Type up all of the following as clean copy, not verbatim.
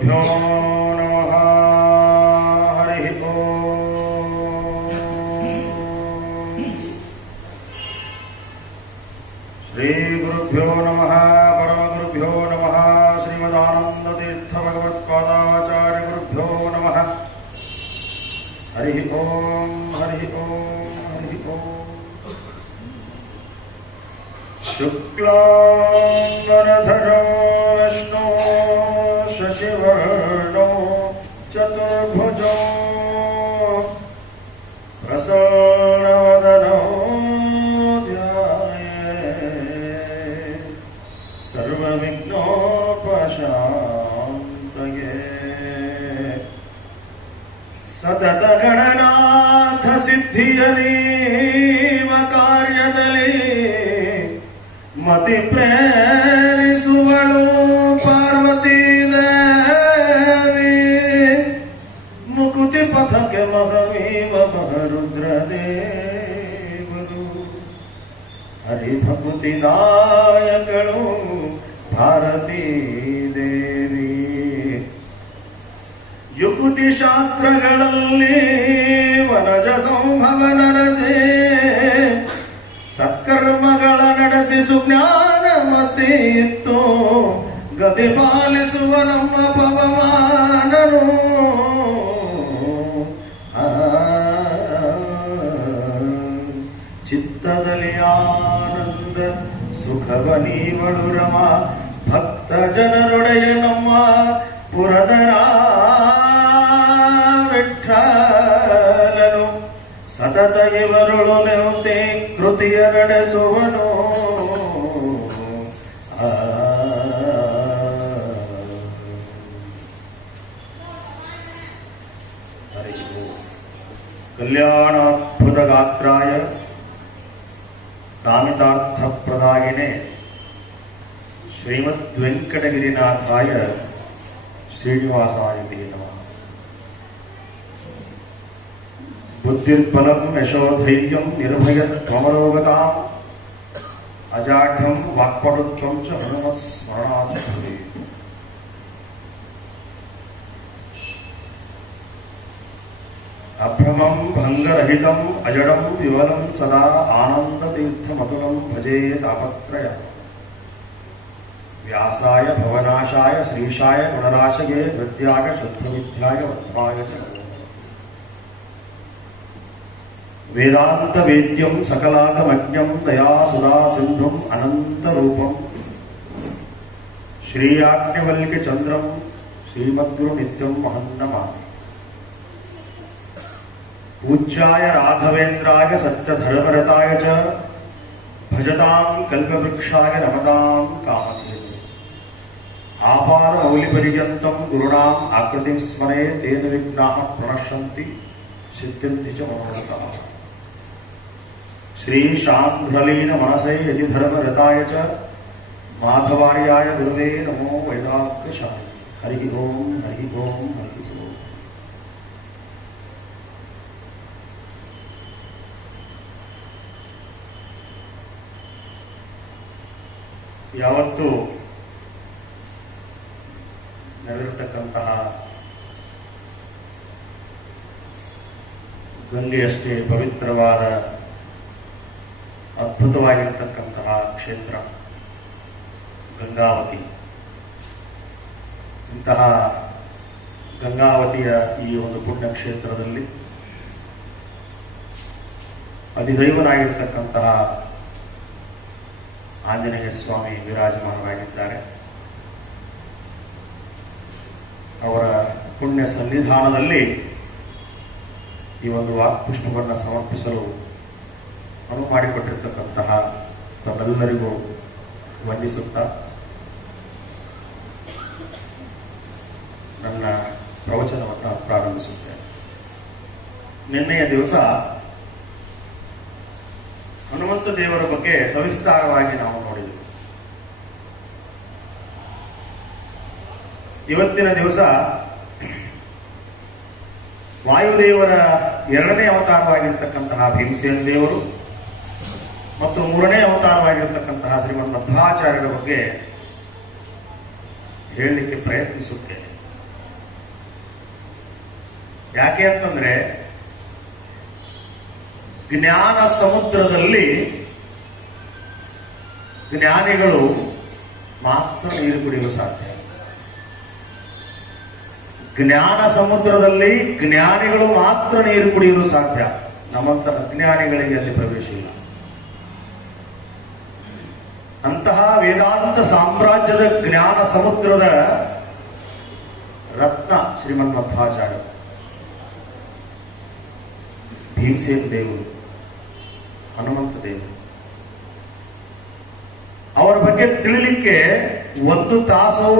ಗುರುಭ್ಯೋ ನಮಃ. ಹರಿ ಓಂ. ಶ್ರೀ ಗುರುಭ್ಯೋ ನಮಃ. ಪರಮಗುರುಭ್ಯೋ ನಮಃ. ಶ್ರೀಮದಾನಂದತೀರ್ಥ ಭಗವತ್ಪಾದಾಚಾರ್ಯ ಗುರುಭ್ಯೋ ನಮಃ. ಹರಿ ಓಂ. ಹರಿ ಓಂ. ಹರಿ ಓಂ. ಶುಕ್ಲಾಂಬರಧರೋ ವಿಷ್ಣು ಶಶಿವರ್ಣೋ ಚತುರ್ಭುಜೋ ಪ್ರಸನ್ನವದನೋ ಧ್ಯಾಯೇತ್ ಸರ್ವವಿಘ್ನೋಪಶಾಂತಯೇ. ಸತತ ಗಣನಾಥ ಸಿದ್ಧಿಯ ನೀವ ಕಾರ್ಯದಲ್ಲಿ ಮತಿ ಪ್ರೇರಿಸುವಳು ಪಾರ್ವತೀ ದೇವಿ. ಮುಕುತಿ ಪಥಕ್ಕೆ ಮಹವೀವ ಮಹರುದ್ರದೇವರು. ಹರಿಭಕುತಿ ದಾಯಕಳು ಭಾರತೀ ದೇವಿ. ಯುಕುತಿ ಶಾಸ್ತ್ರಗಳಲ್ಲಿ ವನಜ ಸಂಭವ ನರಸೆ ಸತ್ಕರ್ಮಗಳ ನಡೆಸಿ ಸುಜ್ಞಾನ ಮತಿ ಇತ್ತು. ಗತಿ ಪಾಲಿಸುವ ನಮ್ಮ ಪವಮಾನನು. ಚಿತ್ತದಲ್ಲಿ ಆನಂದ ಸುಖವ ನೀವಳು ರಮ. ಭಕ್ತ ಜನರೊಡೆಯ ನಮ್ಮ ಪುರದರ ವಿಠ್ಠಲನು. ಸತತ ಇವರುಳು ನೆನತೆ ಕೃತಿಯ ನಡೆಸುವನು. ಕಲ್ಯಾಣಾದ್ಭುತ ಗಾತ್ರಾಯ ಕಾಮಿತಾರ್ಥ ಪ್ರದಾಯಿನೇ ಶ್ರೀಮದ್ ವೆಂಕಟಗಿರಿನಾಥಾಯ ಶ್ರೀನಿವಾಸಾಯ ನಮಃ. ಬುದ್ಧಿರ್ಬಲಂ ಯಶೋಧೈರ್ಯಂ ನಿರ್ಭಯತ್ ತ್ವಮರೋಗತಾಂ ಅಜಾಢ್ಯಂ ವಾಕ್ಪಟುತ್ವಂ ಚ ಹನುಮತ್ ಸ್ಮರಣಾತ್ ಭವೇತ್. ಅಭ್ರಮಂ ಭಂಗರಹಿತಂ ಅಜಡಂ ವಿಮಲಂ ಸದಾ ಆನಂದತೀರ್ಥಮತುಲಂ ಭಜೇ ತಾಪತ್ರಯ. ವ್ಯಾಸಾಯ ಭವನಾಶಾಯ ಶ್ರೀಶಾಯ ಗುಣರಾಶಯೇ ಹೃದ್ಯಾಯ ಶುದ್ಧವಿದ್ಯಾಯ ವತ್ಸಾಯ ಚ ವೇದಾಂತ ವೇದ್ಯಂ ಸಕಲಾಗಮಜ್ಞಂ ದಯಾ ಸುಧಾ ಸಿಂಧುಂ ಅನಂತ ರೂಪಂ ಶ್ರೀಯಾಜ್ಞವಲ್ಕ್ಯ ಚಂದ್ರಂ ಶ್ರೀಮದ್ಗುರು ನಿತ್ಯಂ ಮಹನ್ನಮಾಮಿ. ಪೂಜ್ಯಾಯ ರಾಘವೇಂದ್ರಾಯ ಸತ್ಯಧರ್ಮರತಾಯ ಚ ಭಜತಾಂ ಕಲ್ಪವೃಕ್ಷಾಯ ನಮತಾಂ ಕಾಮಧೇನವೇ. ಆಪಾದ ಮೌಲಿಪರ್ಯಂತಂ ಗುರುಣಾಂ ಆಕೃತಿಂ ಸ್ಮರೇ ತೇನ ವಿಘ್ನಾಃ ಪ್ರಣಶ್ಯಂತಿ ಸಿದ್ಧ್ಯಂತಿ ಚ ಮನೋರಥಾಃ. ಶ್ರೀ ಶಾಂಧ್ರಲೀನ ಮನಸೈ ಯತಿಧರ್ಮರತಾಯ ಚ ಮಾಧವಾರ್ಯಾಯ ಗುರುವೇ ನಮೋ ವೈದಾಗ್ಯಶಾಯಿ. ಹರಿ ಓಂ. ಹರಿ ಓಂ. ಹರಿ ಓಂ. ಯಾವತ್ತು ನೆಲೆಯಿರತಕ್ಕಂತಹ ಗಂಗೆಯಷ್ಟೇ ಪವಿತ್ರವಾದ ಅದ್ಭುತವಾಗಿರತಕ್ಕಂತಹ ಕ್ಷೇತ್ರ ಗಂಗಾವತಿ. ಇಂತಹ ಗಂಗಾವತಿಯ ಈ ಒಂದು ಪುಣ್ಯ ಕ್ಷೇತ್ರದಲ್ಲಿ ಅಧಿದೈವನಾಗಿರ್ತಕ್ಕಂತಹ ಆಂಜನೇಯ ಸ್ವಾಮಿ ವಿರಾಜಮಾನರಾಗಿದ್ದಾರೆ. ಅವರ ಪುಣ್ಯ ಸನ್ನಿಧಾನದಲ್ಲಿ ಈ ಒಂದು ವಾಕ್ಪುಷ್ಪವನ್ನು ಸಮರ್ಪಿಸಲು ಅನುವು ಮಾಡಿಕೊಟ್ಟಿರ್ತಕ್ಕಂತಹ ತಮ್ಮೆಲ್ಲರಿಗೂ ವಂದಿಸುತ್ತಾ ನನ್ನ ಪ್ರವಚನವನ್ನು ಪ್ರಾರಂಭಿಸುತ್ತೇನೆ. ನಿನ್ನೆಯ ದಿವಸ ಹನುಮಂತ ದೇವರ ಬಗ್ಗೆ ಸವಿಸ್ತಾರವಾಗಿ ನಾವು ನೋಡಿದೆವು. ಇವತ್ತಿನ ದಿವಸ ವಾಯುದೇವರ ಎರಡನೇ ಅವತಾರವಾಗಿರ್ತಕ್ಕಂತಹ ಭೀಮಸೇನ ದೇವರು ಮತ್ತು ಮೂರನೇ ಅವತಾರವಾಗಿರತಕ್ಕಂತಹ ಶ್ರೀಮನ್ ಮಧ್ವಾಚಾರ್ಯರ ಬಗ್ಗೆ ಹೇಳಲಿಕ್ಕೆ ಪ್ರಯತ್ನಿಸುತ್ತೇನೆ. ಯಾಕೆ ಅಂತಂದ್ರೆ ಜ್ಞಾನ ಸಮುದ್ರದಲ್ಲಿ ಜ್ಞಾನಿಗಳು ಮಾತ್ರ ನೀರು ಕುಡಿಯಲು ಸಾಧ್ಯ. ಜ್ಞಾನ ಸಮುದ್ರದಲ್ಲಿ ಜ್ಞಾನಿಗಳು ಮಾತ್ರ ನೀರು ಕುಡಿಯಲು ಸಾಧ್ಯ. ನಮ್ಮಂತ ಅಜ್ಞಾನಿಗಳಿಗೆ ಅಲ್ಲಿ ಪ್ರವೇಶ ಇಲ್ಲ. ಅಂತಹ ವೇದಾಂತ ಸಾಮ್ರಾಜ್ಯದ ಜ್ಞಾನ ಸಮುದ್ರದ ರತ್ನ ಶ್ರೀಮನ್ ಮಧ್ವಾಚಾರ್ಯ, ಭೀಮಸೇನ ದೇವರು, ಹನುಮಂತ ದೇವರು. ಅವರ ಬಗ್ಗೆ ತಿಳಿಲಿಕ್ಕೆ 1 ತಾಸು,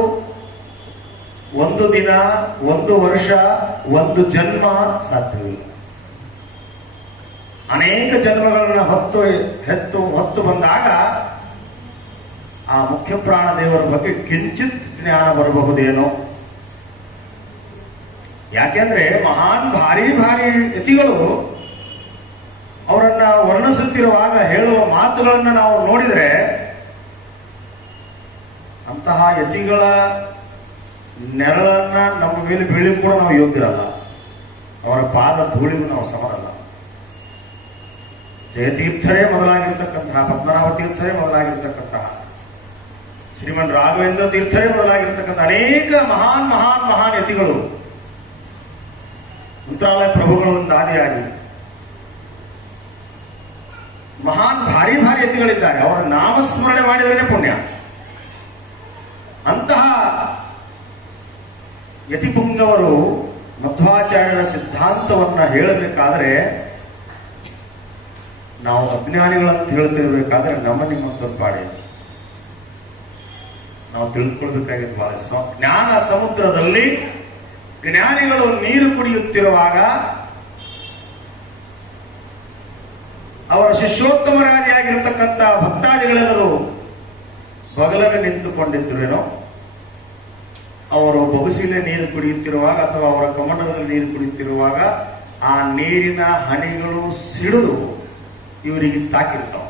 1 ದಿನ, 1 ವರ್ಷ, 1 ಜನ್ಮ ಸಾಧ್ಯವಿಲ್ಲ. ಅನೇಕ ಜನ್ಮಗಳನ್ನ ಹೊತ್ತು ಬಂದಾಗ ಆ ಮುಖ್ಯ ಪ್ರಾಣ ದೇವರ ಬಗ್ಗೆ ಕಿಂಚಿತ್ ಜ್ಞಾನ ಬರಬಹುದೇನೋ. ಯಾಕೆಂದ್ರೆ ಮಹಾನ್ ಭಾರಿ ಯತಿಗಳು ಅವರನ್ನ ವರ್ಣಿಸುತ್ತಿರುವಾಗ ಹೇಳುವ ಮಾತುಗಳನ್ನ ನಾವು ನೋಡಿದರೆ ಅಂತಹ ಯತಿಗಳ ನೆರಳನ್ನ ನಮ್ಮ ಮೇಲೆ ಬೀಳಿ ಕೂಡ ನಾವು ಯೋಗ್ಯರಲ್ಲ. ಅವರ ಪಾದ ಧೂಳಿಗೂ ನಾವು ಸಮರಲ್ಲ. ಜಯತೀರ್ಥರೇ ಮೊದಲಾಗಿರ್ತಕ್ಕಂತಹ, ಪದ್ಮನಾಭ ತೀರ್ಥರೇ ಮೊದಲಾಗಿರ್ತಕ್ಕಂತಹ, ಶ್ರೀಮನ್ ರಾಘವೇಂದ್ರ ತೀರ್ಥರೇ ಮೊದಲಾಗಿರ್ತಕ್ಕಂಥ ಅನೇಕ ಮಹಾನ್ ಯತಿಗಳು, ಮಂತ್ರಾಲಯ ಪ್ರಭುಗಳು ಒಂದು ಆದಿಯಾಗಿ ಮಹಾನ್ ಭಾರಿ ಯತಿಗಳಿದ್ದಾರೆ. ಅವರ ನಾಮಸ್ಮರಣೆ ಮಾಡಿದರೆ ಪುಣ್ಯ. ಅಂತಹ ಯತಿಪುಂಗವರು ಮಧ್ವಾಚಾರ್ಯರ ಸಿದ್ಧಾಂತವನ್ನ ಹೇಳಬೇಕಾದ್ರೆ ನಾವು ಅಜ್ಞಾನಿಗಳಂತ ಹೇಳ್ತಿರ್ಬೇಕಾದ್ರೆ ನಿಮ್ಮಂತ ಪಾಡಿ ನಾವು ತಿಳ್ಕೊಳ್ಬೇಕಾಗಿದ್ದು ಬಹಳ. ಜ್ಞಾನ ಸಮುದ್ರದಲ್ಲಿ ಜ್ಞಾನಿಗಳು ನೀರು ಕುಡಿಯುತ್ತಿರುವಾಗ ಅವರ ಶಿಷ್ಯೋತ್ತಮರಾದಿಯಾಗಿರ್ತಕ್ಕಂಥ ಭಕ್ತಾದಿಗಳೆಲ್ಲರೂ ಬಗಲಗೆ ನಿಂತುಕೊಂಡಿದ್ದರೇನೋ, ಅವರು ಬೊಗಸಿಲೆ ನೀರು ಕುಡಿಯುತ್ತಿರುವಾಗ ಅಥವಾ ಅವರ ಕಮಂಡಲದಲ್ಲಿ ನೀರು ಕುಡಿಯುತ್ತಿರುವಾಗ ಆ ನೀರಿನ ಹನಿಗಳು ಸಿಡಿದು ಇವರಿಗೆ ತಾಕಿರ್ತಾವ.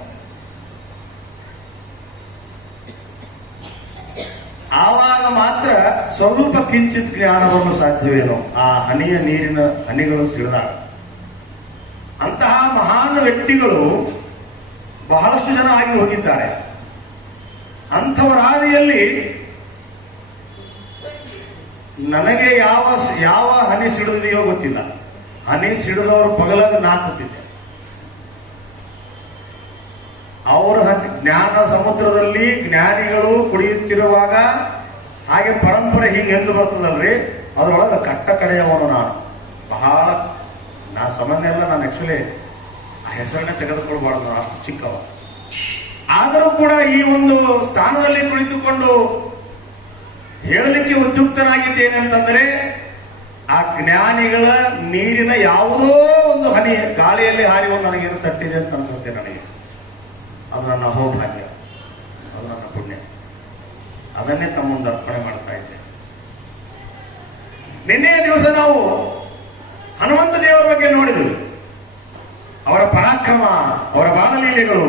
ಆವಾಗ ಮಾತ್ರ ಸ್ವಲ್ಪ ಕಿಂಚಿತ್ ಜ್ಞಾನವನ್ನು ಸಾಧ್ಯವೇನೋ, ಆ ನೀರಿನ ಹನಿಗಳು ಸಿಡಿದಾಗ. ಅಂತಹ ಮಹಾನ್ ವ್ಯಕ್ತಿಗಳು ಬಹಳಷ್ಟು ಜನ ಆಗಿ ಹೋಗಿದ್ದಾರೆ. ಅಂಥವರಾದಿಯಲ್ಲಿ ನನಗೆ ಯಾವ ಹನಿ ಸಿಡಿದಿದೆಯೋ ಗೊತ್ತಿಲ್ಲ. ಹನಿ ಸಿಡಿದವರು ಪಗಲಾಗ ನಾನು ಕೂತಿದ್ದೆ. ಅವರ ಜ್ಞಾನ ಸಮುದ್ರದಲ್ಲಿ ಜ್ಞಾನಿಗಳು ಕುಡಿಯುತ್ತಿರುವಾಗ ಹಾಗೆ ಪರಂಪರೆ ಹೀಗೆ ಎಂದು ಬರ್ತದಲ್ರಿ, ಅದರೊಳಗೆ ಕಟ್ಟ ಕಡೆಯವನು ನಾನು. ಸಂಬಂಧ ಎಲ್ಲ ನಾನು ಆಕ್ಚುಲಿ ಆ ಹೆಸರನ್ನೇ ತೆಗೆದುಕೊಳ್ಬಾರ್ದು, ಅಷ್ಟು ಚಿಕ್ಕವ. ಆದರೂ ಕೂಡ ಈ ಒಂದು ಸ್ಥಾನದಲ್ಲಿ ಕುಳಿತುಕೊಂಡು ಹೇಳಲಿಕ್ಕೆ ಉದ್ಯುಕ್ತನಾಗಿದ್ದೇನೆ ಅಂತಂದ್ರೆ, ಆ ಜ್ಞಾನಿಗಳ ನೀರಿನ ಯಾವುದೋ ಒಂದು ಹನಿ ಗಾಳಿಯಲ್ಲಿ ಹಾರಿ ಒಂದು ನನಗೇನು ತಟ್ಟಿದೆ ಅಂತ ಅನ್ಸುತ್ತೆ ನನಗೆ. ಅದು ನನ್ನ ಅಹೋಭಾಗ್ಯ, ಅದು ನನ್ನ ಪುಣ್ಯ. ಅದನ್ನೇ ತಮ್ಮ ಮುಂದೆ ಅರ್ಪಣೆ ಮಾಡ್ತಾ ಇದ್ದೆ. ನಿನ್ನೆಯ ದಿವಸ ನಾವು ಹನುಮಂತ ದೇವರ ಬಗ್ಗೆ ನೋಡಿದ್ರು. ಅವರ ಪರಾಕ್ರಮ, ಅವರ ಬಾಲಲೀಲೆಗಳು,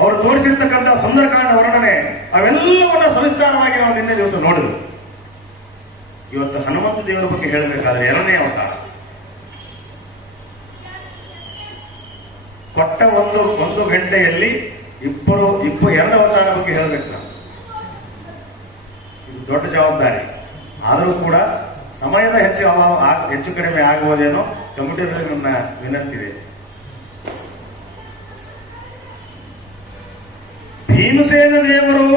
ಅವರು ತೋರಿಸಿರ್ತಕ್ಕಂಥ ಸುಂದರಕಾಂಡ ವರ್ಣನೆ, ಅವೆಲ್ಲವನ್ನ ಸವಿಸ್ತಾರವಾಗಿ ನಾವು ನಿನ್ನೆ ದಿವಸ ನೋಡಿದ್ರು. ಇವತ್ತು ಹನುಮಂತ ದೇವರ ಬಗ್ಗೆ ಹೇಳಬೇಕಾದ್ರೆ 2ನೇ ಅವತಾರ ಕೊಟ್ಟ ಒಂದು ಗಂಟೆಯಲ್ಲಿ 2 ಅವತಾರ ಬಗ್ಗೆ ಹೇಳಬೇಕು ನಾವು. ಇದು ದೊಡ್ಡ ಜವಾಬ್ದಾರಿ. ಆದರೂ ಕೂಡ ಸಮಯದ ಹೆಚ್ಚು ಕಡಿಮೆ ಆಗುವುದೇನೋ ಕಮಿಟಿಯಲ್ಲಿ ನನ್ನ ವಿನಂತಿ ಇದೆ. ಭೀಮಸೇನ ದೇವರು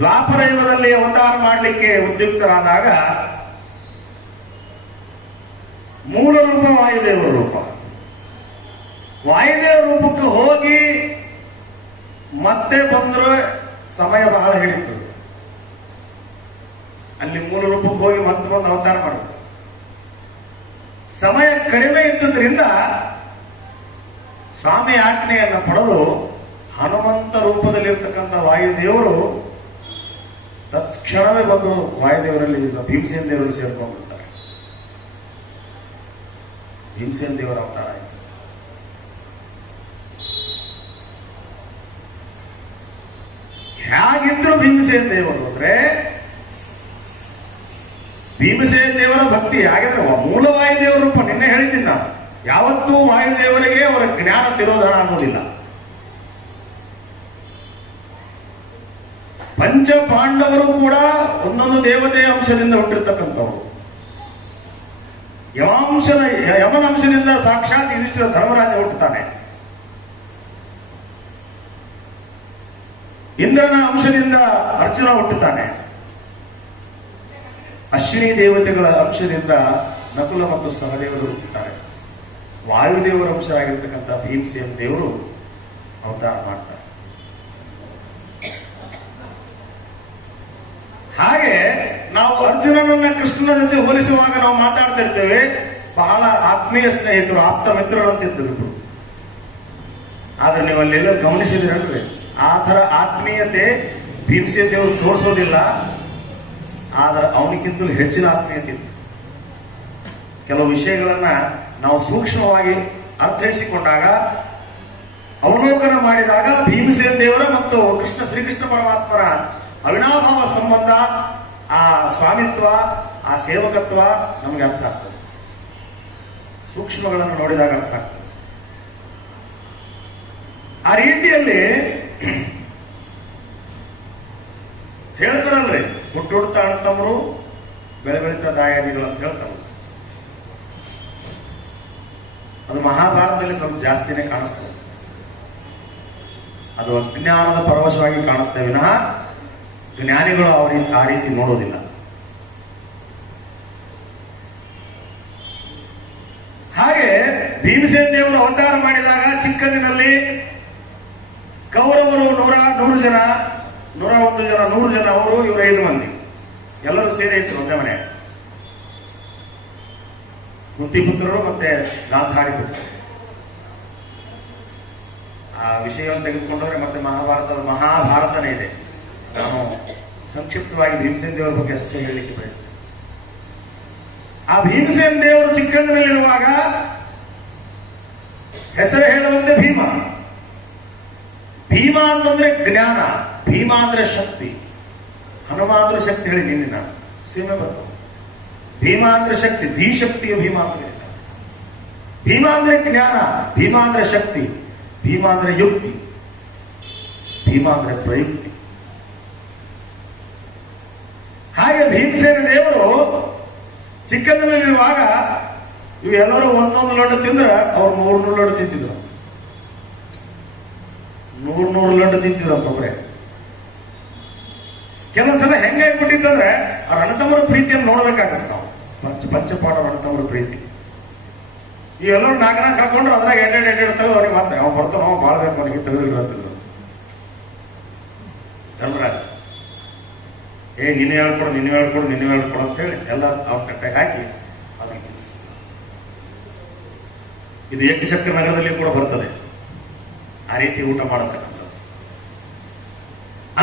ದ್ವಾಪರ ಯುಗದಲ್ಲಿ ಅವತಾರ ಮಾಡಲಿಕ್ಕೆ ಉದ್ಯುಕ್ತರಾದಾಗ ಮೂಲ ರೂಪ ವಾಯುದೇವರ ರೂಪ. ವಾಯುದೇವ ರೂಪಕ್ಕೆ ಹೋಗಿ ಮತ್ತೆ ಬಂದ್ರೆ ಸಮಯ ಬಹಳ ಹಿಡಿತದೆ. ಅಲ್ಲಿ ಮೂಲ ರೂಪಕ್ಕೆ ಹೋಗಿ ಮತ್ತೆ ಬಂದು ಅವತಾರ ಮಾಡಬೇಕು. ಸಮಯ ಕಡಿಮೆ ಇದ್ದುದರಿಂದ ಸ್ವಾಮಿ ಆಜ್ಞೆಯನ್ನು ಪಡೆದು ಹನುಮಂತ ರೂಪದಲ್ಲಿರ್ತಕ್ಕಂಥ ವಾಯುದೇವರು ತತ್ಕ್ಷಣವೇ ಬಂದು ವಾಯುದೇವರಲ್ಲಿ ಭೀಮಸೇನ ದೇವರಲ್ಲಿ ಸೇರ್ಕೊಂಡ್ಬಿಡ್ತಾರೆ. ಭೀಮಸೇನ ದೇವರ ಅವತಾರ ಆಯಿತು. ಹೇಗಿದ್ರು ಭೀಮಸೇನ ದೇವರು ಅಂದ್ರೆ ಭೀಮಸೇನ ದೇವರ ಭಕ್ತಿ ಹಾಗಾದ್ರೆ ಮೂಲ ವಾಯುದೇವರ ರೂಪ. ನಿನ್ನೆ ಹೇಳಿದ್ದೀನಿ ನಾನು, ಯಾವತ್ತೂ ವಾಯುದೇವರಿಗೆ ಅವರ ಜ್ಞಾನ ತಿರೋಧನ ಆಗೋದಿಲ್ಲ. ಪಂಚ ಪಾಂಡವರು ಕೂಡ ಒಂದೊಂದು ದೇವತೆಯ ಅಂಶದಿಂದ ಹುಟ್ಟಿರ್ತಕ್ಕಂಥವ್ರು. ಯಮನ ಅಂಶದಿಂದ ಸಾಕ್ಷಾತ್ ಯುಧಿಷ್ಠಿರ ಧರ್ಮರಾಜ ಹುಟ್ಟುತ್ತಾನೆ. ಇಂದ್ರನ ಅಂಶದಿಂದ ಅರ್ಜುನ ಹುಟ್ಟುತ್ತಾನೆ. ಅಶ್ವಿನಿ ದೇವತೆಗಳ ಅಂಶದಿಂದ ನಕುಲ ಮತ್ತು ಸಹದೇವರು ಹುಟ್ಟುತ್ತಾರೆ. ವಾಯುದೇವರ ಅಂಶರಾಗಿರ್ತಕ್ಕಂಥ ಭೀಮಸೇನ ದೇವರು ಅವತಾರ ಮಾಡ್ತಾರೆ. ಹಾಗೆ ನಾವು ಅರ್ಜುನನನ್ನ ಕೃಷ್ಣನ ಜೊತೆ ಹೋಲಿಸುವಾಗ ನಾವು ಮಾತಾಡ್ತಾ ಇರ್ತೇವೆ, ಬಹಳ ಆತ್ಮೀಯ ಸ್ನೇಹಿತರು, ಆಪ್ತ ಮಿತ್ರರಂತಿದ್ದರು. ಆದ್ರೆ ನೀವು ಅಲ್ಲೆಲ್ಲ ಗಮನಿಸಿದ್ರಲ್ರಿ, ಆ ಥರ ಆತ್ಮೀಯತೆ ಭೀಮಸೇನ ದೇವರು ತೋರಿಸೋದಿಲ್ಲ. ಆದ್ರೆ ಅವನಿಗಿಂತಲೂ ಹೆಚ್ಚಿನ ಆತ್ಮೀಯತೆ ಇತ್ತು. ಕೆಲವು ವಿಷಯಗಳನ್ನ ನಾವು ಸೂಕ್ಷ್ಮವಾಗಿ ಅರ್ಥೈಸಿಕೊಂಡಾಗ, ಅವಲೋಕನ ಮಾಡಿದಾಗ ಭೀಮಸೇನ ದೇವರ ಮತ್ತು ಶ್ರೀಕೃಷ್ಣ ಪರಮಾತ್ಮರ ಅವಿನಾಭಾವ ಸಂಬಂಧ, ಆ ಸ್ವಾಮಿತ್ವ, ಆ ಸೇವಕತ್ವ ನಮಗೆ ಅರ್ಥ ಆಗ್ತದೆ. ಸೂಕ್ಷ್ಮಗಳನ್ನು ನೋಡಿದಾಗ ಅರ್ಥ ಆಗ್ತದೆ. ಆ ರೀತಿಯಲ್ಲಿ ಹೇಳ್ತಾರಲ್ರಿ, ಹುಟ್ಟುಡ್ತಾ ಅಣ್ತಮ್ಮರು ಬೆಳೆ ಬೆಳೀತಾ ದಾಯಾದಿಗಳು ಅಂತ ಹೇಳ್ತಾರೆ. ಅದು ಮಹಾಭಾರತದಲ್ಲಿ ಸ್ವಲ್ಪ ಜಾಸ್ತಿನೇ ಕಾಣಿಸ್ತದೆ. ಅದು ವಿಜ್ಞಾನದ ಪರವಶವಾಗಿ ಕಾಣುತ್ತೆ ವಿನಃ ಜ್ಞಾನಿಗಳು ಆ ರೀತಿ ನೋಡೋದಿಲ್ಲ. ಹಾಗೆ ಭೀಮಸೇನ ದೇವರು ಅವತಾರ ಮಾಡಿದಾಗ ಚಿಕ್ಕಂದಿನಲ್ಲಿ ಕೌರವರು 101 ಜನ, 100 ಜನ, ಅವರು ಇವರು 5 ಮಂದಿ ಎಲ್ಲರೂ ಸೇರಿ ಇದ್ರು ಒಂದೇ ಮನೆ. ಕುಂತಿಪುತ್ರರು ಮತ್ತೆ ಗಾಂಧಾರಿ ಪುತ್ರರು. ಆ ವಿಷಯವನ್ನು ತೆಗೆದುಕೊಂಡವ್ರೆ ಮತ್ತೆ ಮಹಾಭಾರತನೇ ಇದೆ. ನಾನು ಸಂಕ್ಷಿಪ್ತವಾಗಿ ಭೀಮಸೇನ ದೇವರ ಬಗ್ಗೆ ಅಷ್ಟೇ ಹೇಳಲಿಕ್ಕೆ ಬಯಸ್ತೇನೆ. ಆ ಭೀಮಸೇನ ದೇವರು ಚಿಕ್ಕಂದಿನಲ್ಲಿರುವಾಗ ಹೆಸರು ಹೇಳುವಂತೆ ಭೀಮ. ಭೀಮ ಅಂತಂದ್ರೆ ಜ್ಞಾನ, ಭೀಮ ಅಂದ್ರೆ ಶಕ್ತಿ. ಹನುಮ ಅಂದ್ರೆ ಶಕ್ತಿ ಹೇಳಿ ನಿನ್ನೆ ನಾನು ಸೀಮೆ ಬರ್ತದೆ. ಭೀಮ ಅಂದ್ರೆ ಶಕ್ತಿ, ಧೀಶಕ್ತಿಯ ಭೀಮ ಅಂತ ಹೇಳ್ತಾರೆ. ಭೀಮ ಅಂದ್ರೆ ಜ್ಞಾನ, ಭೀಮ ಅಂದ್ರೆ ಶಕ್ತಿ, ಭೀಮ ಅಂದ್ರೆ ಯುಕ್ತಿ, ಭೀಮ ಅಂದ್ರೆ ಪ್ರಯುಕ್ತಿ. ಹಾಗೆ ಭೀಮಸೇನ ದೇವರು ಚಿಕ್ಕಂದಿನಲ್ಲಿರುವಾಗ ಇವೆಲ್ಲರೂ ಒಂದೊಂದು ಲಡ್ಡು ತಿಂದ್ರೆ ಅವ್ರು 100 ಲಡ್ಡು ತಿಂತಿದ್ರು. 100 ಲಡ್ಡು ತಿಂತಿದ್ರಂತೊಬ್ರೆ. ಕೆಲವೊಂದ್ಸಲ ಹೆಂಗಾಗ್ಬಿಟ್ಟಿತ್ತಂದ್ರೆ ಅವ್ರ ಅಣ್ಣತಮ್ಮರ ಪ್ರೀತಿಯನ್ನು ನೋಡ್ಬೇಕಾಗತ್ತೆ ನಾವು. ಪಂಚಪಾಂಡವರ ಅಣ್ಣತಮ್ಮರ ಪ್ರೀತಿ. ಈ ಎಲ್ಲರೂ ನಾಲ್ಕು ಹಾಕೊಂಡ್ರು ಅದ್ರಾಗ ಎಡ್ಡೆಡ್ ತೆಗೆದು ಅವ್ರಿಗೆ ಮಾತ್ರ ಅವ್ನು ಬರ್ತಾನ, ಅವ್ನು ಬಾಳ್ಬೇಕು, ಅವನಿಗೆ ತೆಗೆದಿರೋದಿಲ್ಲ. ಧರ್ಮರಾಜ ನೀನು ಹೇಳ್ಕೊಡು ಅಂತ ಹೇಳಿ ಎಲ್ಲ ಅವ್ರ ಕಟ್ಟಾಗಿ ಹಾಕಿ ಅವನಿಗೆ ತಿಳಿಸಿ. ಇದು ಯಜ್ಞಚಕ್ರ ನಗರದಲ್ಲಿ ಕೂಡ ಬರ್ತದೆ ಆ ರೀತಿ ಊಟ ಮಾಡತಕ್ಕಂಥದ್ದು.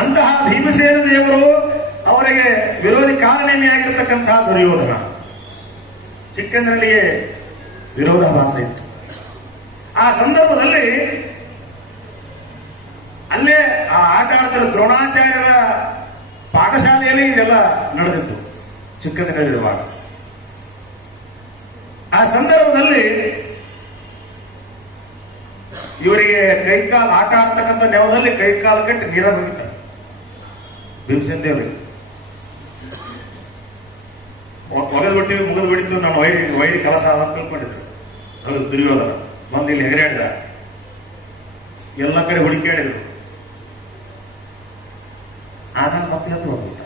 ಅಂತಹ ಭೀಮಸೇನ ದೇವರು ಅವರಿಗೆ ವಿರೋಧಿ ಕಾಲನೇಮಿಯಾಗಿರ್ತಕ್ಕಂತಹ ದುರ್ಯೋಧನ. ಚಿಕ್ಕಂದಿನಲ್ಲಿಯೇ ವಿರೋಧಾಭಾಸ ಇತ್ತು. ಆ ಸಂದರ್ಭದಲ್ಲಿ ಅಲ್ಲೇ ಆ ಆಟ ಆಡ್ತಿರೋ ದ್ರೋಣಾಚಾರ್ಯರ ಪಾಠಶಾಲೆಯಲ್ಲಿ ಇದೆಲ್ಲ ನಡೆದಿತ್ತು ಚಿಕ್ಕಂದಿನಲ್ಲಿರುವಾಗ. ಆ ಸಂದರ್ಭದಲ್ಲಿ ಇವರಿಗೆ ಕೈಕಾಲು ಆಟ ಆಡ್ತಕ್ಕಂಥ ನೆವದಲ್ಲಿ ಕೈಕಾಲು ಕಟ್ಟಿ ನೀರ ಬೀಳ್ತಾರೆ ಭೀಮಸೇನ ದೇವರಿಗೆ. ಮುಗಿದು ಬಿಡಿತು, ನಾನು ವೈರಿ ಕೆಲಸ ಅಂತ ತಿಳ್ಕೊಂಡಿದ್ರು. ಅದು ದುರ್ಯೋಧನ ಬಂದು ಇಲ್ಲಿ ಹೆಗರಾಡಿದ, ಎಲ್ಲ ಕಡೆ ಹುಡುಕಾಡಿದ್ರು. ಆಮೇಲೆ ಮತ್ತೆ ಎದ್ದು ಹೋಗ್ಬಿಟ್ಟ.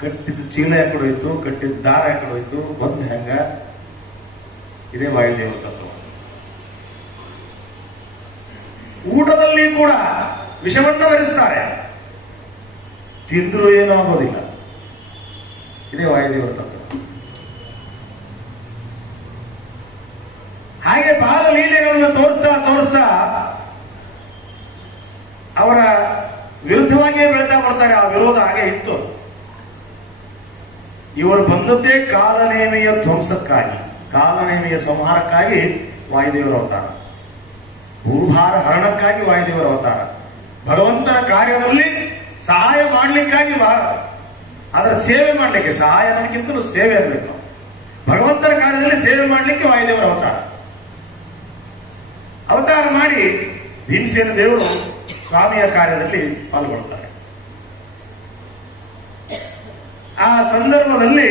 ಕಟ್ಟಿದ ಚೀಲ ಯಾಕಡೆ ಹೋಯ್ತು, ಕಟ್ಟಿದ ದಾರ ಯಾಕಡೆ ಹೋಯ್ತು, ಬಂದು ಹೆಂಗ. ಇದೇ ವಾಯುದೇವ ತತ್ವ. ಊಟದಲ್ಲಿ ಕೂಡ ವಿಷವನ್ನ ಬೆರೆಸ್ತಾರೆ, ತಿಂದ್ರು ಏನೂ ಆಗೋದಿಲ್ಲ. ಇದೇ ವಾಯುದೇವರ ತತ್ವ. ಹಾಗೆ ಬಾಲ ಲೀಲೆಗಳನ್ನು ತೋರಿಸ್ತಾ ಅವರ ವಿರುದ್ಧವಾಗಿಯೇ ಬೆಳೀತಾ ಬರ್ತಾರೆ. ಆ ವಿರೋಧ ಹಾಗೆ ಇತ್ತು. ಇವರು ಬಂದದ್ದೇ ಕಾಲನೇಮಿಯ ಧ್ವಂಸಕ್ಕಾಗಿ, ಕಾಲನೇಮಿಯ ಸಂಹಾರಕ್ಕಾಗಿ ವಾಯುದೇವರ ಅವತಾರ, ಭೂಭಾರ ಹರಣಕ್ಕಾಗಿ ವಾಯುದೇವರ ಅವತಾರ, ಭಗವಂತನ ಕಾರ್ಯದಲ್ಲಿ ಸಹಾಯ ಮಾಡಲಿಕ್ಕಾಗಿ ಆದ್ರೆ ಸೇವೆ ಮಾಡಲಿಕ್ಕೆ, ಸಹಾಯ ಅನ್ನೋದಕ್ಕಿಂತಲೂ ಸೇವೆ ಅನ್ನಬೇಕು. ಭಗವಂತನ ಕಾರ್ಯದಲ್ಲಿ ಸೇವೆ ಮಾಡಲಿಕ್ಕೆ ವಾಯುದೇವರ ಅವತಾರ ಮಾಡಿ ಭೀಮಸೇನ ದೇವರು ಸ್ವಾಮಿಯ ಕಾರ್ಯದಲ್ಲಿ ಪಾಲ್ಗೊಳ್ತಾರೆ. ಆ ಸಂದರ್ಭದಲ್ಲಿ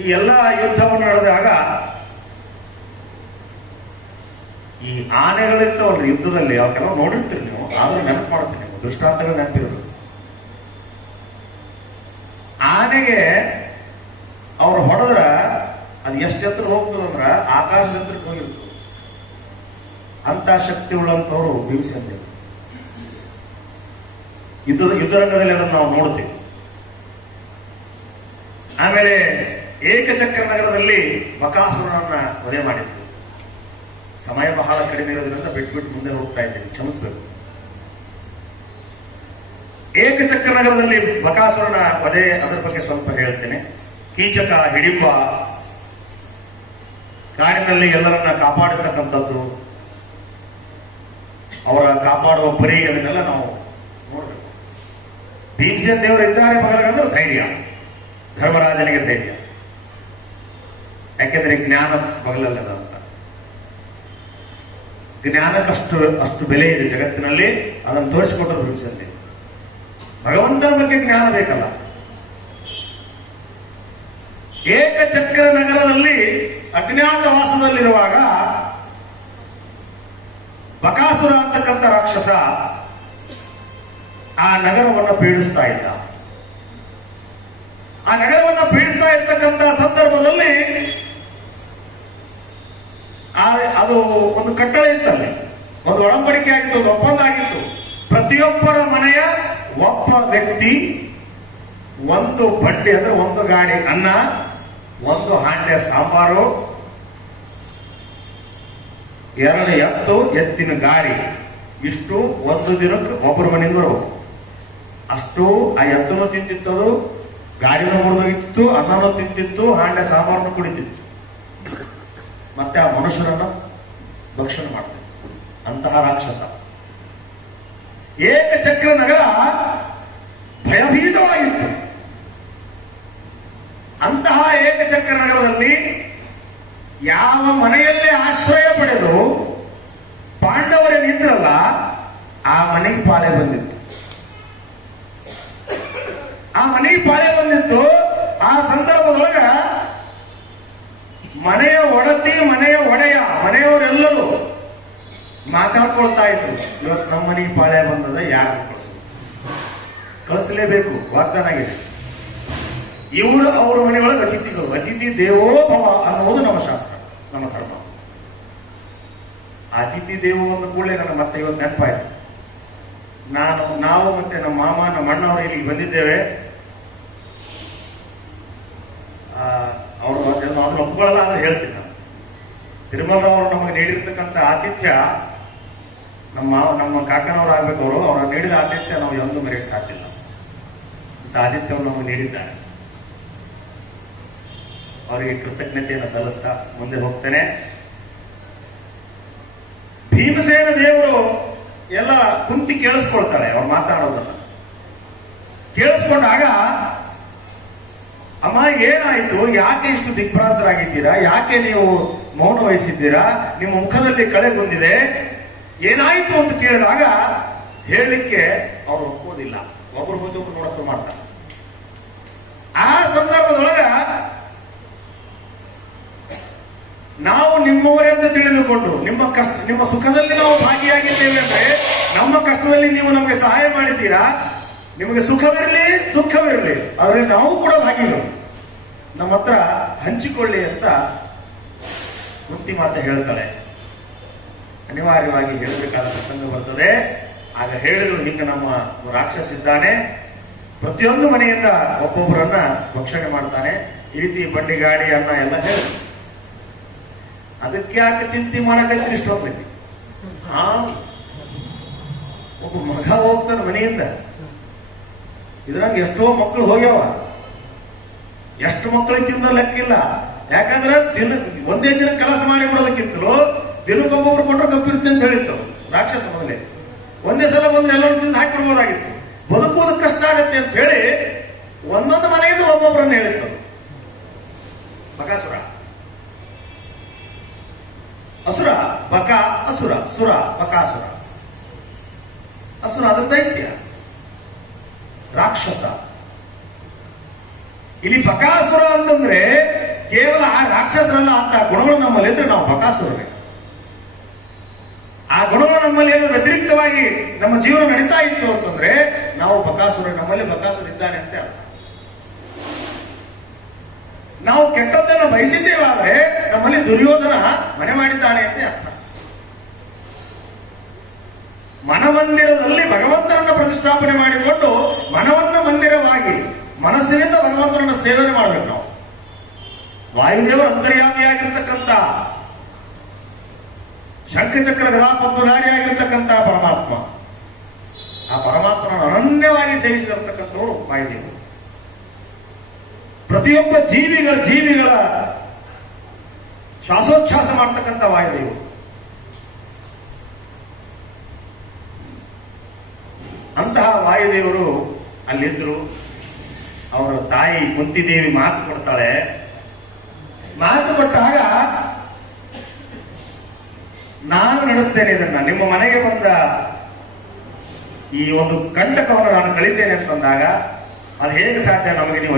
ಈ ಎಲ್ಲ ಯುದ್ಧವನ್ನು ನಡೆದಾಗ ಈ ಆನೆಗಳಿರ್ತಾವಲ್ರಿ ಯುದ್ಧದಲ್ಲಿ, ಅವಕ್ಕೆಲ್ಲ ನೋಡಿರ್ತೀರಿ ನೀವು, ಆದ್ರೂ ನೆನಪು ಮಾಡ್ತೀರಿ ನೀವು, ದೃಷ್ಟಾಂತಗಳು ನೆನಪಿರೋದು. ಆನೆಗೆ ಅವ್ರು ಹೊಡೆದ್ರ ಅದು ಎಷ್ಟು ಎತ್ತರ ಹೋಗ್ತದಂದ್ರ ಆಕಾಶದ ಎತ್ತರಕ್ಕೆ ಹೋಗಿರ್ತದೆ. ಅಂತ ಶಕ್ತಿ ಉಳ್ಳಂತವ್ರು ಭೀಮಸೇನ ದೇವರು. ಯುದ್ಧರಂಗದಲ್ಲಿ ಅದನ್ನು ನಾವು ನೋಡ್ತೀವಿ. ಆಮೇಲೆ ಏಕಚಕ್ರ ನಗರದಲ್ಲಿ ಬಕಾಸುರನನ್ನ ವಧೆ ಮಾಡಿದ್ರು. ಸಮಯ ಬಹಳ ಕಡಿಮೆ ಇರೋದ್ರಿಂದ ಬಿಟ್ಬಿಟ್ಟು ಮುಂದೆ ಹೋಗ್ತಾ ಇದ್ದೀನಿ, ಕ್ಷಮಿಸಬೇಕು. ಏಕಚಕ್ರ ನಗರದಲ್ಲಿ ಬಕಾಸುರನ ವಧೆ, ಅದರ ಬಗ್ಗೆ ಸ್ವಲ್ಪ ಹೇಳ್ತೇನೆ. ಕೀಚಕ ಹಿಡಿಂಬ ಕಾಡಿನಲ್ಲಿ ಎಲ್ಲರನ್ನ ಕಾಪಾಡತಕ್ಕಂಥದ್ದು, ಅವರ ಕಾಪಾಡುವ ಪರಿ, ಅದನ್ನೆಲ್ಲ ನಾವು ನೋಡ್ಬೇಕು. ಭೀಮಸೇನ ದೇವರು ಇದ್ದಾರೆ ಮಗನಿಗಂದ್ರೆ ಧೈರ್ಯ, ಧರ್ಮರಾಜನಿಗೆ ಧೈರ್ಯ. ಯಾಕೆಂದ್ರೆ ಜ್ಞಾನ ಮಗಲಲ್ಲದ ಅಂತ. ಜ್ಞಾನಕ್ಕಷ್ಟು ಬೆಲೆ ಇದೆ ಜಗತ್ತಿನಲ್ಲಿ, ಅದನ್ನು ತೋರಿಸಿಕೊಟ್ಟರು ಭೀಮಸೇನ ದೇವರು. ಭಗವಂತನ ಬಗ್ಗೆ ಜ್ಞಾನ ಬೇಕಲ್ಲ. ಏಕಚಕ್ರ ನಗರದಲ್ಲಿ ಅಜ್ಞಾತವಾಸದಲ್ಲಿರುವಾಗ ಬಕಾಸುರ ಅಂತಕ್ಕಂಥ ರಾಕ್ಷಸ ಆ ನಗರವನ್ನು ಪೀಡಿಸ್ತಾ ಇದ್ದ. ಆ ನಗರವನ್ನು ಪೀಡಿಸ್ತಾ ಇರ್ತಕ್ಕಂಥ ಸಂದರ್ಭದಲ್ಲಿ ಅದು ಒಂದು ಕಟ್ಟಳೆ ಇತ್ತಲ್ಲಿ, ಒಂದು ಒಡಂಬಡಿಕೆ ಆಗಿತ್ತು, ಒಂದು ಒಪ್ಪಂದ ಆಗಿತ್ತು. ಪ್ರತಿಯೊಬ್ಬರ ಮನೆಯ ಒಬ್ಬ ವ್ಯಕ್ತಿ ಒಂದು ಬಡ್ಡಿ ಅಂದ್ರೆ ಒಂದು ಗಾಡಿ ಅನ್ನ, ಒಂದು ಹಾಂಡೆ ಸಾಂಬಾರು, 2 ಎತ್ತು, ಎತ್ತಿನ ಗಾಡಿ, ಇಷ್ಟು ಒಂದು ದಿನಕ್ಕೆ ಒಬ್ಬರ ಮನೆಯಿಂದ ಬರಬೇಕು. ಅಷ್ಟು ಆ ಎತ್ತನ್ನು ತಿಂತಿತ್ತದು, ಗಾಡಿನೂ ಮುರಿದೋಗಿತ್ತು, ಅನ್ನನೂ ತಿಂತಿತ್ತು, ಹಾಂಡೆ ಸಾಂಬಾರನ್ನು ಕುಡಿತಿತ್ತು, ಮತ್ತೆ ಆ ಮನುಷ್ಯರನ್ನ ಭಕ್ಷಣೆ ಮಾಡ್ತಿತ್ತು. ಅಂತಹ ರಾಕ್ಷಸ. ಏಕಚಕ್ರ ನಗರ ಭಯಭೀತವಾಗಿತ್ತು. ಅಂತಹ ಏಕಚಕ್ರ ನಗರದಲ್ಲಿ ಯಾವ ಮನೆಯಲ್ಲೇ ಆಶ್ರಯ ಪಡೆದು ಪಾಂಡವರೇ ನಿಂದ್ರಲ್ಲ, ಆ ಮನೆಗೆ ಪಾಳೆ ಬಂದಿತ್ತು. ಆ ಮನೆಗೆ ಪಾಳೆ ಬಂದಿತ್ತು. ಆ ಸಂದರ್ಭದೊಳಗ ಮನೆಯ ಒಡತಿ, ಮನೆಯ ಒಡೆಯ, ಮನೆಯವರೆಲ್ಲರೂ ಮಾತಾಡ್ಕೊಳ್ತಾ ಇದ್ರು. ಇವತ್ತು ನಮ್ಮ ಮನೆಗೆ ಪಾಳೆ ಬಂದದ, ಯಾರು ಕಳಿಸಲೇಬೇಕು, ವಾಗ್ದಾನ ಆಗಿದೆ. ಇವರು ಅವರ ಮನೆಯೊಳಗೆ ಅತಿಥಿಗಳು. ಅತಿಥಿ ದೇವೋ ಭವ ಅನ್ನುವುದು ನಮ್ಮ ಶಾಸ್ತ್ರ, ನಮ್ಮ ಧರ್ಮ. ಅತಿಥಿ ದೇವೋ ಅಂದ ಕೂಡಲೇ ನನಗೆ ಮತ್ತೆ ಇವತ್ತು ನೆನಪಾಯಿತು. ನಾವು ಮತ್ತೆ ನಮ್ಮ ಮಾಮ, ನಮ್ಮ ಅಣ್ಣವರು ಇಲ್ಲಿಗೆ ಬಂದಿದ್ದೇವೆ. ಅವರು ಅದನ್ನು ಒಪ್ಕೊಳ್ಳಲ್ಲ ಅಂದ್ರೆ ಹೇಳ್ತೀನಿ ನಾನು. ತಿರುಮಲವರು ನಮಗೆ ನೀಡಿರ್ತಕ್ಕಂಥ ಆತಿಥ್ಯ, ನಮ್ಮ ಕಾಕನವರು ಆಗ್ಬೇಕು. ಅವರು ನೀಡಿದ ಆತಿಥ್ಯ ನಾವು ಎಂದೂ ಮರೆಯಕ್ಕೆ ಸಾಧ್ಯ ಇಲ್ಲ. ಅಂತ ಆತಿಥ್ಯವನ್ನು ನಮಗೆ ನೀಡಿದ್ದಾರೆ. ಅವರಿಗೆ ಕೃತಜ್ಞತೆಯನ್ನು ಸಲ್ಲಿಸ್ತಾ ಮುಂದೆ ಹೋಗ್ತೇನೆ. ಭೀಮಸೇನ ದೇವರು ಎಲ್ಲ ಕುಂತಿ ಕೇಳಿಸ್ಕೊಳ್ತಾಳೆ ಅವ್ರು ಮಾತಾಡೋದನ್ನ. ಕೇಳಿಸ್ಕೊಂಡಾಗ, ಅಮ್ಮ ಏನಾಯ್ತು, ಯಾಕೆ ಇಷ್ಟು ದಿಗ್ಭ್ರಾಂತರಾಗಿದ್ದೀರಾ, ಯಾಕೆ ನೀವು ಮೌನ ವಹಿಸಿದ್ದೀರಾ, ನಿಮ್ಮ ಮುಖದಲ್ಲಿ ಕಳೆ ಬಂದಿದೆ, ಏನಾಯ್ತು ಅಂತ ಕೇಳಿದಾಗ ಹೇಳಲಿಕ್ಕೆ ಅವ್ರು ಒಪ್ಪೋದಿಲ್ಲ. ಒಬ್ಬರು ಮುಂದೆ ಒಬ್ರು ನೋಡಕ್ಕೆ ಮಾಡ್ತಾರೆ. ಆ ಸಂದರ್ಭದೊಳಗ ನಾವು ನಿಮ್ಮವರೇ ಅಂತ ತಿಳಿದುಕೊಂಡು ನಿಮ್ಮ ಸುಖದಲ್ಲಿ ನಾವು ಭಾಗಿಯಾಗಿದ್ದೇವೆ ಅಂದ್ರೆ, ನಮ್ಮ ಕಷ್ಟದಲ್ಲಿ ನೀವು ನಮಗೆ ಸಹಾಯ ಮಾಡಿದ್ದೀರಾ, ನಿಮಗೆ ಸುಖವಿರಲಿ ದುಃಖವಿರಲಿ ಅದರಲ್ಲಿ ನಾವು ಕೂಡ ಭಾಗಿಗಳು, ನಮ್ಮ ಹತ್ರ ಹಂಚಿಕೊಳ್ಳಿ ಅಂತ ಮುಕ್ತಿ ಮಾತೆ ಹೇಳ್ತಾಳೆ. ಅನಿವಾರ್ಯವಾಗಿ ಹೇಳಬೇಕಾದ ಪ್ರಸಂಗ ಬರ್ತದೆ. ಆಗ ಹೇಳಿದ್ರು, ಹಿಂಗೆ ನಮ್ಮ ರಾಕ್ಷಸ ಇದ್ದಾನೆ, ಪ್ರತಿಯೊಂದು ಮನೆಯಿಂದ ಒಬ್ಬೊಬ್ಬರನ್ನ ಭಕ್ಷಣೆ ಮಾಡ್ತಾನೆ, ಈ ರೀತಿ ಬಂಡಿ ಗಾಡಿ ಅನ್ನ ಎಲ್ಲ ಹೇಳಿ. ಅದಕ್ಕೆ ಯಾಕೆ ಚಿಂತೆ ಮಾಡಕ್ಕೆ ಇಷ್ಟೊಂದೈತಿ. ಒಬ್ಬ ಮಗ ಹೋಗ್ತಾನೆ ಮನೆಯಿಂದ. ಇದ್ರಾಗ ಎಷ್ಟೋ ಮಕ್ಕಳು ಹೋಗ್ಯಾವ, ಎಷ್ಟು ಮಕ್ಕಳಿಗೆ ತಿಂದ ಲೆಕ್ಕಿಲ್ಲ. ಯಾಕಂದ್ರೆ ಒಂದೇ ದಿನ ಕೆಲಸ ಮಾಡಿ ಬಿಡೋದಕ್ಕಿಂತಲೂ ದಿನಕ್ಕೊಬ್ಬೊಬ್ರು ಕೊಟ್ಟರೆ ಕಪ್ಪಿರುತ್ತೆ ಅಂತ ಹೇಳಿತ್ತು. ರಾಕ್ಷಸ ಮೊದಲೇ ಒಂದೇ ಸಲ ಬಂದ್ರೆ ಎಲ್ಲರೂ ತಿಂದು ಹಾಕಿಬಿಡ್ಬೋದಾಗಿತ್ತು. ಬದುಕುವುದು ಕಷ್ಟ ಆಗತ್ತೆ ಅಂತ ಹೇಳಿ ಒಂದೊಂದು ಮನೆಯಿಂದ ಒಬ್ಬೊಬ್ಬರನ್ನು ಹೇಳಿತ್ತು. ಬಕಾಸುರ, ಅಸುರ, ಬಕ ಅಸುರ, ಸುರ ಬಕಾಸುರ. ಅಸುರ ಅದು ದೈತ್ಯ, ರಾಕ್ಷಸ. ಇಲ್ಲಿ ಬಕಾಸುರ ಅಂತಂದ್ರೆ ಕೇವಲ ಆ ರಾಕ್ಷಸರಲ್ಲ, ಅಂತ ಗುಣಗಳು ನಮ್ಮಲ್ಲಿ ಇದ್ರೆ ನಾವು ಬಕಾಸುರರೇ. ಆ ಗುಣಗಳು ನಮ್ಮಲ್ಲಿ ಏನು ವ್ಯತಿರಿಕ್ತವಾಗಿ ನಮ್ಮ ಜೀವನ ನಡೀತಾ ಇತ್ತು ಅಂತಂದ್ರೆ ನಾವು ಬಕಾಸುರ, ನಮ್ಮಲ್ಲಿ ಬಕಾಸುರ ಇದ್ದಾನೆ ಅಂತ ಅರ್ಥ. ನಾವು ಕೆಟ್ಟದ್ದನ್ನು ಬಯಸಿದ್ದೇವಾದ್ರೆ ನಮ್ಮಲ್ಲಿ ದುರ್ಯೋಧನ ಮನೆ ಮಾಡಿದ್ದಾನೆ ಅಂತ ಅರ್ಥ. ಮನಮಂದಿರದಲ್ಲಿ ಭಗವಂತನನ್ನ ಪ್ರತಿಷ್ಠಾಪನೆ ಮಾಡಿಕೊಂಡು ಮನವನ್ನ ಮಂದಿರವಾಗಿ ಮನಸ್ಸಿನಿಂದ ಭಗವಂತನನ್ನ ಸೇವನೆ ಮಾಡಬೇಕು ನಾವು. ವಾಯುದೇವರ ಅಂತರ್ಯಾಮಿಯಾಗಿರ್ತಕ್ಕಂಥ ಶಂಖಚಕ್ರ ಗದಾಪದ್ಮಧಾರಿಯಾಗಿರ್ತಕ್ಕಂಥ ಪರಮಾತ್ಮ, ಆ ಪರಮಾತ್ಮನ ಅನನ್ಯವಾಗಿ ಸೇವಿಸಿರತಕ್ಕಂಥವರು ವಾಯುದೇವರು. ಪ್ರತಿಯೊಬ್ಬ ಜೀವಿಗಳ ಶ್ವಾಸೋಚ್ಛ್ವಾಸ ಮಾಡ್ತಕ್ಕಂಥ ವಾಯುದೇವರು. ಅಂತಹ ವಾಯುದೇವರು ಅಲ್ಲಿದ್ರು. ಅವರ ತಾಯಿ ಕುಂತಿದೇವಿ ಮಾತು ಕೊಡ್ತಾಳೆ. ಮಾತು ಕೊಟ್ಟಾಗ, ನಾನು ನಡೆಸ್ತೇನೆ ಇದನ್ನ, ನಿಮ್ಮ ಮನೆಗೆ ಬಂದ ಈ ಒಂದು ಕಂಟಕವನ್ನು ನಾನು ಕಳಿತೇನೆ ಅಂತಂದಾಗ ಅದು ಹೇಗೆ ಸಾಧ್ಯ? ನಮಗೆ ನೀವು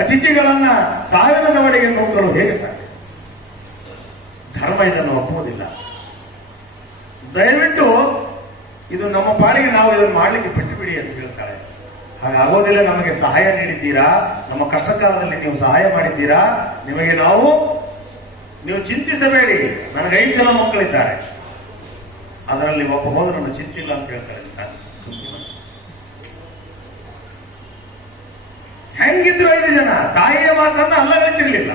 ಅತಿಥಿಗಳನ್ನ ಸಾವಿನದವರೆಗೆ ನೋಡಲು ಹೇಗೆ ಸಾಧ್ಯ? ಧರ್ಮ ಇದನ್ನು ಒಪ್ಪುವುದಿಲ್ಲ. ದಯವಿಟ್ಟು ಇದು ನಮ್ಮ ಪಾಲಿಗೆ ನಾವು ಇದನ್ನು ಮಾಡ್ಲಿಕ್ಕೆ ಬಿಟ್ಟು ಬಿಡಿ ಅಂತ ಹೇಳ್ತಾಳೆ. ಹಾಗಾಗೋದಿಲ್ಲ, ನಮಗೆ ಸಹಾಯ ನೀಡಿದ್ದೀರಾ, ನಮ್ಮ ಕಷ್ಟ ಕಾಲದಲ್ಲಿ ನೀವು ಸಹಾಯ ಮಾಡಿದ್ದೀರಾ, ನಿಮಗೆ ನೀವು ಚಿಂತಿಸಬೇಡಿ, ನನಗೆ 5 ಜನ ಮಕ್ಕಳಿದ್ದಾರೆ, ಅದರಲ್ಲಿ ಒಬ್ಬ ಹೋದ್ರೆ ನನ್ನ ಚಿಂತಿಲ್ಲ ಅಂತ ಹೇಳ್ತಾರೆ. ಹೆಂಗಿದ್ರು 5 ಜನ, ತಾಯಿಯ ಮಾತನ್ನ ಅಲ್ಲಗಳೆತಿರ್ಲಿಲ್ಲ.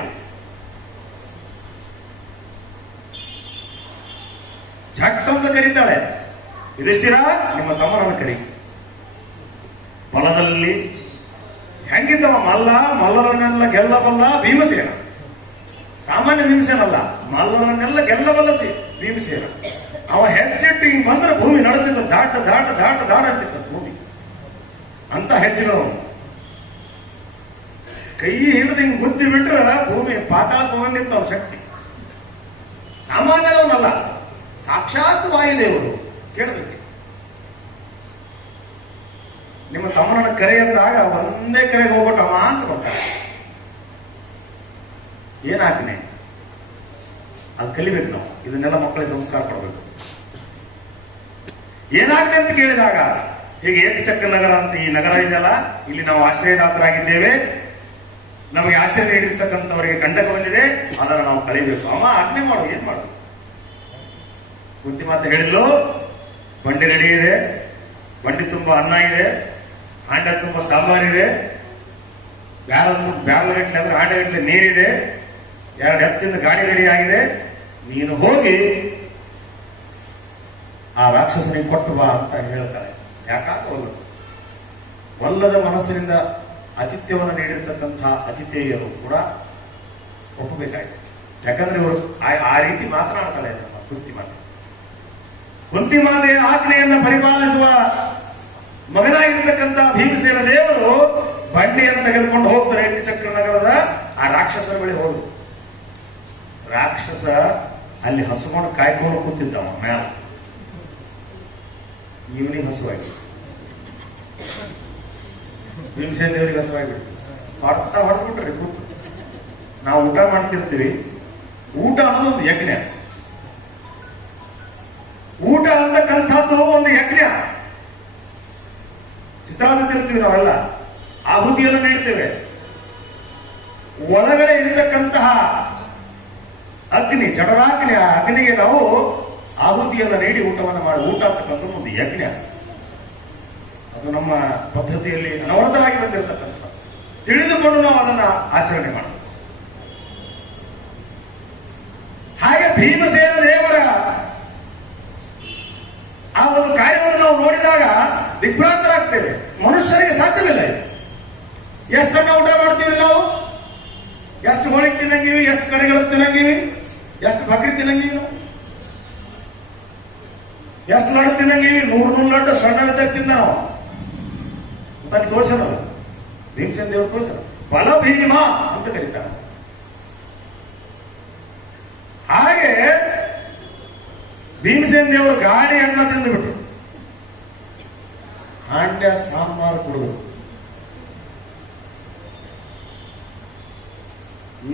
ಝಟ್ ಅಂತ ಕರೀತಾಳೆ, ಯುಧಿಷ್ಠಿರ ನಿಮ್ಮ ತಮ್ಮನನ್ನು ಕರಿ. ಹೊಲದಲ್ಲಿ ಹೆಂಗಿದ್ದವ ಮಲ್ಲರನ್ನೆಲ್ಲ ಗೆಲ್ಲಬಲ್ಲ ಭೀಮಸೇನ. ಸಾಮಾನ್ಯ ಭೀಮಸೇನಲ್ಲ, ಮಲ್ಲರನ್ನೆಲ್ಲ ಗೆಲ್ಲಬಲ್ಲ ಭೀಮಸೇನ. ಅವ ಹೆಜ್ಜೆಟ್ಟು ಹಿಂಗ್ ಬಂದ್ರೆ ಭೂಮಿ ನಡುತ್ತಿದ್ದ, ದಾಟ ದಾಟ ದಾಟ ದಾಟ ಅಂತಿದ್ದ ಭೂಮಿ. ಅಂತ ಹೆಜ್ಜೆಗಳು ಕೈ ಹಿಡಿದು ಹಿಂಗ್ ಬುದ್ಧಿ ಬಿಟ್ರೆ ಭೂಮಿ ಪಾತಾಳಕ್ಕೆ ಹೋಗಂಗಿತ್ತ ಅವ್ರ ಶಕ್ತಿ. ಸಾಮಾನ್ಯದವನಲ್ಲ, ಸಾಕ್ಷಾತ್ ವಾಯುದೇವರು. ಕೇಳಬೇಕು, ನಿಮ್ಮ ತಮ್ಮನನ್ನ ಕರೆ ಅಂದಾಗ ಒಂದೇ ಕರೆಗೆ ಹೋಗ್ಬಿಟ್ಟವ ಅಂತ ಬರ್ತಾರೆ. ಏನಾಗ್ನೆ ಅದು ಕಲಿಬೇಕು ನಾವು. ಇದನ್ನೆಲ್ಲ ಮಕ್ಕಳಿಗೆ ಸಂಸ್ಕಾರ ಕೊಡಬೇಕು. ಏನಾಗ್ನೆ ಅಂತ ಕೇಳಿದಾಗ, ಹೀಗೆ ಏಕಚಕ್ರ ನಗರ ಅಂತ ಈ ನಗರ ಇದೆಯಲ್ಲ, ಇಲ್ಲಿ ನಾವು ಆಶ್ರಯದಾತರಾಗಿದ್ದೇವೆ, ನಮಗೆ ಆಶ್ರಯ ನೀಡಿರ್ತಕ್ಕಂಥವರಿಗೆ ಕಂಟಕ ಬಂದಿದೆ, ಅದನ್ನು ನಾವು ಕಲಿಬೇಕು. ಅಮ್ಮ ಆಜ್ಞೆ ಮಾಡು, ಏನ್ ಮಾಡು? ಬುದ್ಧಿ ಮಾತು ಹೇಳಿದ್ಲು. ಬಂಡಿ ರೆಡಿ ಇದೆ, ಬಂಡಿ ತುಂಬಾ ಅನ್ನ ಇದೆ, ಹಾಂಡ ತುಂಬಾ ಸಾಂಬಾರಿದೆ, ಬ್ಯಾರಲ್ಗಟ್ಲೆ ಅಂದ್ರೆ ಹಾಂಡಗಟ್ಲೆ ನೀರಿದೆ, 2 ಎತ್ತಿಂದ ಗಾಡಿ ರೆಡಿ ಆಗಿದೆ, ನೀನು ಹೋಗಿ ಆ ರಾಕ್ಷಸನಿಗೆ ಕೊಟ್ಟು ಬಾ ಅಂತ ಹೇಳ್ತಾರೆ. ಯಾಕಾದ್ರೆ ಒಲ್ಲದ ಮನಸ್ಸಿನಿಂದ ಆತಿಥ್ಯವನ್ನು ನೀಡಿರ್ತಕ್ಕಂಥ ಅತಿಥೇಯರು ಕೂಡ ಒಪ್ಪಬೇಕಾಗಿದೆ. ಯಾಕಂದ್ರೆ ಇವರು ಆ ರೀತಿ ಮಾತನಾಡ್ತಾಳೆ ನಮ್ಮ ಕುಂತಿ ಮಾತೆಯ ಆಜ್ಞೆಯನ್ನು ಪರಿಪಾಲಿಸುವ ಮಗನಾಗಿರ್ತಕ್ಕಂಥ ಭೀಮಸೇನ ದೇವರು ಬಂಡಿಯನ್ನು ತೆಗೆದುಕೊಂಡು ಹೋಗ್ತಾರೆ ಏಕಚಕ್ರ ನಗರದ ಆ ರಾಕ್ಷಸರ ಬಳಿ ಹೋದ್ರು. ರಾಕ್ಷಸ ಅಲ್ಲಿ ಹಸುಕೊಂಡು ಕಾಯ್ಕೊಂಡು ಕೂತಿದ್ದವ ಮ್ಯಾಲ. ಇವನಿಗೆ ಹಸುವಾಗಿ, ಭೀಮಸೇನ ದೇವರಿಗೆ ಹಸುವಾಗಿಬಿಟ್ಟು ಹೊಡೆದ್ಬಿಟ್ರಿ ಕೂತು. ನಾವು ಊಟ ಮಾಡ್ತಿರ್ತೀವಿ, ಊಟ ಅನ್ನೋದು ಒಂದು ಯಜ್ಞ. ಊಟ ಅಂತಕ್ಕಂಥದ್ದು ಒಂದು ಯಜ್ಞ. ಚಿತ್ರಾಂತಿರ್ತೀವಿ ನಾವೆಲ್ಲ, ಆಹುತಿಯನ್ನು ನೀಡ್ತೇವೆ. ಒಳಗಡೆ ಇರತಕ್ಕಂತಹ ಅಗ್ನಿ, ಜಠರಾಗ್ನಿ, ಆ ಅಗ್ನಿಗೆ ನಾವು ಆಹುತಿಯನ್ನು ನೀಡಿ ಊಟವನ್ನು ಮಾಡಿ, ಊಟ ಅಂತಕ್ಕಂಥ ಒಂದು ಯಜ್ಞ. ಅದು ನಮ್ಮ ಪದ್ಧತಿಯಲ್ಲಿ ಅನವರತವಾಗಿ ಬಂದಿರತಕ್ಕಂಥ, ತಿಳಿದುಕೊಂಡು ನಾವು ಅದನ್ನ ಆಚರಣೆ ಮಾಡಬೇಕು. ಹಾಗೆ ಭೀಮಸೇನ ದೇವರ ಆ ಒಂದು ಕಾರ್ಯವನ್ನು ನಾವು ನೋಡಿದಾಗ ದಿಗ್ಭ್ರಾಂತರಾಗ್ತೇವೆ. ಮನುಷ್ಯರಿಗೆ ಸಾಧ್ಯವಿಲ್ಲ. ಎಷ್ಟನ್ನ ಊಟ ಮಾಡ್ತೀವಿ ನಾವು? ಎಷ್ಟು ಹೋಳಿಗೆ ತಿನ್ನಂಗಿವಿ, ಎಷ್ಟು ಕಡೆಗಳು ತಿನ್ನಂಗಿವಿ, ಎಷ್ಟು ಬಕ್ರಿ ತಿನ್ನಂಗಿವಿ ನಾವು? ಎಷ್ಟು ಲಡ್ಡು ತಿನ್ನಂಗೆ 100 ಲಡ್ಡು ಸಣ್ಣವಿದ್ದಾಗ ತಿಂದ ನಾವು ಅಲ್ಲಿ ತೋರ್ಸನಲ್ಲ, ಭೀಮಸೇನ ದೇವರು ತೋರ್ಸನ ಬಲ ಭೀಮ ಅಂತ ಕರೀತಾರೆ. ಹಾಗೆ ಭೀಮಸೇನ ದೇವರು ಗಾಳಿ ಅನ್ನ ತಿಂದುಬಿಟ್ಟು ಹಾಂಡ್ಯ ಸಾಂಬಾರು ಕುಡಿದು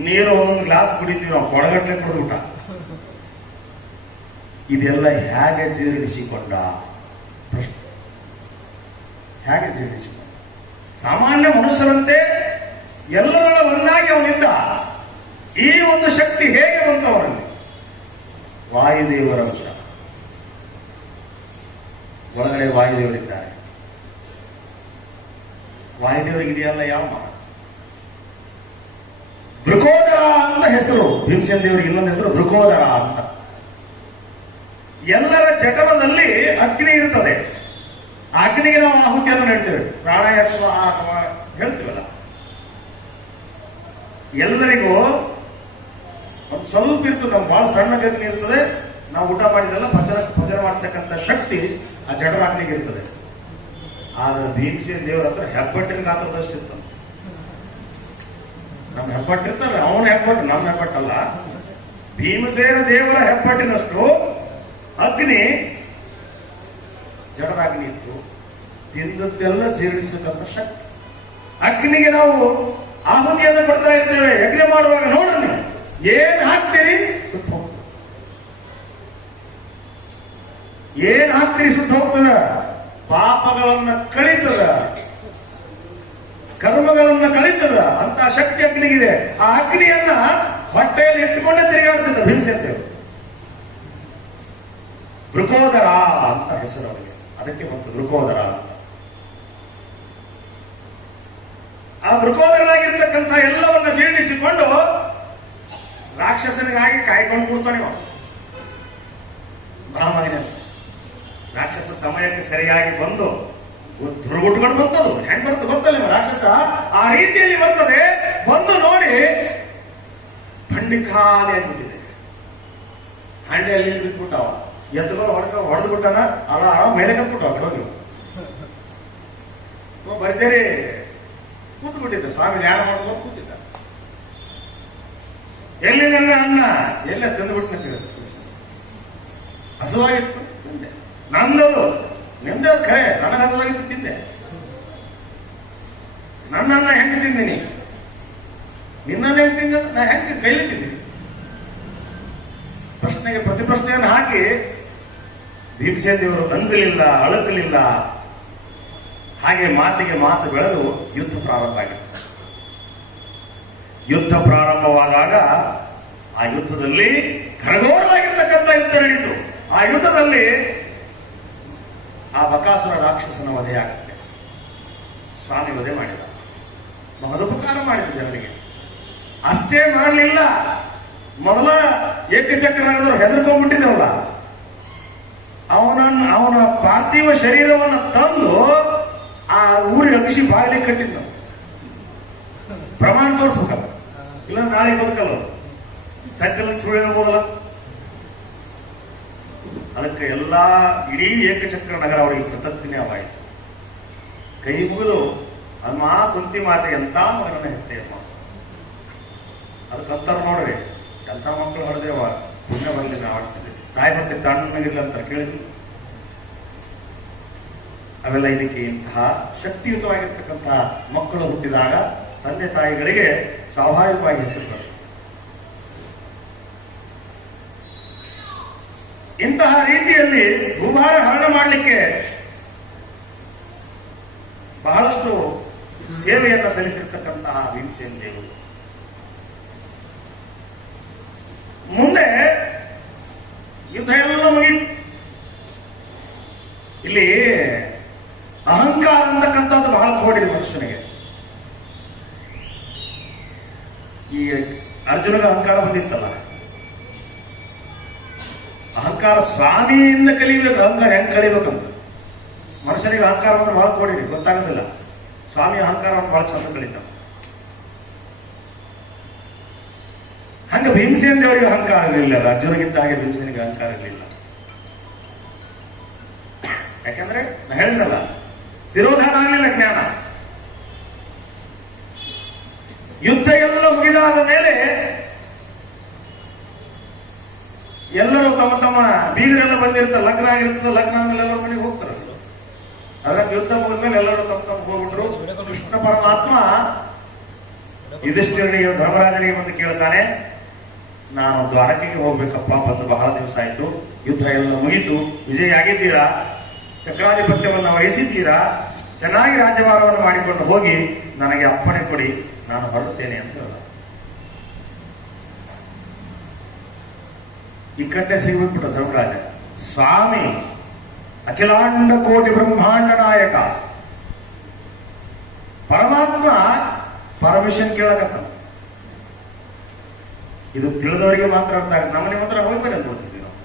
ನೀರು ಒಂದು ಗ್ಲಾಸ್ ಕುಡಿತೀವಿ ನಾವು, ಕೊಡಗಟ್ಟಲೆ ಕುಡಿದ್ಬಿಟ್ಟ. ಇದೆಲ್ಲ ಹೇಗೆ ಜೀರ್ಣಿಸಿಕೊಂಡ ಪ್ರಶ್ನೆ, ಹೇಗೆ ಜೀರ್ಣಿಸಿಕೊಂಡ? ಸಾಮಾನ್ಯ ಮನುಷ್ಯರಂತೆ ಎಲ್ಲರ ಒಂದಾಗಿ ಅವನಿದ್ದ. ಈ ಒಂದು ಶಕ್ತಿ ಹೇಗೆ ಬಂತು ಅವನಲ್ಲಿ? ವಾಯುದೇವರ ಅಂಶ, ಒಳಗಡೆ ವಾಯುದೇವರಿದ್ದಾರೆ. ವಾಯುದೇವರಿಗಿದೆಯಲ್ಲ ಯಾವ ಬೃಕೋದರ ಅಂತ ಹೆಸರು. ಭೀಮಸೇನ ದೇವರಿಗೆ ಇನ್ನೊಂದು ಹೆಸರು ಬೃಕೋದರ ಅಂತ. ಎಲ್ಲರ ಜಠರದಲ್ಲಿ ಅಗ್ನಿ ಇರ್ತದೆ. ಅಗ್ನಿಗೆ ನಾವು ಆಹುತಿಯನ್ನು ಹೇಳ್ತೇವೆ, ಪ್ರಾಣಾಯಾಮ ಹೇಳ್ತೀವಲ್ಲ. ಎಲ್ಲರಿಗೂ ಒಂದು ಸ್ವಲ್ಪ ಇರ್ತದೆ, ನಮ್ಗೆ ಬಹಳ ಸಣ್ಣ ಅಗ್ನಿ ಇರ್ತದೆ. ನಾವು ಊಟ ಮಾಡಿದೆಲ್ಲ ಭಜನೆ ಮಾಡ್ತಕ್ಕಂಥ ಶಕ್ತಿ ಆ ಜಠರಾಗ್ನಿಗೆ ಇರ್ತದೆ. ಆದ್ರೆ ಭೀಮಸೇನ ದೇವರ ಹತ್ರ ಹೆಬ್ಬಟ್ಟಿನ ಗಾತ್ರದಷ್ಟು ಇರ್ತದೆ. ನಮ್ಮ ಹೆಬ್ಬಟ್ಟಿರ್ತಾರೆ, ಅವನ ಹೆಬ್ಬಟ್ಟು, ನಮ್ಮ ಹೆಬ್ಬಟ್ಟಲ್ಲ. ಭೀಮಸೇನ ದೇವರ ಹೆಬ್ಬಟ್ಟಿನಷ್ಟು ಅಗ್ನಿ ಜಠರಾಗ್ನಿ ಇತ್ತು. ತಿಂದದ್ದೆಲ್ಲ ಜೀರ್ಣಿಸತಕ್ಕಂಥ ಶಕ್ತಿ. ಅಗ್ನಿಗೆ ನಾವು ಆಹುತಿಯನ್ನು ಕೊಡ್ತಾ ಇರ್ತೇವೆ. ಯಜ್ಞ ಮಾಡುವಾಗ ನೋಡ್ರಿ, ಏನ್ ಹಾಕ್ತೀರಿ ಸುಟ್ಟು ಹೋಗ್ತದೆ. ಏನ್ ಹಾಕ್ತೀರಿ ಸುಟ್ಟು ಹೋಗ್ತದ. ಪಾಪಗಳನ್ನ ಕಳೀತದ, ಕರ್ಮಗಳನ್ನ ಕಳೀತದ. ಅಂತ ಶಕ್ತಿ ಅಗ್ನಿಗಿದೆ. ಆ ಅಗ್ನಿಯನ್ನ ಹೊಟ್ಟೆಯಲ್ಲಿ ಇಟ್ಟುಕೊಂಡೇ ತಿರುಗಾಡ್ತದೆ ಭೀಮಸೇನ ದೇವರು. ಬೃಕೋದರ ಅಂತ ಹೆಸರು ಅವರಿಗೆ, ಅದಕ್ಕೆ ಬಂತು ಬೃಕೋದರ ಅಂತ. ಆ ಬೃಕೋದರನಾಗಿರ್ತಕ್ಕಂಥ ಎಲ್ಲವನ್ನ ಜೀರ್ಣಿಸಿಕೊಂಡು ರಾಕ್ಷಸನಿಗಾಗಿ ಕಾಯ್ಕೊಂಡು ಕೂಡ್ತಾನೆ ಬ್ರಾಹ್ಮಣಿನ. ರಾಕ್ಷಸ ಸಮಯಕ್ಕೆ ಸರಿಯಾಗಿ ಬಂದು ದುರ್ಗುಟ್ಕೊಂಡು ಬಂತದು. ಹೆಂಗ್ ಬರ್ತ ಗೊತ್ತಲ್ಲ ರಾಕ್ಷಸ, ಆ ರೀತಿಯಲ್ಲಿ ಬರ್ತದೆ. ಬಂದು ನೋಡಿ ಬಂಡಿ ಖಾಲಿ ಆಗಿಬಿಟ್ಟಿದೆ. ಹಂಡೆಯಲ್ಲಿ ಬಿಟ್ಬಿಟ್ಟವ, ಎತ್ತುಗಳು ಹೊಡೆದು ಬಿಟ್ಟಾನ. ಅಲ್ಲ ಮೇಲೆ ಕಟ್ಬಿಟ್ಟವ ಕಡೆ ಭರ್ಜರಿ ಕೂತು ಬಿಟ್ಟಿದ್ದ. ಸ್ವಾಮಿ ಧ್ಯಾನ ಮಾಡ್ಕೊಂಡು ಕೂತಿದ್ದ. ಎಲ್ಲಿ ನನ್ನ ಅನ್ನ ಎಲ್ಲ ತಂದುಬಿಟ್ಟು ಹಸುವಾಗಿತ್ತು ತಿಂದೆ. ನಂದು ನಿಂದೆ ಖರೆ, ನನಗೆ ಹಸುವಾಗಿತ್ತು ತಿಂದೆ. ನನ್ನನ್ನ ಹೆಂಗೆ ತಿಂದೀನಿ, ನಿನ್ನ ಹೆಂಗೆ ತಿಂದ, ನಾ ಹೆಂಗೆ ಕೈಲಿ ತಿಂದೀನಿ. ಪ್ರಶ್ನೆಗೆ ಪ್ರತಿ ಪ್ರಶ್ನೆಯನ್ನು ಹಾಕಿ ಭೀಮಸೇನ ದೇವರು ಅಂಜಲಿಲ್ಲ, ಅಳಕಲಿಲ್ಲ. ಹಾಗೆ ಮಾತಿಗೆ ಮಾತು ಬೆಳೆದು ಯುದ್ಧ ಪ್ರಾರಂಭ ಆಗಿತ್ತು. ಯುದ್ಧ ಪ್ರಾರಂಭವಾದಾಗ ಆ ಯುದ್ಧದಲ್ಲಿ ಖರಗೋರವಾಗಿರ್ತಕ್ಕಂಥ ಯುದ್ಧ ನಡೆಯಿತು. ಆ ಯುದ್ಧದಲ್ಲಿ ಆ ಬಕಾಸುರ ರಾಕ್ಷಸನ ವಧೆಯಾಗುತ್ತೆ. ಸ್ವಾಮಿ ವಧೆ ಮಾಡಿದ, ಮಹದುಪಕಾರ ಮಾಡಿದ ಜನರಿಗೆ. ಅಷ್ಟೇ ಮಾಡಲಿಲ್ಲ, ಮೊದಲ ಏಕಚಕ್ರ ನಡೆದವರು ಹೆದರ್ಕೊಂಡ್ಬಿಟ್ಟಿದ್ರಲ್ಲ, ಅವನ ಪಾರ್ಥಿವ ಶರೀರವನ್ನು ತಂದು ಆ ಊರಿಗೆ ಅಗಿಸಿ ಬಾಗಿಲಿ ಕಟ್ಟಿದ್ದ. ಪ್ರಮಾಣ ತೋರಿಸ್ಬೇಕಲ್ಲ, ಇಲ್ಲ ನಾಳೆ ಬದುಕಲ್ಲ, ಸತ್ಯಲ್ಲ ಸುಳ್ಳು ಹೇಳ್ಬೋದಲ್ಲ. ಅದಕ್ಕೆ ಎಲ್ಲಾ ಇಡೀ ಏಕಚಕ್ರ ನಗರ ಅವರಿಗೆ ಕೃತಜ್ಞವಾಯಿತು. ಕೈ ಮುಗಿದು ಅಮ್ಮ ಕುಂತಿ ಮಾತೆ ಎಂತ ಮಗನ ಹೆತ್ತೆಯಮ್ಮ. ಅದಕ್ಕಂತಾರ ನೋಡ್ರಿ, ಎಂತ ಮಕ್ಕಳು ಹೊಡೆದೇವ ಪುಣ್ಯ ಬಂದು ನಾವು ಆಡ್ತಿದ್ವಿ. ತಾಯಿ ಮತ್ತೆ ತಣ್ಣಗಿಲ್ಲ ಅಂತ ಕೇಳಿದ್ವಿ. ಅವೆಲ್ಲ ಇದಕ್ಕೆ ಇಂತಹ ಶಕ್ತಿಯುತವಾಗಿರ್ತಕ್ಕಂತಹ ಮಕ್ಕಳು ಹುಟ್ಟಿದಾಗ ತಂದೆ ತಾಯಿಗಳಿಗೆ ಸ್ವಾಭಾವಿಕವಾಗಿ ಹೆಸರು ಬರುತ್ತೆ. ಇಂತಹ ರೀತಿಯಲ್ಲಿ ಭೂಭಾರ ಹರಣ ಮಾಡಲಿಕ್ಕೆ ಬಹಳಷ್ಟು ಸೇವೆಯನ್ನು ಸಲ್ಲಿಸಿರ್ತಕ್ಕಂತಹ ಭೀಮಸೇನ ದೇವರು ಮುಂದೆ ಯುದ್ಧ ಎಲ್ಲ ಮುಗಿಯಿತು. ಇಲ್ಲಿ ಅಹಂಕಾರ ಅಂತಕ್ಕಂಥದ್ದು ಬಹಳ ಕೋಡಿದೆ ಮನುಷ್ಯನಿಗೆ. ಈ ಅರ್ಜುನಗ ಅಹಂಕಾರ ಬಂದಿತ್ತಲ್ಲ, ಅಹಂಕಾರ ಸ್ವಾಮಿಯಿಂದ ಕಲಿಬೇಕು. ಅಹಂಕಾರ ಹೆಂಗ್ ಕಲಿಬೇಕಂತ ಮನುಷ್ಯನಿಗೆ ಅಹಂಕಾರ ಅಂದ್ರೆ ಬಹಳ ಕೋಡಿದೆ, ಗೊತ್ತಾಗೋದಿಲ್ಲ. ಸ್ವಾಮಿ ಅಹಂಕಾರವನ್ನು ಬಹಳ ಚಂದ ಕಲಿತಾವ. ಹಂಗ ಭೀಮಸೇನ ದೇವರಿಗೆ ಅಹಂಕಾರ ಇರಲಿಲ್ಲ, ಅರ್ಜುನಿಗಿದ್ದ ಹಾಗೆ ಭೀಮಸೇನಿಗೆ ಅಹಂಕಾರ ಇರಲಿಲ್ಲ. ಯಾಕಂದ್ರೆ ನಾ ಹೇಳಿದ್ನಲ್ಲ, ತಿರೋಧಾನ ಆಗಲಿಲ್ಲ ಜ್ಞಾನ. ಯುದ್ಧ ಎಲ್ಲ ಮುಗಿದಾದ ಮೇಲೆ ಎಲ್ಲರೂ ತಮ್ಮ ತಮ್ಮ ಬೀಗರೆಲ್ಲ ಬಂದಿರ್ತಾರೆ, ಲಗ್ನ ಆಗಿರ್ತದೆ, ಲಗ್ನ ಆದ್ಮೇಲೆ ಎಲ್ಲರೂ ಮನೆಗೆ ಹೋಗ್ತಾರೆ. ಅದ್ರ ಯುದ್ಧ ಮುಗಿದ್ಮೇಲೆ ಎಲ್ಲರೂ ತಮ್ಮ ತಮ್ಮ ಹೋಗ್ಬಿಟ್ರು. ಕೃಷ್ಣ ಪರಮಾತ್ಮ ಯುಧಿಷ್ಠಿರನಿಗೆ, ಧರ್ಮರಾಜನಿಗೆ ಬಂದು ಕೇಳ್ತಾನೆ, ನಾನು ದ್ವಾರಕೆಗೆ ಹೋಗ್ಬೇಕಪ್ಪ, ಬಂದು ಬಹಳ ದಿವಸ ಆಯ್ತು, ಯುದ್ಧ ಎಲ್ಲ ಮುಗಿತು, ವಿಜಯ ಆಗಿದ್ದೀರಾ, ಚಕ್ರಾಧಿಪತ್ಯವನ್ನು ವಹಿಸಿದ್ದೀರಾ, ಚೆನ್ನಾಗಿ ರಾಜ್ಯಭಾರವನ್ನು ಮಾಡಿಕೊಂಡು ಹೋಗಿ ನನಗೆ ಅಪ್ಪಣೆ ಕೊಡಿ, ನಾನು ಹೊರಡುತ್ತೇನೆ ಅಂತ ಹೇಳ. ಈ ಕಟ್ಟೆ ಸಿಗ್ಬಿಟ್ಬಿಟ್ಟು ಧರ್ಮರಾಜ, ಸ್ವಾಮಿ ಅಖಿಲಾಂಡ ಕೋಟಿ ಬ್ರಹ್ಮಾಂಡ ನಾಯಕ ಪರಮಾತ್ಮ ಪರ್ಮಿಷನ್ ಕೇಳಕತ್ತ. ಇದು ತಿಳಿದವರಿಗೆ ಮಾತ್ರ ಅರ್ಥ ಆಗುತ್ತೆ, ನಮ್ಮನೆ ಮಾತ್ರ ಹೋಗ್ಬೇಡಿ ಅಂತ ನೋಡ್ತಿದ್ವಿ ನಾವು.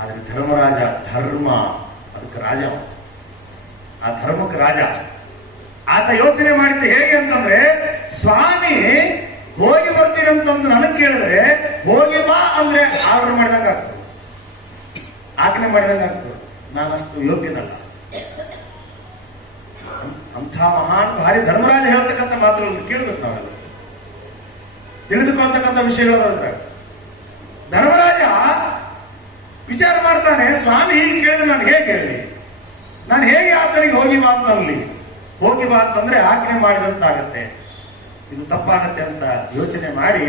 ಆದ್ರೆ ಧರ್ಮರಾಜ, ಧರ್ಮ ಅದಕ್ಕೆ ರಾಜ, ಆ ಧರ್ಮಕ್ಕೆ ರಾಜ. ಆತ ಯೋಚನೆ ಮಾಡಿದ್ದು ಹೇಗೆ ಅಂತಂದ್ರೆ, ಸ್ವಾಮಿ ಹೋಗಿ ಬರ್ತೀನಿ ಅಂತಂದು ನನಗೆ ಕೇಳಿದ್ರೆ ಹೋಗಿ ಬಾ ಅಂದ್ರೆ ಆರ್ಡರ್ ಮಾಡಿದಂಗ ಆಗ್ತದೆ, ಆಜ್ಞೆ ಮಾಡಿದಂಗ ಆಗ್ತದೆ. ನಾನಷ್ಟು ಯೋಗ್ಯನಲ್ಲ. ಅಂಥ ಮಹಾನ್ ಭಾರಿ ಧರ್ಮರಾಜ ಹೇಳ್ತಕ್ಕಂಥ ಮಾತುಗಳನ್ನು ಕೇಳಬೇಕು ನಾವೆಲ್ಲ, ತಿಳಿದುಕೊಳ್ತಕ್ಕಂಥ ವಿಷಯಗಳಾದ್ರೆ. ಧರ್ಮರಾಜ ವಿಚಾರ ಮಾಡ್ತಾನೆ, ಸ್ವಾಮಿ ಹೀಗೆ ಕೇಳಿದ್ರೆ ನಾನು ಹೇಗೆ ಹೇಳಿ, ನಾನು ಹೇಗೆ ಆತನಿಗೆ ಹೋಗಿ ಬಾ ಅಂತಲ್ಲಿ, ಹೋಗಿ ಬಾ ಅಂತಂದ್ರೆ ಆಜ್ಞೆ ಮಾಡಿದಂತಾಗತ್ತೆ, ಇದು ತಪ್ಪಾಗತ್ತೆ ಅಂತ ಯೋಚನೆ ಮಾಡಿ,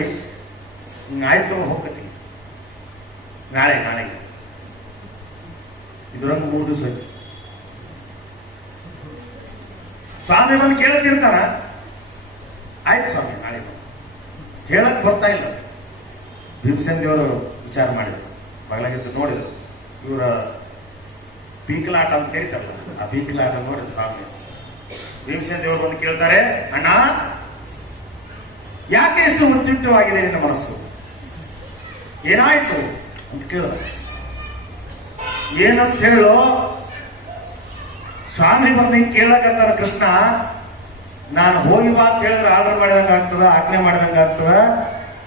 ಆಯ್ತು ಹೋಗ್ತೀನಿ ನಾಳೆಗೆ ಇದರಂಗ 3 ದಿವಸ ಆಯ್ತು. ಸ್ವಾಮಿ ಬಂದು ಕೇಳ್ತಿರ್ತಾನ, ಆಯ್ತು ಸ್ವಾಮಿ ನಾಳೆ ಹೇಳಕ್ ಬರ್ತಾ ಇಲ್ಲ. ಭೀಮಸೇನ ದೇವರು ವಿಚಾರ ಮಾಡಿದ್ರು, ಬಗಲಾಗಿದ್ದು ನೋಡಿದ್ರು, ಇವರ ಪೀಕಲಾಟ ಅಂತ ಕರೀತಾರಲ್ಲ, ಆ ಪೀಕಲಾಟ ನೋಡಿದ್ರು ಸ್ವಾಮಿ. ಭೀಮಸೇನ ದೇವರು ಬಂದು ಕೇಳ್ತಾರೆ, ಅಣ್ಣ ಯಾಕೆ ಎಷ್ಟು ಉದ್ಯುಕ್ತವಾಗಿದೆ ನಿನ್ನ ಮನಸ್ಸು, ಏನಾಯ್ತು ಅಂತ ಕೇಳಿದ. ಏನಂತ ಹೇಳು, ಸ್ವಾಮಿ ಬಂದು ಕೇಳಕತ್ತಾರ ಕೃಷ್ಣ, ನಾನು ಹೋಗಿ ಬಾ ಅಂತ ಹೇಳಿದ್ರೆ ಆರ್ಡರ್ ಮಾಡಿದಂಗ ಆಗ್ತದ, ಆಜ್ಞೆ ಮಾಡಿದಂಗ ಆಗ್ತದ,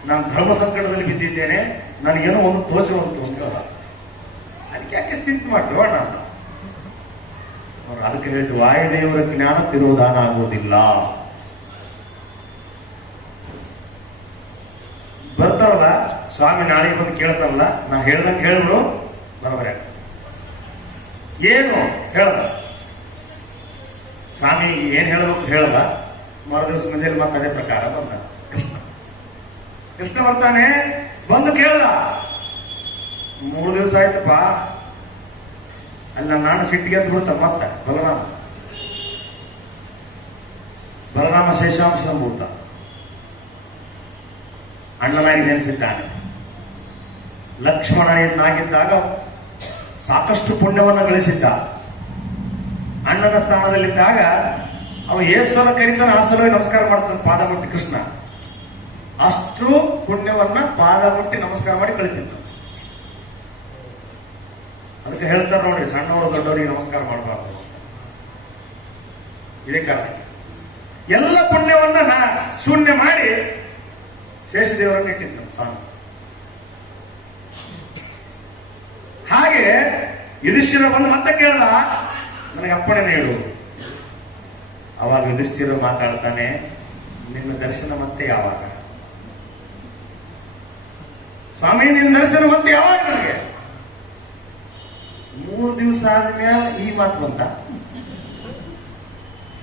ನಾನು ಧರ್ಮ ಸಂಕಟದಲ್ಲಿ ಬಿದ್ದಿದ್ದೇನೆ, ನನಗೇನೋ ಒಂದು ತೋಚುವಂತು ಅಂತ ಹೇಳ. ಅದಕ್ಕೆ ಯಾಕೆ ಚಿಂತೆ ಮಾಡ್ತೀವ ನಾನು? ಅದಕ್ಕೆ ಹೇಳಿದ್ದು, ವಾಯುದೇವರ ಜ್ಞಾನ ತಿರೋಧಾನ ಆಗುವುದಿಲ್ಲ. ಬರ್ತಾರಲ್ಲ ಸ್ವಾಮಿ ನಾಳೆಗೆ ಬಂದು ಕೇಳ್ತಾರಲ್ಲ, ನಾ ಹೇಳ್ದಂಗೆ ಹೇಳ್ಬಿಡು, ಬರೋಬರಿ ಆಗ್ತದೆ. ಏನು ಹೇಳದ ಸ್ವಾಮಿ, ಏನ್ ಹೇಳಬೇಕು ಹೇಳಲ್ಲ. ಮರು ದಿವಸ ಮುಂಜಾನೆ ಮತ್ತೆ ಅದೇ ಪ್ರಕಾರ ಬಂದ ಕೃಷ್ಣ ಬರ್ತಾನೆ, ಬಂದು ಕೇಳ್ದ, 3 ದಿವಸ ಆಯ್ತಪ್ಪ, ಅಲ್ಲ ನಾನು ಸಿಟ್ಟಿಗೆ ಅಂತ ಬಿಡ್ತ. ಮತ್ತೆ ಬಲರಾಮ ಶೇಷಾಂಶ ಬಿಡ್ತ, ಅಣ್ಣನಾಗಿ ನೆನೆಸಿದ್ದಾನೆ. ಲಕ್ಷ್ಮಣ ಎನ್ನಾಗಿದ್ದಾಗ ಸಾಕಷ್ಟು ಪುಣ್ಯವನ್ನು ಗಳಿಸಿದ್ದ. ಅಣ್ಣನ ಸ್ಥಾನದಲ್ಲಿದ್ದಾಗ ಅವ ಏಸಲ ಕರಿತಾನ, ಆ ಸಲುವಾಗಿ ನಮಸ್ಕಾರ ಮಾಡ್ತಾನೆ ಪಾದ ಮುಟ್ಟಿ ಕೃಷ್ಣ. ಅಷ್ಟು ಪುಣ್ಯವನ್ನ ಪಾದ ಮುಟ್ಟಿ ನಮಸ್ಕಾರ ಮಾಡಿ ಕಳಿತಿದ್ದ. ಅದಕ್ಕೆ ಹೇಳ್ತಾರೆ ನೋಡ್ರಿ, ಸಣ್ಣವರು ದೊಡ್ಡವರಿಗೆ ನಮಸ್ಕಾರ ಮಾಡಬಾರ್ದು. ಇದೇ ಕಾರಣ ಎಲ್ಲ ಪುಣ್ಯವನ್ನ ಶೂನ್ಯ ಮಾಡಿ ಶೇಷದೇವರನ್ನು ಇಟ್ಟಿದ್ದ ಸ್ವಾಮಿ. ಹಾಗೆ ಯುಧಿಷ್ಠಿರ ಬಂದು ಮತ್ತೆ ಕೇಳ್ದ, ನನಗೆ ಅಪ್ಪಣೆ ನೀಡು. ಅವಾಗ ಯುಧಿಷ್ಠಿರ ಮಾತಾಡ್ತಾನೆ, ನಿನ್ನ ದರ್ಶನ ಮತ್ತೆ ಯಾವಾಗ ಸ್ವಾಮಿ, ನಿನ್ನ ದರ್ಶನ ಮತ್ತೆ ಯಾವಾಗ? ನನಗೆ 3 ದಿವಸ ಆದ್ಮೇಲೆ ಈ ಮಾತು ಬಂತ.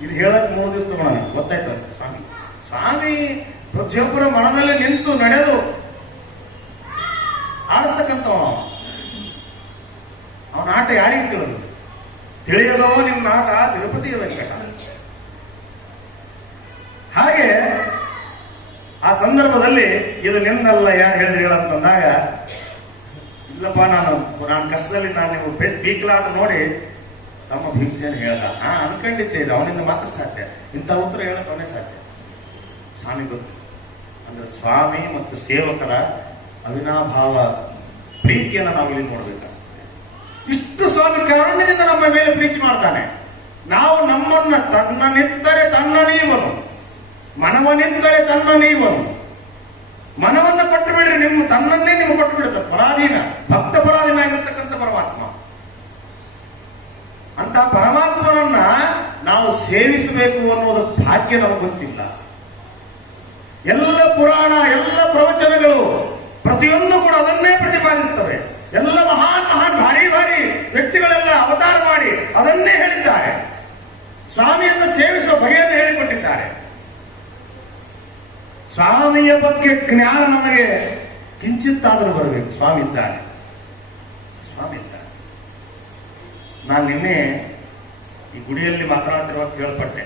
ಇದು ಹೇಳಕ್ 3 ದಿವಸ ತಗೋಣ, ಗೊತ್ತಾಯ್ತು ಸ್ವಾಮಿ. ಸ್ವಾಮಿ ಪ್ರತಿಯೊಬ್ಬರ ಮನದಲ್ಲಿ ನಿಂತು ನಡೆದು ಆಡಿಸ್ತಕ್ಕಂಥವ. ಅವನ ಆಟ ಯಾರಿಗೆ ತಿಳಿದು ತಿಳಿಯದೋ ನಿಮ್ಮ ಆಟ ತಿರುಪತಿ ವೆಂಕಟ. ಹಾಗೆ ಆ ಸಂದರ್ಭದಲ್ಲಿ ಇದು ನಿಂದಲ್ಲ, ಯಾರು ಹೇಳಿದ್ರಿ ಅಂತಂದಾಗ, ಇಲ್ಲಪ್ಪ ನಾನು ಕಷ್ಟದಲ್ಲಿ ನೀವು ಪೀಕಲಾಟ ನೋಡಿ ತಮ್ಮ ಭೀಮಸೇನ ಹೇಳ್ದ, ಅನ್ಕೊಂಡಿದ್ದೆ ಇದು ಅವನಿಂದ ಮಾತ್ರ ಸಾಧ್ಯ, ಇಂಥ ಉತ್ತರ ಹೇಳಕ್ ಅವನೇ ಸಾಧ್ಯ. ಸ್ವಾಮಿ ಗೊತ್ತು ಅಂದ್ರೆ ಸ್ವಾಮಿ ಮತ್ತು ಸೇವಕರ ಅವಿನಾಭಾವ ಪ್ರೀತಿಯನ್ನು ನಾವಿಲ್ಲಿ ನೋಡ್ಬೇಕಾಗ್ತದೆ. ಇಷ್ಟು ಸ್ವಾಮಿ ಕಾರುಣ್ಯದಿಂದ ನಮ್ಮ ಮೇಲೆ ಪ್ರೀತಿ ಮಾಡ್ತಾನೆ. ನಾವು ನಮ್ಮನ್ನ ತನ್ನನಿತ್ತರೆ ತನ್ನ ನೀವನು, ಮನವನಿತ್ತರೆ ತನ್ನ ನೀವನು. ಮನವನ್ನ ಕೊಟ್ಟು ಬಿಡ್ರಿ, ನಿಮ್ಮ ತನ್ನನ್ನೇ ನಿಮ್ಗೆ ಕೊಟ್ಟು ಬಿಡುತ್ತೆ. ಪರಾಧೀನ, ಭಕ್ತ ಪರಾಧೀನ ಆಗಿರ್ತಕ್ಕಂಥ ಪರಮಾತ್ಮ. ಸೇವಿಸಬೇಕು ಅನ್ನೋದು ಭಾಗ್ಯ ನಮಗೆ ಗೊತ್ತಿಲ್ಲ. ಎಲ್ಲ ಪುರಾಣ, ಎಲ್ಲ ಪ್ರವಚನಗಳು ಪ್ರತಿಯೊಂದು ಕೂಡ ಅದನ್ನೇ ಪ್ರತಿಪಾದಿಸ್ತವೆ. ಎಲ್ಲ ಮಹಾನ್ ಭಾರಿ ವ್ಯಕ್ತಿಗಳೆಲ್ಲ ಅವತಾರ ಮಾಡಿ ಅದನ್ನೇ ಹೇಳಿದ್ದಾರೆ. ಸ್ವಾಮಿಯನ್ನು ಸೇವಿಸುವ ಬಗೆಯನ್ನು ಹೇಳಿಕೊಟ್ಟಿದ್ದಾರೆ. ಸ್ವಾಮಿಯ ಬಗ್ಗೆ ಜ್ಞಾನ ನಮಗೆ ಕಿಂಚಿತ್ತಾದರೂ ಬರಬೇಕು. ಸ್ವಾಮಿ ಇದ್ದಾನೆ. ನಾನು ನಿನ್ನೆ ಈ ಗುಡಿಯಲ್ಲಿ ಮಾತನಾಡ್ತಿರುವಾಗ ಕೇಳ್ಪಟ್ಟೆ,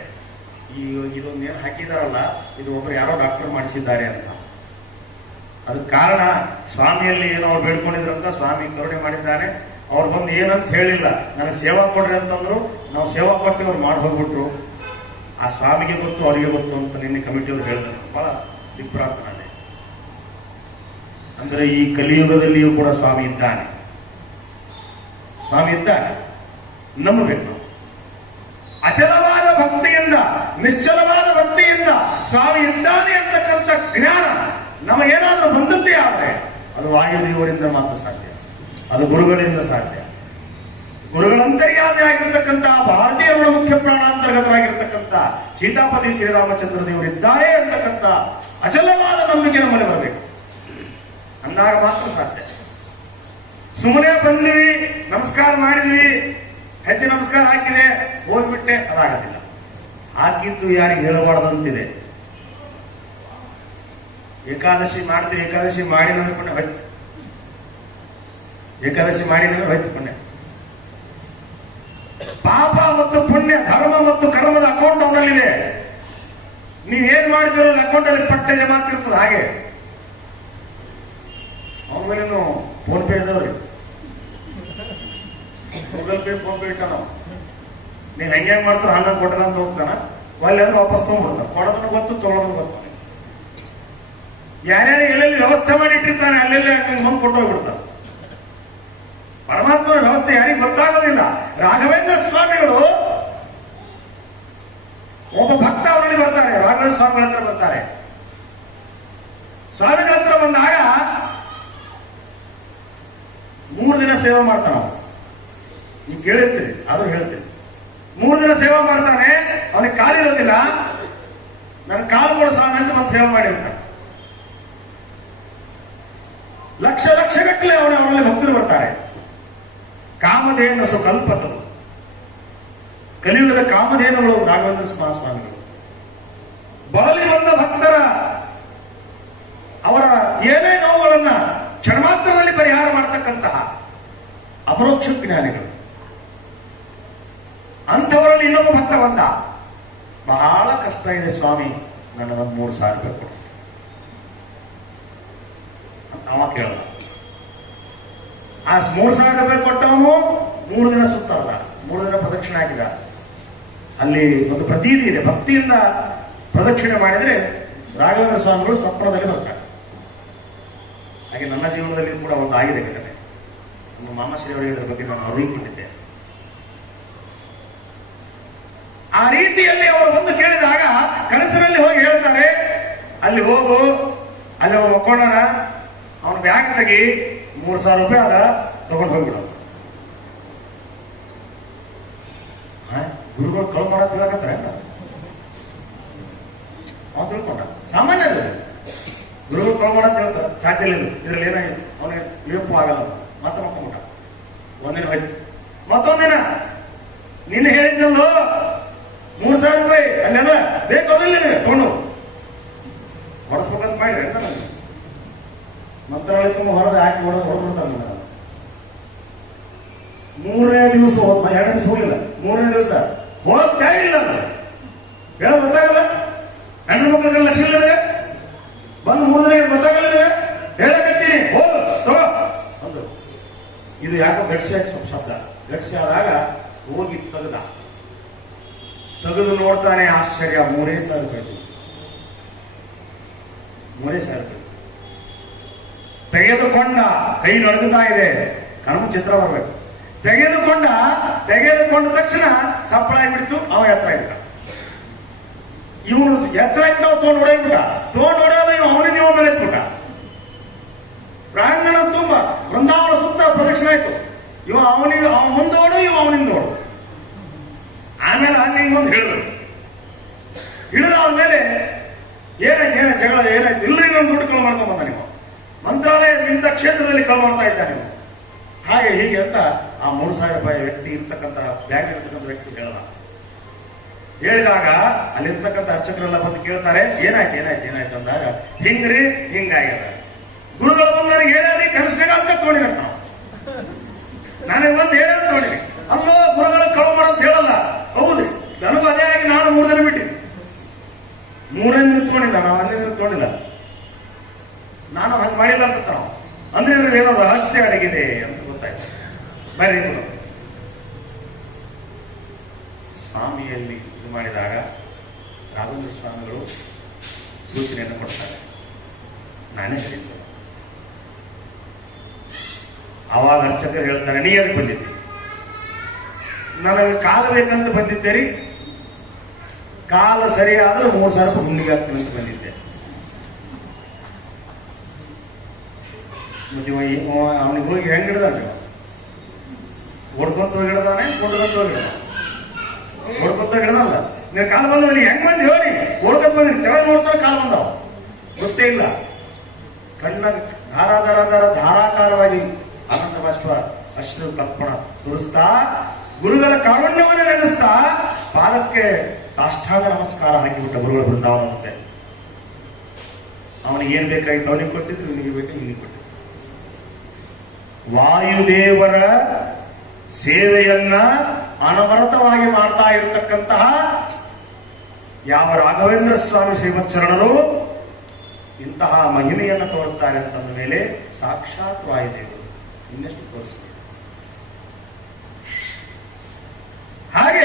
ಇದೊಂದು ಏನು ಹಾಕಿದಾರಲ್ಲ, ಇದು ಒಬ್ಬರು ಯಾರೋ ಡಾಕ್ಟರ್ ಮಾಡಿಸಿದ್ದಾರೆ ಅಂತ. ಅದಕ್ಕೆ ಕಾರಣ ಸ್ವಾಮಿಯಲ್ಲಿ ಏನೋ ಅವ್ರು ಬೇಡ್ಕೊಂಡಿದ್ರಂತ, ಸ್ವಾಮಿ ಕರುಣೆ ಮಾಡಿದ್ದಾನೆ. ಅವ್ರು ಬಂದು ಏನಂತ ಹೇಳಿಲ್ಲ, ನನಗೆ ಸೇವಾ ಕೊಡ್ರಿ ಅಂತಂದ್ರು. ನಾವು ಸೇವಾ ಕೊಟ್ಟು ಅವ್ರು ಮಾಡಿ ಹೋಗ್ಬಿಟ್ರು. ಆ ಸ್ವಾಮಿಗೆ ಗೊತ್ತು, ಅವರಿಗೆ ಗೊತ್ತು ಅಂತ ನಿನ್ನೆ ಕಮಿಟಿಯವರು ಹೇಳಿದ್ರು. ಬಹಳ ವಿಭ್ರಾಂತನಾದೆ. ಅಂದ್ರೆ ಈ ಕಲಿಯುಗದಲ್ಲಿಯೂ ಕೂಡ ಸ್ವಾಮಿ ಇದ್ದಾನೆ. ನಂಬಬೇಕು. ಅಚಲವಾದ ಭಕ್ತಿಯಿಂದ, ನಿಶ್ಚಲವಾದ ಭಕ್ತಿಯಿಂದ ಸ್ವಾಮಿ ಇದ್ದಾನೆ ಅಂತಕ್ಕಂಥ ಜ್ಞಾನ ನಮಗೇನಾದ್ರೂ ಬಂದದ್ದೇ ಆದರೆ ಅದು ವಾಯುದೇವರಿಂದ ಮಾತ್ರ ಸಾಧ್ಯ, ಅದು ಗುರುಗಳಿಂದ ಸಾಧ್ಯ. ಗುರುಗಳಂತರ್ಯಾಮಿ ಆಗಿರ್ತಕ್ಕಂತಹ ಭಾರತೀಯರ ಮುಖ್ಯ ಪ್ರಾಣಾಂತರ್ಗತರಾಗಿರ್ತಕ್ಕಂಥ ಸೀತಾಪತಿ ಶ್ರೀರಾಮಚಂದ್ರ ದೇವರಿದ್ದಾರೆ ಅಂತಕ್ಕಂಥ ಅಚಲವಾದ ನಂಬಿಕೆ ನಮ್ಮಲ್ಲಿ ಬರಬೇಕು. ಅಂದಾಗ ಮಾತ್ರ ಸಾಧ್ಯ. ಸುಮ್ಮನೆ ಬಂದ್ವಿ, ನಮಸ್ಕಾರ ಮಾಡಿದ್ವಿ, ಹೆಜ್ಜೆ ನಮಸ್ಕಾರ ಹಾಕಿದೆ, ಹೋಗ್ಬಿಟ್ಟೆ, ಅದಾಗದಿಲ್ಲ. ಹಾಕಿದ್ದು ಯಾರಿಗೆ ಹೇಳಬಾರ್ದಂತಿದೆ. ಏಕಾದಶಿ ಮಾಡ್ತೀವಿ, ಏಕಾದಶಿ ಮಾಡಿದ್ರೆ ಪುಣ್ಯ ಹೊಯ್ತು, ಏಕಾದಶಿ ಮಾಡಿದ್ರೆ ಹೊಯ್ತು ಪುಣ್ಯ. ಪಾಪ ಮತ್ತು ಪುಣ್ಯ, ಧರ್ಮ ಮತ್ತು ಕರ್ಮದ ಅಕೌಂಟ್ ಅವನಲ್ಲಿದೆ. ನೀವೇನ್ ಮಾಡಿದಿರೋ ಅಕೌಂಟ್ ಅಲ್ಲಿ ಪಟ್ಟೆ ಜಮಾ ಆಗ್ತಿರ್ತದೆ. ಹಾಗೆ ಅವನ ಮೇಲೇನು ಫೋನ್ ಪೇ ಇದಾವ್ರಿ, ಗೂಗಲ್ ಪೇ, ಫೋನ್ ಪೇ ಇಟ್ಟ ನಾವು. ನೀನ್ ಹೆಂಗೆ ಮಾಡ್ತಾರ ಹನ್ನೊಂದು ಕೊಟ್ಟದಂತ ಹೋಗ್ತಾನ, ಒಳ್ಳೆ ಅಂದ್ರೆ ವಾಪಸ್ ತಗೊಂಡ್ಬಿಡ್ತಾನೆ. ಕೊಡೋದನ್ನು ಗೊತ್ತು, ತಗೊಳೋದನ್ನು ಗೊತ್ತು. ಯಾರ್ಯಾರು ಎಲ್ಲೆಲ್ಲಿ ವ್ಯವಸ್ಥೆ ಮಾಡಿ ಇಟ್ಟಿರ್ತಾನೆ ಅಲ್ಲೆಲ್ಲ ಬಂದು ಕೊಟ್ಟೋಗ್ಬಿಡ್ತಾನೆ. ಪರಮಾತ್ಮನ ವ್ಯವಸ್ಥೆ ಯಾರಿಗೆ ಗೊತ್ತಾಗೋದಿಲ್ಲ. ರಾಘವೇಂದ್ರ ಸ್ವಾಮಿಗಳು ಒಬ್ಬ ಭಕ್ತ ಅವರಲ್ಲಿ ಬರ್ತಾರೆ, ರಾಘವೇಂದ್ರ ಸ್ವಾಮಿಗಳ ಹತ್ರ ಬರ್ತಾರೆ. ಸ್ವಾಮಿಗಳ ಹತ್ರ ಬಂದಾಗ 3 ದಿನ ಸೇವೆ ಮಾಡ್ತಾನ. ನೀವು ಕೇಳಿರ್ತೀರಿ, ಆದ್ರೂ ಹೇಳ್ತೀರಿ. 3 ದಿನ ಸೇವೆ ಮಾಡ್ತಾನೆ. ಅವನಿಗೆ ಕಾಲಿರೋದಿಲ್ಲ. ನನ್ನ ಕಾಲು ಕೊಡು ಸ್ವಾಮಿ ಅಂತ ಮತ್ತೆ ಸೇವೆ ಮಾಡಿರ್ತಾನೆ. ಲಕ್ಷ ಗಟ್ಟಲೆ ಅವರಲ್ಲಿ ಭಕ್ತರು ಬರ್ತಾರೆ. ಕಾಮಧೇನು ಸುಕಲ್ಪತರು, ಕಲಿಯುಗದ ಕಾಮಧೇನುಗಳು ರಾಘವೇಂದ್ರ ಸ್ವಾಮಿಗಳು. ಬರಲಿ ಬಂದ ಭಕ್ತರ ಅವರ ಏನೇ ನೋವುಗಳನ್ನ ಕ್ಷಣಮಾತ್ರದಲ್ಲಿ ಪರಿಹಾರ ಮಾಡತಕ್ಕಂತಹ ಅಪರೋಕ್ಷ ಜ್ಞಾನಿಗಳು. ಅಂಥವರಲ್ಲಿ ಇನ್ನೊಬ್ಬ ಭಕ್ತ ಬಂದ, ಬಹಳ ಕಷ್ಟ ಇದೆ ಸ್ವಾಮಿ, ನನ್ನ 3,000 ರೂಪಾಯಿ ಕೊಡಿಸಿ. ಅವ ಕೇಳಲ್ಲ. ಆ 3,000 ರೂಪಾಯಿ ಕೊಟ್ಟವನು 3 ದಿನ ಸುತ್ತಲ್ಲ, 3 ದಿನ ಪ್ರದಕ್ಷಿಣೆ ಹಾಕಿದ. ಅಲ್ಲಿ ಒಂದು ಪ್ರತೀತಿ ಇದೆ, ಭಕ್ತಿಯಿಂದ ಪ್ರದಕ್ಷಿಣೆ ಮಾಡಿದ್ರೆ ರಾಘವೇಂದ್ರ ಸ್ವಾಮಿಗಳು ಸ್ವಪ್ನದಲ್ಲಿ ಬರ್ತಾರೆ. ಹಾಗೆ ನನ್ನ ಜೀವನದಲ್ಲಿ ಕೂಡ ಒಂದು ಆಗಿದೆ ಘಟನೆ. ನಮ್ಮ ಮಾಮಾಶ್ರೀ ಅವರಿಗೆ ಇದರ ಬಗ್ಗೆ ನಾನು ಅರಿತುಕೊಂಡಿದ್ದೆ. ಆ ರೀತಿಯಲ್ಲಿ ಅವರು ಬಂದು ಕೇಳಿದಾಗ ಕನಸಿನಲ್ಲಿ ಹೋಗಿ ಹೇಳ್ತಾರೆ, ಅಲ್ಲಿ ಹೋಗು, ಅಲ್ಲಿ ಅವ್ರು ಮಕ್ಕೊಂಡಾನ, ಅವನ ಬ್ಯಾಗ್ ತೆಗಿ, 3,000 ರೂಪಾಯಿ ಅದ, ತಗೊಂಡು ಹೋಗ್ಬಿಡು. ಗುರುಗಳು ಕಳ್ ಮಾಡೋ ತಿಳಕತ್ತಾರೆ. ಅವನು ತಿಳ್ಕೊಂಡ, ಸಾಮಾನ್ಯ ಅದು. ಗುರುಗಳು ಕಳ್ ಮಾಡೋ ತಿಳ್ತಾರೆ, ಸಾಧ್ಯ ಇಲ್ಲ. ಇದ್ರಲ್ಲಿ ಏನಾಗಿದೆ, ಅವನಿಗೆ ವಿಳಂಬ ಆಗಲ್ಲ. ಮತ್ತೆ ಮಕ್ಕೊಂಬಿಟ್ಟ. ಒಂದಿನ ಹೋಯ್ತು, ಮತ್ತೊಂದಿನ ನಿನ್ನೆ ಹೇಳಿದ್ನಲ್ಲೋ 3,000 ರೂಪಾಯಿ ಅಲ್ಲೆಲ್ಲ ಬೇಕಾದಿಲ್ಲ, ತಗೊಂಡು ಹೊಡೆಸ್ಬೇಕಂತ ಮಾಡಿ ನನಗೆ ಮಂತ್ರಾಲಯ ತುಂಬ ಹೊರದೆ ಹಾಕಿ ಹೊಡೆದ್ಬಿಡ್ತಾನೆ. 3ನೇ ದಿವಸ 2 ದಿವಸ ಹೋಗಿಲ್ಲ. 3ನೇ ದಿವಸ ಹೋಗ್ತಾ ಇಲ್ಲ. ಹೇಳ ಗೊತ್ತಾಗಲ್ಲ, ಹೆಣ್ಣು ಮಕ್ಕಳಿಗೆ ಲಕ್ಷ ಇಲ್ಲ ಬಂದು 3ನೇ ಗೊತ್ತಾಗಲ್ಲ. ಹೇಳಕತ್ತೀನಿ, ಹೋಗು ತಗೋ ಅಂದ್ರು. ಇದು ಯಾಕೋ ಗಟ್ಸಿ ಶಬ್ದ. ಗಟ್ಸಿ ಆದಾಗ ಹೋಗಿ ತೆಗೆದು ನೋಡ್ತಾನೆ. ಆಶ್ಚರ್ಯ, 3,000 ರೂಪಾಯಿ. 3,000 ರೂಪಾಯಿ ತೆಗೆದುಕೊಂಡ. ಕೈ ನಡುಗುತ್ತಾ ಇದೆ, ಕಣ್ಣು ಚಿತ್ರ ಬರಬೇಕು. ತೆಗೆದುಕೊಂಡ ತಕ್ಷಣ ಸಪ್ಪಳ ಆಗಿಬಿಡ್ತು. ಅವ ಎಚ್ಚರ ಇಟ್ಟ. ಇವನು ಎಚ್ಚರ ಇಟ್ಟು ತಗೊಂಡು ಹೊಡೆಯಬಿಟ್ಟ. ಇವ್ ಅವನಿಗೆ ಇವ ಮೇಲೆ ಎತ್ಬಿಟ್ಟ. ಪ್ರಾಂಗಣ ತುಂಬ ಬೃಂದಾವನ ಸುತ್ತ ಪ್ರದಕ್ಷಿಣೆ ಆಯ್ತು. ಇವ ಅವನಿಗೆ ಮುಂದೋಡು, ಇವ ಅವನಿಂದ ಓಡು. ಆಮೇಲೆ ಹಿಂಗೊಂದು ಹೇಳಿದ್ರು, ಅಂದಮೇಲೆ ಏನಾಯ್ತು ಜಗಳ ಏನಾಯ್ತು? ಇಲ್ಲರಿ ನಮ್ಮ ದುಡ್ಡು ಕಳು ಮಾಡ್ಕೊಂಡ್ ಬಂದ ನೀವು, ಮಂತ್ರಾಲಯ ಇಂಥ ಕ್ಷೇತ್ರದಲ್ಲಿ ಕಳು ಮಾಡ್ತಾ ಇದ್ದ ನೀವು, ಹಾಗೆ ಹೀಗೆ ಅಂತ ಆ 3,000 ರೂಪಾಯಿ ವ್ಯಕ್ತಿ ಇರ್ತಕ್ಕಂಥ ಬ್ಯಾಂಕ್ ಇರ್ತಕ್ಕಂಥ ವ್ಯಕ್ತಿ ಹೇಳಲ್ಲ. ಹೇಳಿದಾಗ ಅಲ್ಲಿರ್ತಕ್ಕಂಥ ಅರ್ಚಕರೆಲ್ಲ ಬಂದು ಕೇಳ್ತಾರೆ, ಏನಾಯ್ತು ಅಂದಾಗ, ಹಿಂಗ್ರಿ ಹಿಂಗಾಗ್ಯದ. ಗುರುಗಳು ಬಂದು ನನಗೆ ಹೇಳಿ ಕನಸಿನಾಗ ಅಂತ ತಗೊಂಡಿನ ನಾವು, ನನಗೆ ಬಂದು ಹೇಳೋದು ತಗೊಂಡಿನಿ. ಅಲ್ಲೋ ಗುರುಗಳು ಕಳು ಮಾಡೋದು ಹೇಳಲ್ಲ. ಹೌದು, ನನಗೂ ಅದೇ ಆಗಿ ನಾನು 3 ದಿನ ಬಿಟ್ಟಿನಿ. 3 ದಿನ ತಗೊಂಡಿಲ್ಲ, ನಾವು 1 ದಿನ ತಗೊಂಡಿಲ್ಲ. ನಾನು ಹಂಗೆ ಮಾಡಿಲ್ಲ ಅಂತ ನಾವು ಅಂದ್ರೆ ಏನೋ ರಹಸ್ಯ ಅಡಗಿದೆ ಅಂತ ಗೊತ್ತಾಯ್ತು. ಬರೀ ಸ್ವಾಮಿಯಲ್ಲಿ ಇದು ಮಾಡಿದಾಗ ರಾಘವೇಂದ್ರ ಸ್ವಾಮಿಗಳು ಸೂಚನೆಯನ್ನು ಕೊಡ್ತಾರೆ, ನಾನೇ ಹೇಳಿದ್ದೆ. ಆವಾಗ ಅರ್ಚಕರು ಹೇಳ್ತಾರೆ, ನೀ ಅದಕ್ಕೆ ಬಂದಿದ್ದೆ, ನನಗೆ ಕಾಲು ಬೇಕಂತ ಬಂದಿದ್ದೀರಿ, ಕಾಲು ಸರಿಯಾದ್ರೆ 3,000 ರೂಪಾಯಿ ಹುಂಡಿಗೆ ಹಾಕ್ತೀನಿ ಅಂತ ಬಂದಿದ್ದೆ. ಅವನಿಗೆ ಹೋಗಿ ಹೆಂಗ್ ಹಿಡ್ದಾನೆ, ಹೊಡ್ಕೊಂತ ಹೋಗಿ ಹಿಡ್ದಾನೆ, ಕೊಂಡ್ಕೊಂತ ಹೋಗಿ ಹೊಡ್ಕೊಂತ ಹಿಡ್ದಲ್ಲ. ನೀವು ಕಾಲು ಬಂದ ಹೆಂಗ್ ಬಂದು ಹೇಳಿ, ಹೊಡ್ಕೊಂತ ಬಂದ್ರಿ, ತೆಗೆದು ನೋಡ್ತಾರೆ ಕಾಲು ಬಂದವ, ಗೊತ್ತೇ ಇಲ್ಲ. ಕಣ್ಣ ಧಾರಾಕಾರವಾಗಿ ಆನಂದ ಬಾಷ್ಪ ಅಶ್ರು ಕಲ್ಪಣ ತೋರಿಸ್ತಾ, ಗುರುಗಳ ಕಾರುಣ್ಯವನ್ನು ನೆನೆಸ್ತಾ ಪಾದಕ್ಕೆ ಸಾಷ್ಟಾಂಗ ನಮಸ್ಕಾರ ಹಾಕಿಬಿಟ್ಟ ಗುರುಗಳ ಬೃಂದಾವನ ಮುಂದೆ. ಅವನಿಗೆ ಏನ್ ಬೇಕಾಗಿತ್ತು ಅವನಿಗೆ ಕೊಟ್ಟಿದ್ರು, ನಿನಗೆ ಬೇಕಾಗಿ ನಿನಗೆ ಕೊಟ್ಟಿದ್ರು. ವಾಯುದೇವರ ಸೇವೆಯನ್ನ ಅನವರತವಾಗಿ ಮಾಡ್ತಾ ಇರತಕ್ಕಂತಹ ಯಾವ ರಾಘವೇಂದ್ರ ಸ್ವಾಮಿ ಶ್ರೀಮಚ್ಚರಣರು ಇಂತಹ ಮಹಿಮೆಯನ್ನು ತೋರಿಸ್ತಾರೆ ಅಂತಂದ ಮೇಲೆ ಸಾಕ್ಷಾತ್ ವಾಯುದೇವರು ಇನ್ನೆಷ್ಟು ತೋರಿಸ್ತಾರೆ. ಹಾಗೆ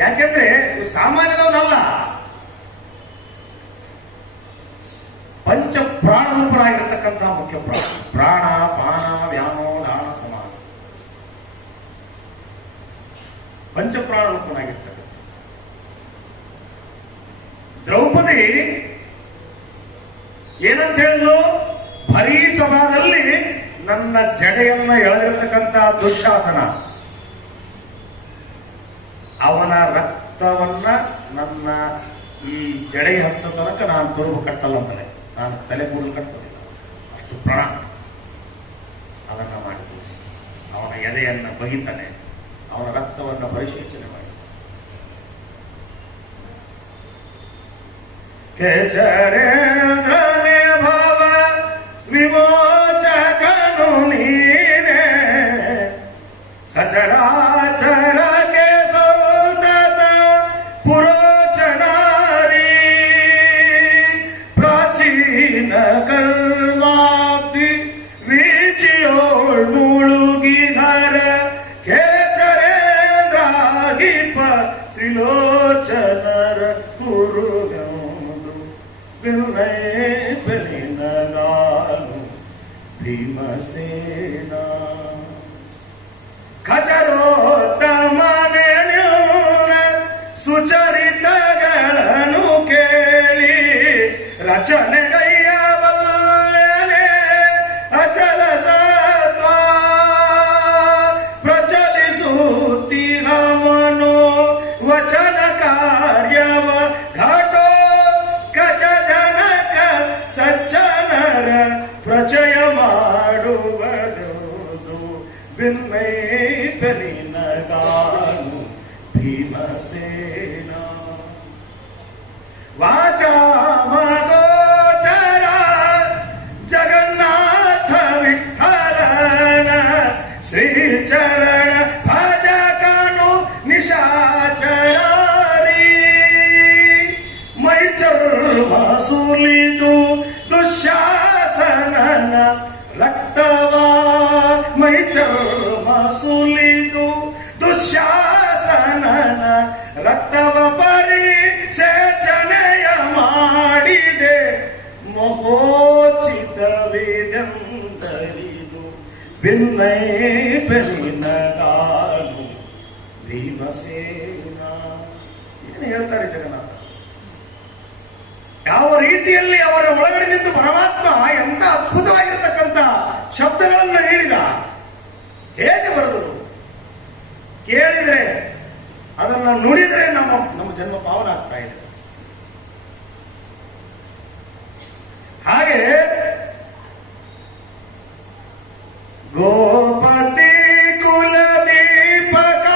ಯಾಕೆಂದ್ರೆ ಸಾಮಾನ್ಯದವನಲ್ಲ, ಪಂಚ ಪ್ರಾಣರೂಪರಾಗಿರ್ತಕ್ಕಂತಹ ಮುಖ್ಯ ಪ್ರಾಣ. ಪ್ರಾಣ ಪಾನ ವ್ಯಾಮೋ ದಾನ ಸಮಾನ ಪಂಚಪ್ರಾಣರೂಪನಾಗಿರ್ತಕ್ಕಂಥ ದ್ರೌಪದಿ ಏನಂತ ಹೇಳಿದ್ಲು, ಭರೀ ಸಭಾದಲ್ಲಿ ನನ್ನ ಜಡೆಯನ್ನ ಎಳೆದಿರ್ತಕ್ಕಂಥ ದುಶ್ಯಾಸನ ಅವನ ರಕ್ತವನ್ನ ನನ್ನ ಈ ಜಡೆ ಹಚ್ಚೋ ತನಕ ನಾನು ತುರುಬು ಕಟ್ಟಲ್ಲ ಅಂತಾನೆ, ನಾನು ತಲೆ ಕೂದಲು ಕಟ್ಟೋದಿಲ್ಲ, ಅಷ್ಟು ಪ್ರಾಣ. ಅದನ್ನ ಮಾಡಿ ತೋರಿಸಿ ಅವನ ಎದೆಯನ್ನ ಬಗಿತಾನೆ, ಅವನ ರಕ್ತವನ್ನ ಪರಿಶೀಲನೆ ಮಾಡಿ. ಕೇಚರೇಂದ್ರನೇ ಭವ ವಿಮೋಚಕನು ನೀನೇ, ಸಚರಾಚರಕ್ಕೆ ಸೌತತ ಪುರೋಚನಾರಿ, ಪ್ರಾಚೀನ ಕರ್ಮಾಬ್ದಿ ವೀಚಿಯೋಳ್ ಮುಳುಗಿಧರ, ಕೇಚರೇಂದ್ರಾಗಿಪ ತ್ರಿಲೋಚನರ ಕುರುಗೌದು, ವಿನಯ ಬಲಿನಗಾನು ಭೀಮಸೇನ. ಖಚರೋತ್ತಮನೆ ಸುಚರಿತಗಳನ್ನು ಕೇಳಿ ರಚನೆಗೈಯವಲ್ಲನೆ ಅಚಲ ಸತ್ವ, ಪ್ರಚಲಿಸುತ್ತಿಹ ಮನೋ ವಚನ ಕಾರ್ಯವ ಘಟೋ ಕಚ ಜನಕ ಸಜ್ಜನರ ಪ್ರಚಯ ಮಾಡುವುದು, ಬೆನ್ನಗಾನು ಭೀಮಸೇನ. ವಾಚಾಮಗೋಚರ ಜಗನ್ನಾಥ ವಿಠಲನ ಶ್ರೀಚರಣ ಭಜಕನು ನಿಶಾಚರಾರಿ, ಮೈಚರ್ಮ ಸುಲಿದು ದುಶ್ಯಾಸನನ ರಕ್ತವ, ಮೈಚರ್ಮ ಸುಲಿದು ದುಶ್ಯಾಸನನ ರಕ್ತವ ಪರಿಸೇಚನೆಯ ಮಾಡಿದೆ, ಮಹೋಚಿತವೇದೆಂದರಿದು ಭಿನ್ನೈ ಬೆಲಿನಗಾನು ಭೀಮಸೇನ. ಏನು ಹೇಳ್ತಾರೆ ಜಗನ್ನಾಥ, ಯಾವ ರೀತಿಯಲ್ಲಿ ಅವರ ಒಳಗಡೆ ನಿಂತು ಪರಮಾತ್ಮ ಎಂತ ಅದ್ಭುತವಾಗಿರ್ತಕ್ಕಂಥ ಶಬ್ದಗಳನ್ನು ಹೇಳಿದ, ಹೇಗೆ ಬರೆದರು ಕೇಳಿದ್ರೆ ಅದನ್ನ ನುಡಿದರೆ ನಮ್ಮ ಜನ್ಮ ಪಾವನ ಆಗ್ತಾ ಇದೆ. ಹಾಗೆ ಗೋಪತಿ ಕುಲದೀಪಕ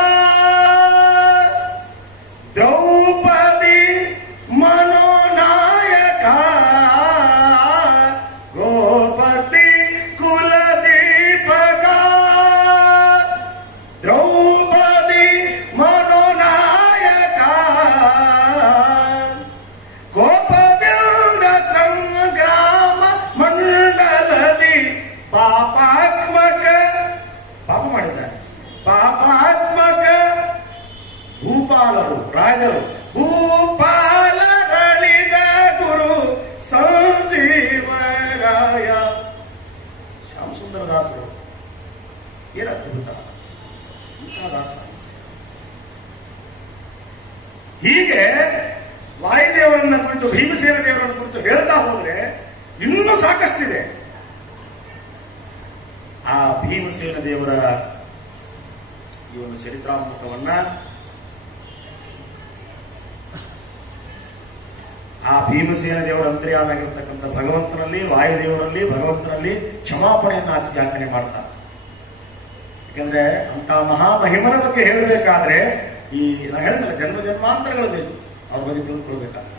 ದ್ರೌಪದಿ ಮನೋನಾಯಕ ಗೋಪತಿ ಕುಲದೀಪಕ ದ್ರೌಪದಿ ಮನೋನಾಯಕ ಗೋಪದಿಂದ ಸಂಗ್ರಾಮ ಮಂಡಲದಿ ಪಾಪಾತ್ಮಕ ಪಾಪ ಮಾಡಿದ್ದಾರೆ. ಪಾಪಾತ್ಮಕ ಭೂಪಾಲರು ರಾಜರು ಭೂಪಾಲಗಳಿದ ಗುರು ಸಂಜೀವರಾಯ ಶ್ಯಾಮಸುಂದರ ದಾಸರು ಏನ ಅದ್ಭುತ ದಾಸ. ಹೀಗೆ ವಾಯುದೇವರನ್ನ ಕುರಿತು ಭೀಮಸೇನ ದೇವರನ್ನ ಕುರಿತು ಹೇಳ್ತಾ ಹೋದ್ರೆ ಇನ್ನೂ ಸಾಕಷ್ಟಿದೆ. ಆ ಭೀಮಸೇನ ದೇವರ ಈ ಒಂದು ಚರಿತ್ರಾಮೃತವನ್ನ ಆ ಭೀಮಸೇನ ದೇವರ ಅಂತರ್ಯಾಮಾಗಿರ್ತಕ್ಕಂಥ ಭಗವಂತನಲ್ಲಿ ವಾಯುದೇವರಲ್ಲಿ ಭಗವಂತನಲ್ಲಿ ಕ್ಷಮಾಪಣೆಯನ್ನು ಯಾಚನೆ ಮಾಡ್ತಾರೆ. ಯಾಕಂದ್ರೆ ಅಂತ ಮಹಾಮಹಿಮನ ಬಗ್ಗೆ ಹೇಳಬೇಕಾದ್ರೆ ಈ ನಾ ಹೇಳಿದ್ರೆ ಜನ್ಮ ಜನ್ಮಾಂತರಗಳು ಬೇಕು ಅವ್ರ ಬಗ್ಗೆ ತಿಳ್ಕೊಳ್ಬೇಕಾದ್ರೆ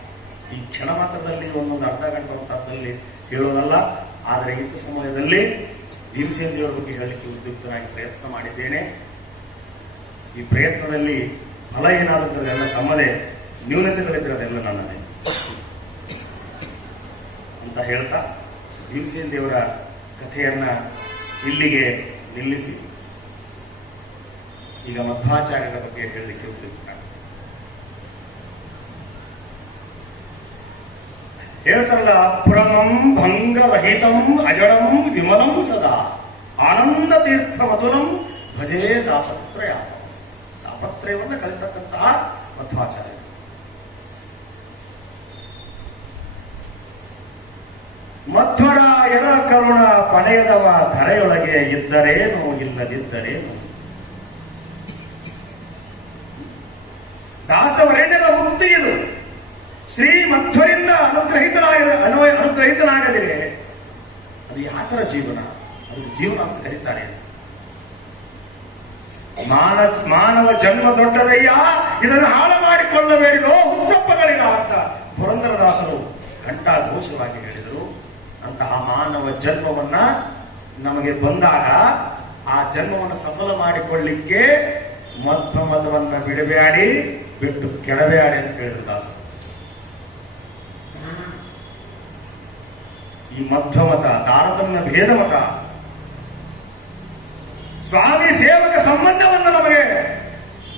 ಈ ಕ್ಷಣ ಮಾತ್ರದಲ್ಲಿ ಒಂದೊಂದು ಅರ್ಧ ಗಂಟೆ ಒಂದು ತಾಸದಲ್ಲಿ ಹೇಳೋದಲ್ಲ. ಆದರೆ ಇಂಥ ಸಮಯದಲ್ಲಿ ಭೀಮಸೇನ ದೇವರ ಬಗ್ಗೆ ಹೇಳಲಿಕ್ಕೆ ಉದ್ಯುಕ್ತನಾಗಿ ಪ್ರಯತ್ನ ಮಾಡಿದ್ದೇನೆ. ಈ ಪ್ರಯತ್ನದಲ್ಲಿ ಫಲ ಏನಾದರೂ ಎಲ್ಲ ತಮ್ಮದೇ, ನ್ಯೂನತೆಗಳಿದ್ರೆ ಅದೆಲ್ಲ ನನ್ನದೇ ಅಂತ ಹೇಳ್ತಾ ಭೀಮಸೇನ ದೇವರ ಕಥೆಯನ್ನ ಇಲ್ಲಿಗೆ ನಿಲ್ಲಿಸಿ ಈಗ ಮಧ್ವಾಚಾರ್ಯರ ಬಗ್ಗೆ ಹೇಳಲಿಕ್ಕೆ ಉದ್ಯುಕ್ತನಾಗಿ ಹೇಳ್ತಾರಲ್ಲ, ಅಪ್ರಮಂ ಭಂಗರಹಿತಂ ಅಜಡಂ ವಿಮಲಂ ಸದಾ ಆನಂದ ತೀರ್ಥ ಮಧುರಂ ಭಜೇ ದಾಪತ್ರಯ. ದಾಪತ್ರಯವನ್ನು ಕಲಿತಕ್ಕಂತಹ ಮಧ್ವಾಚಾರ್ಯ. ಮಧ್ವರಾಯರ ಕರುಣ ಪಡೆಯದವ ಧರೆಯೊಳಗೆ ಇದ್ದರೇನು ಇಲ್ಲದಿದ್ದರೇನು. ದಾಸವರೇಣ್ಯದ ಮುಕ್ತಿ ಇದು. ಶ್ರೀ ಮಧ್ವರಿಂದ ಅನುಗ್ರಹಿತನಾಗದಿರೆ ಅದು ಯಾತರ ಜೀವನ, ಅದು ಜೀವನ ಅಂತ ಕರೀತಾರೆ. ಮಾನವ ಜನ್ಮ ದೊಡ್ಡದಯ್ಯ, ಇದನ್ನು ಹಾಳು ಮಾಡಿಕೊಳ್ಳಬೇಡಿರೋ ಹುಚ್ಚಪ್ಪಗಳಿಲ್ಲ ಅಂತ ಪುರಂದರದಾಸರು ಘಂಟಾಘೋಷವಾಗಿ ಹೇಳಿದರು. ಅಂತಹ ಮಾನವ ಜನ್ಮವನ್ನ ನಮಗೆ ಬಂದಾಗ ಆ ಜನ್ಮವನ್ನು ಸಫಲ ಮಾಡಿಕೊಳ್ಳಿಕ್ಕೆ ಮಧ್ವಮತವನ್ನ ಬಿಡಬೇಡಿ, ಬಿಟ್ಟು ಕೆಡಬೇಡಿ ಅಂತ ಹೇಳಿದ್ರು ದಾಸರು. ಈ ಮಧ್ವಮತ, ತಾರತಮ್ಯ ಭೇದ ಮತ, ಸ್ವಾಮಿ ಸೇವಕ ಸಂಬಂಧವನ್ನು ನಮಗೆ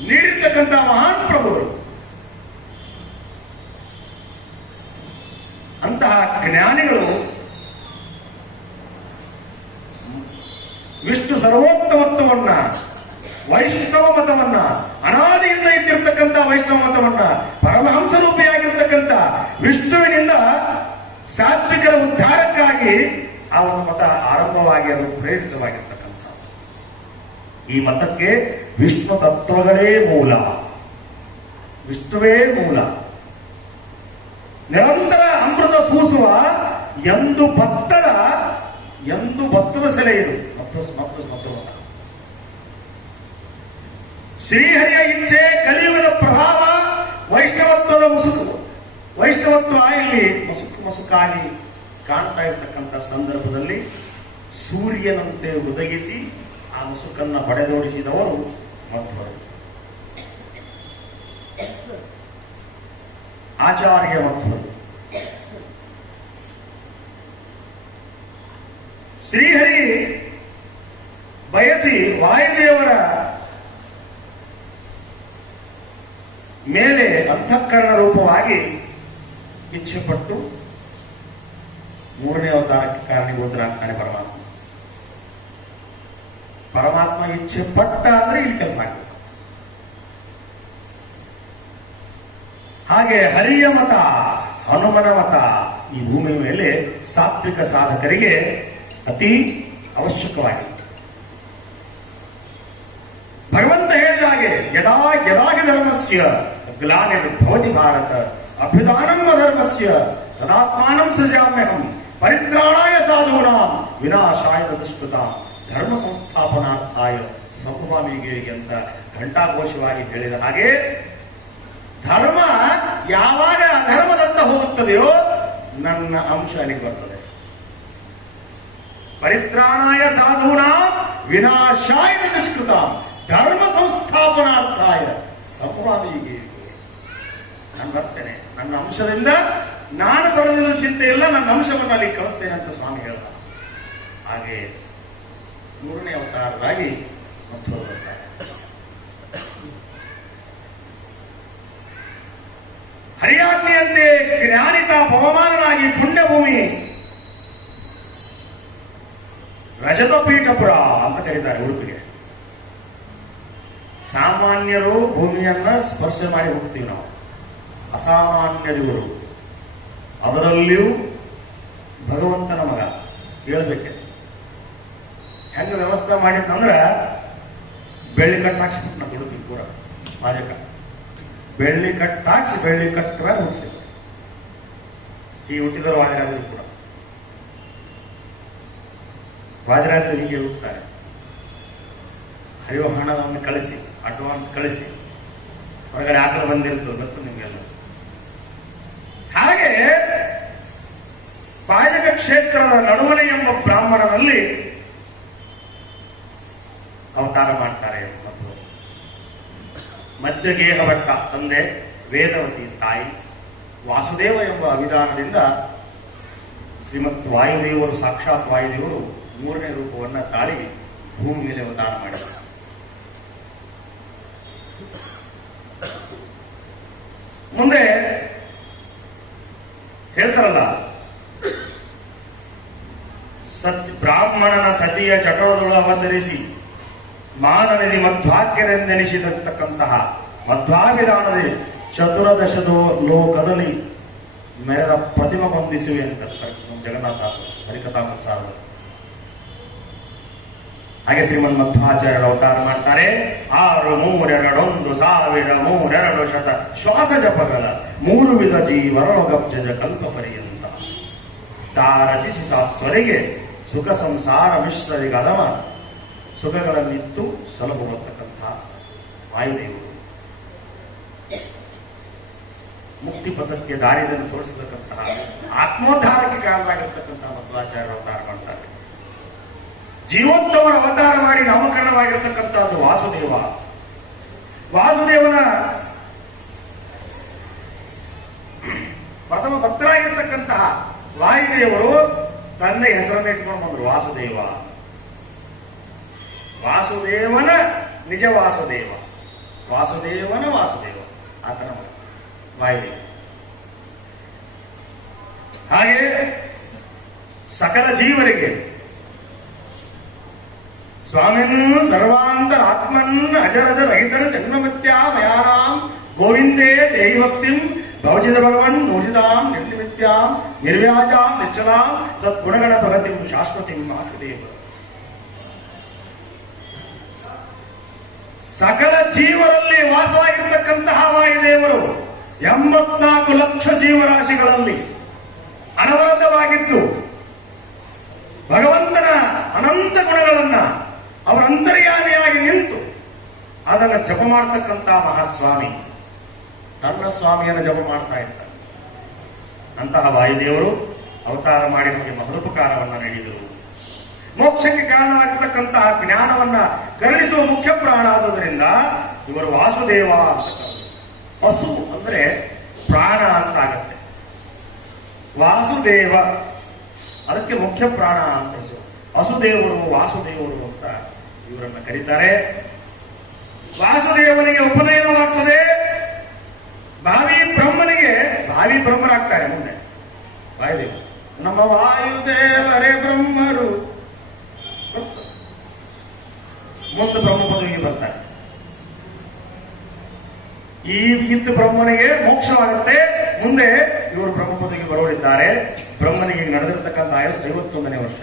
ನೀಡಿರ್ತಕ್ಕಂಥ ಮಹಾನ್ ಪ್ರಭುಗಳು. ಅಂತಹ ಜ್ಞಾನಿಗಳು ವಿಷ್ಣು ಸರ್ವೋತ್ತಮತ್ವವನ್ನ, ವೈಷ್ಣವ ಮತವನ್ನ, ಅನಾದಿಯಿಂದ ಇದ್ದಿರ್ತಕ್ಕಂಥ ವೈಷ್ಣವ ಮತವನ್ನ, ಪರಮಹಂಸ ರೂಪಿಯಾಗಿರ್ತಕ್ಕಂಥ ವಿಷ್ಣುವಿನಿಂದ ಸಾತ್ವಿಕರ ಉದ್ಧಾರಕ್ಕಾಗಿ ಆ ಒಂದು ಮತ ಆರಂಭವಾಗಿ ಅದು ಪ್ರೇರಿತವಾಗಿರ್ತಕ್ಕಂಥ ಈ ಮತಕ್ಕೆ ವಿಷ್ಣು ತತ್ವಗಳೇ ಮೂಲ, ವಿಷ್ಣುವೇ ಮೂಲ. ನಿರಂತರ ಅಮೃತ ಸೂಸುವ ಎಂದು ಭತ್ತದ ಸೆಲೆ ಇದು ಮತ್ತೊಂದು ಶ್ರೀಹರಿಯ ಇಚ್ಛೆ, ಕಲಿಯುಗದ ಪ್ರಭಾವ, ವೈಷ್ಣವತ್ವದ ಮುಸುಕು. ವೈಷ್ಣವತ್ವ ಇಲ್ಲಿ ಮಸುಕಾಗಿ ಕಾಣ್ತಾ ಇರತಕ್ಕಂಥ ಸಂದರ್ಭದಲ್ಲಿ ಸೂರ್ಯನಂತೆ ಒದಗಿಸಿ ಆ ಮುಸುಕನ್ನ ಬಡೆದೋಡಿಸಿದವರು ಮಧ್ವರು, ಆಚಾರ್ಯ ಮಧ್ವರು. ಶ್ರೀಹರಿ ಬಯಸಿ ವಾಯುದೇವರ ಮೇಲೆ ಅಂತಃಕರಣ ರೂಪವಾಗಿ ಇಚ್ಛೆ ಪಟ್ಟು ಮೂರನೇ ಅವತಾರಕ್ಕೆ ಕಾರಣೀಭೂತರಾಗ್ತಾನೆ ಪರಮಾತ್ಮ. ಪರಮಾತ್ಮ ಇಚ್ಛೆ ಪಟ್ಟ ಅಂದ್ರೆ ಇಲ್ಲಿ ಕೆಲಸ ಆಗುತ್ತೆ. ಹಾಗೆ ಹರಿಯ ಮತ, ಹನುಮನ ಮತ ಈ ಭೂಮಿ ಮೇಲೆ ಸಾತ್ವಿಕ ಸಾಧಕರಿಗೆ ಅತಿ ಅವಶ್ಯಕವಾಗಿದೆ. ಭಗವಂತ ಹೇಳಿದ ಹಾಗೆ ಯದಾ ಯದಾಗಿ ಧರ್ಮಸ್ಯ ಧರ್ಮಸ್ಯ ಗ್ಲಾನಿರ್ಭವತಿ ಭಾರತ ಅಭ್ಯುದಾನಂ ಅಧರ್ಮಸ್ಯ ತದಾತ್ಮಾನಂ ಸೃಜಾಮ್ಯಹಂ ಪರಿತ್ರಾಣಾಯ ಸಾಧೂನಾಂ ವಿನಾಶಾಯ ದುಷ್ಕೃತಾಂ ಧರ್ಮ ಸಂಸ್ಥಾಪನಾರ್ಥಾಯ ಸಂಭವಾಮಿಗೆ ಅಂತ ಘಂಟಾಘೋಷವಾಗಿ ಹೇಳಿದ ಹಾಗೆ ಧರ್ಮ ಯಾವಾಗ ಅಧರ್ಮದತ್ತ ಹೋಗುತ್ತದೆಯೋ ನನ್ನ ಅಂಶ ಅಲ್ಲಿಗೆ ಬರ್ತದೆ. ಪರಿತ್ರಾಣಾಯ ಸಾಧೂನಾಂ ವಿನಾಶಾಯ ದುಷ್ಕೃತಾಂ ಧರ್ಮ ಸಂಸ್ಥಾಪನಾರ್ಥಾಯ ಸಂಭವಾಮಿಗೆ. ನಾನು ಬರ್ತೇನೆ, ನನ್ನ ಅಂಶದಿಂದ ನಾನು ಬರೆದಿರೋ ಚಿಂತೆ ಇಲ್ಲ, ನನ್ನ ಅಂಶವನ್ನು ಅಲ್ಲಿ ಕಳಿಸ್ತೇನೆ ಅಂತ ಸ್ವಾಮಿ ಹೇಳ್ದ. ಹಾಗೆ 3ನೇ ಅವತಾರವಾಗಿ ಮತ್ತು ಹರಿಯಾಜ್ಞೆಯಂತೆ ಜ್ಞಾನಿತ ಪವಮಾನನಾಗಿ ಪುಣ್ಯಭೂಮಿ ರಜತಪೀಠಪುರ ಅಂತ ಕರೀತಾರೆ ಉಡುಪಿಗೆ. ಸಾಮಾನ್ಯರು ಭೂಮಿಯನ್ನ ಸ್ಪರ್ಶ ಮಾಡಿ ಹೋಗ್ತೀವಿ ನಾವು, ಅಸಾಮಾನ್ಯ ದೇವರು, ಅದರಲ್ಲಿಯೂ ಭಗವಂತನ ಮಗ. ಹೇಳ್ಬೇಕೆ ಹೆಂಗ ವ್ಯವಸ್ಥೆ ಮಾಡಿದ್ನಂದ್ರ ಬೆಳ್ಳಿ ಕಟ್ಟು ಹಾಕ್ಸ್ಬಿಟ್ಟು ನಾವು ಉಡುಪಿ ಪೂರ ಪಾಜಕ ಬೆಳ್ಳಿ ಕಟ್ಟು ಹಾಕ್ಸಿ ಬೆಳ್ಳಿ ಕಟ್ಟರ ಹುಟ್ಟಿಸಿದ್ರು. ಈ ಹುಟ್ಟಿದರು ವಾದಿರಾಜರು ಕೂಡ ವಾದಿರಾಜರು ಹೀಗೆ ಹುಟ್ಟುತ್ತಾರೆ. ಹರಿಯುವ ಹಣವನ್ನು ಕಳಿಸಿ, ಅಡ್ವಾನ್ಸ್ ಕಳಿಸಿ, ಹೊರಗಡೆ ಆಕಲು ಬಂದಿರ್ತದೆ ಗೊತ್ತು ನಿಮಗೆಲ್ಲ. ಹಾಗೆ ಪಾಜಕ ಕ್ಷೇತ್ರದ ನಡುವನೆ ಎಂಬ ಬ್ರಾಹ್ಮಣನಲ್ಲಿ ಅವತಾರ ಮಾಡ್ತಾರೆ. ಮತ್ತು ಮಧ್ಯಗೇಹ ಭಟ್ಟ ತಂದೆ, ವೇದವತಿ ತಾಯಿ, ವಾಸುದೇವ ಎಂಬ ಅವಿಧಾನದಿಂದ ಶ್ರೀಮತ್ ವಾಯುದೇವರು, ಸಾಕ್ಷಾತ್ ವಾಯುದೇವರು 3ನೇ ರೂಪವನ್ನ ತಾಳಿ ಭೂಮಿ ಮೇಲೆ ಅವತಾರ ಮಾಡಿದರು. ಮುಂದೆ ಹೇಳ್ತಾರಲ್ಲ, ಬ್ರಾಹ್ಮಣನ ಸತಿಯ ಚಟೋದಳು ಅವತರಿಸಿ ಮಾನನಿಧಿ ಮಧ್ವಾಕ್ಯರೆಂದೆನಿಸಿರತಕ್ಕಂತಹ ಮಧ್ವಾಭಿಧಾನದ ಚತುರದಶದೋ ಲೋಕದಲ್ಲಿ ಮೆರೆದ ಪ್ರತಿಮೆ ಹೊಂದಿಸುವೆ ಅಂತ ಜಗನ್ನಾಥದಾಸರು ಹರಿಕಥಾಮೃತಸಾರರು. ಹಾಗೆ ಶ್ರೀಮನ್ ಮಧ್ವಾಚಾರ್ಯರು ಅವತಾರ ಮಾಡ್ತಾರೆ. 6,3,2,1,3,2 ಶ್ವಾಸ ಜಪಗಳ 3 ವಿಧ ಜೀವರೊಳಗಬ್ಜ ಕಲ್ಪ ಪರ್ಯಂತ ತಾರಚಿಸಿ ಸಾತ್ವರಿಗೆ ಸುಖ ಸಂಸಾರ ಮಿಶ್ರರಿಗದಮ ಸುಖಗಳನ್ನಿತ್ತು ಸಲಹುವತಕ್ಕಂಥ ವಾಯುದೇವರು, ಮುಕ್ತಿ ಪಥಕ್ಕೆ ದಾರಿಯನ್ನು ತೋರಿಸತಕ್ಕಂತಹ ಆತ್ಮೋದ್ಧಾರಕ್ಕೆ ಕಾರಣವಾಗಿರ್ತಕ್ಕಂತಹ ಮಧ್ವಾಚಾರ್ಯರು ಅವತಾರ ಮಾಡ್ತಾರೆ. ಜೀವೋತ್ತಮರ ಅವತಾರ ಮಾಡಿ ನಾಮಕರಣವಾಗಿರ್ತಕ್ಕಂಥದ್ದು ವಾಸುದೇವ. ವಾಸುದೇವನ ಪ್ರಥಮ ಭಕ್ತರಾಗಿರ್ತಕ್ಕಂತಹ ವಾಯುದೇವರು ತಂದೆ ಹೆಸರನ್ನು ಇಟ್ಕೊಂಡು ಬಂದರು ವಾಸುದೇವ. ವಾಸುದೇವನ ನಿಜ ವಾಸುದೇವ, ವಾಸುದೇವನ ವಾಸುದೇವ ಆತನ ವಾಯುದೇವ. ಹಾಗೆ ಸಕಲ ಜೀವರಿಗೆ ಸ್ವಾಮಿನ್ ಸರ್ವಾಂತರ ಆತ್ಮನ್ ಅಜರಜ ರಹಿತರ ಜನ್ಮಮಿತ್ಯಾ ಮಯಾರಾಂ ಗೋವಿಂದೇ ದೇಹಿ ಭಕ್ತಿಂ ಭವಚಿತ ಭಗವನ್ ನೋಜಿತಾಂ ನಿರ್ನಿಮಿತ್ಯಾಂ ನಿರ್ವ್ಯಾಜಾಂ ನಿಚ್ಚಲಾಂ ಸದ್ಗುಣಗಣ ಭಗತಿಂ ಶಾಶ್ವತಿಂ ವಾಸುದೇವ. ಸಕಲ ಜೀವರಲ್ಲಿ ವಾಸವಾಗಿರ್ತಕ್ಕಂತಹ ವಾಯುದೇವರು 84 ಲಕ್ಷ ಜೀವರಾಶಿಗಳಲ್ಲಿ ಅನವರತವಾಗಿದ್ದು ಭಗವಂತನ ಅನಂತ ಗುಣಗಳನ್ನ ಅವರ ಅಂತರ್ಯಾಮಿಯಾಗಿ ನಿಂತು ಅದನ್ನು ಜಪ ಮಾಡ್ತಕ್ಕಂಥ ಮಹಾಸ್ವಾಮಿ ತನ್ನ ಸ್ವಾಮಿಯನ್ನು ಜಪ ಮಾಡ್ತಾ ಇರ್ತಾರೆ. ಅಂತಹ ವಾಯುದೇವರು ಅವತಾರ ಮಾಡಿ ನಮಗೆ ಮಹೋಪಕಾರವನ್ನು ನೀಡಿದರು. ಮೋಕ್ಷಕ್ಕೆ ಕಾರಣವಾಗಿರ್ತಕ್ಕಂತಹ ಜ್ಞಾನವನ್ನ ಕರುಣಿಸುವ ಮುಖ್ಯ ಪ್ರಾಣ ಆದುದರಿಂದ ಇವರು ವಾಸುದೇವ ಅಂತ ಕರೆದರು. ವಸು ಅಂದ್ರೆ ಪ್ರಾಣ ಅಂತ ಆಗತ್ತೆ, ವಾಸುದೇವ ಅದಕ್ಕೆ ಮುಖ್ಯ ಪ್ರಾಣ ಅಂತ ಹೆಸರು. ವಸುದೇವರು ವಾಸುದೇವರು ಅಂತ ಇವರನ್ನ ಕರೀತಾರೆ. ವಾಸುದೇವನಿಗೆ ಉಪನಯನವಾಗ್ತದೆ. ಭಾವಿ ಬ್ರಹ್ಮರಾಗ್ತಾರೆ ಮುಂದೆ ವಾಯುದೇವ. ನಮ್ಮ ವಾಯುದೇವರೇ ಬ್ರಹ್ಮರು ಮುಂದೆ ಬ್ರಹ್ಮ ಪದವಿಗೆ ಬರ್ತಾರೆ. ಈ ಇದ್ದ ಬ್ರಹ್ಮನಿಗೆ ಮೋಕ್ಷವಾಗುತ್ತೆ. ಮುಂದೆ ಇವರು ಬ್ರಹ್ಮ ಪದವಿಗೆ ಬರೋರಿದ್ದಾರೆ. ಬ್ರಹ್ಮನಿಗೆ ನಡೆದಿರ್ತಕ್ಕಂಥ ಆಯಸ್ಸು 51ನೇ ವರ್ಷ,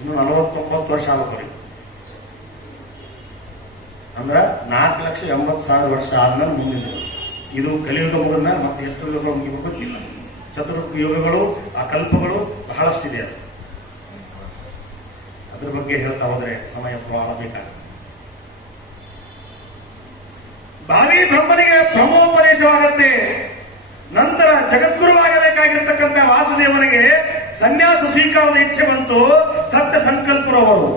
ಇನ್ನು 49 ವರ್ಷ ಆಗಬೇಕು. ಅಂದ್ರೆ 4,80,000 ವರ್ಷ ಆದ್ಮೇಲೆ ಮುಂದಿನ ಇದು ಕಲಿಯುಗ ಮುಗಿದ ಮತ್ತೆ ಎಷ್ಟು ಯುಗಗಳು ಮುಗಿದು ಗೊತ್ತಿಲ್ಲ. ಚತುರ್ಥ ಯುಗಗಳು, ಆ ಕಲ್ಪಗಳು ಬಹಳಷ್ಟಿದೆ. ಅದ್ರ ಬಗ್ಗೆ ಹೇಳ್ತಾ ಹೋದ್ರೆ ಸಮಯ ಪ್ರವಾಹ ಬೇಕಾಗುತ್ತೆ. ಭಾವಿ ಬ್ರಹ್ಮನಿಗೆ ಬ್ರಹ್ಮೋಪದೇಶವಾಗತ್ತೆ. ನಂತರ ಜಗದ್ಗುರುವಾಗಬೇಕಾಗಿರ್ತಕ್ಕಂಥ ವಾಸುದೇವನಿಗೆ ಸನ್ಯಾಸ ಸ್ವೀಕಾರದ ಇಚ್ಛೆ ಬಂತು. ಸತ್ಯ ಸಂಕಲ್ಪರವರು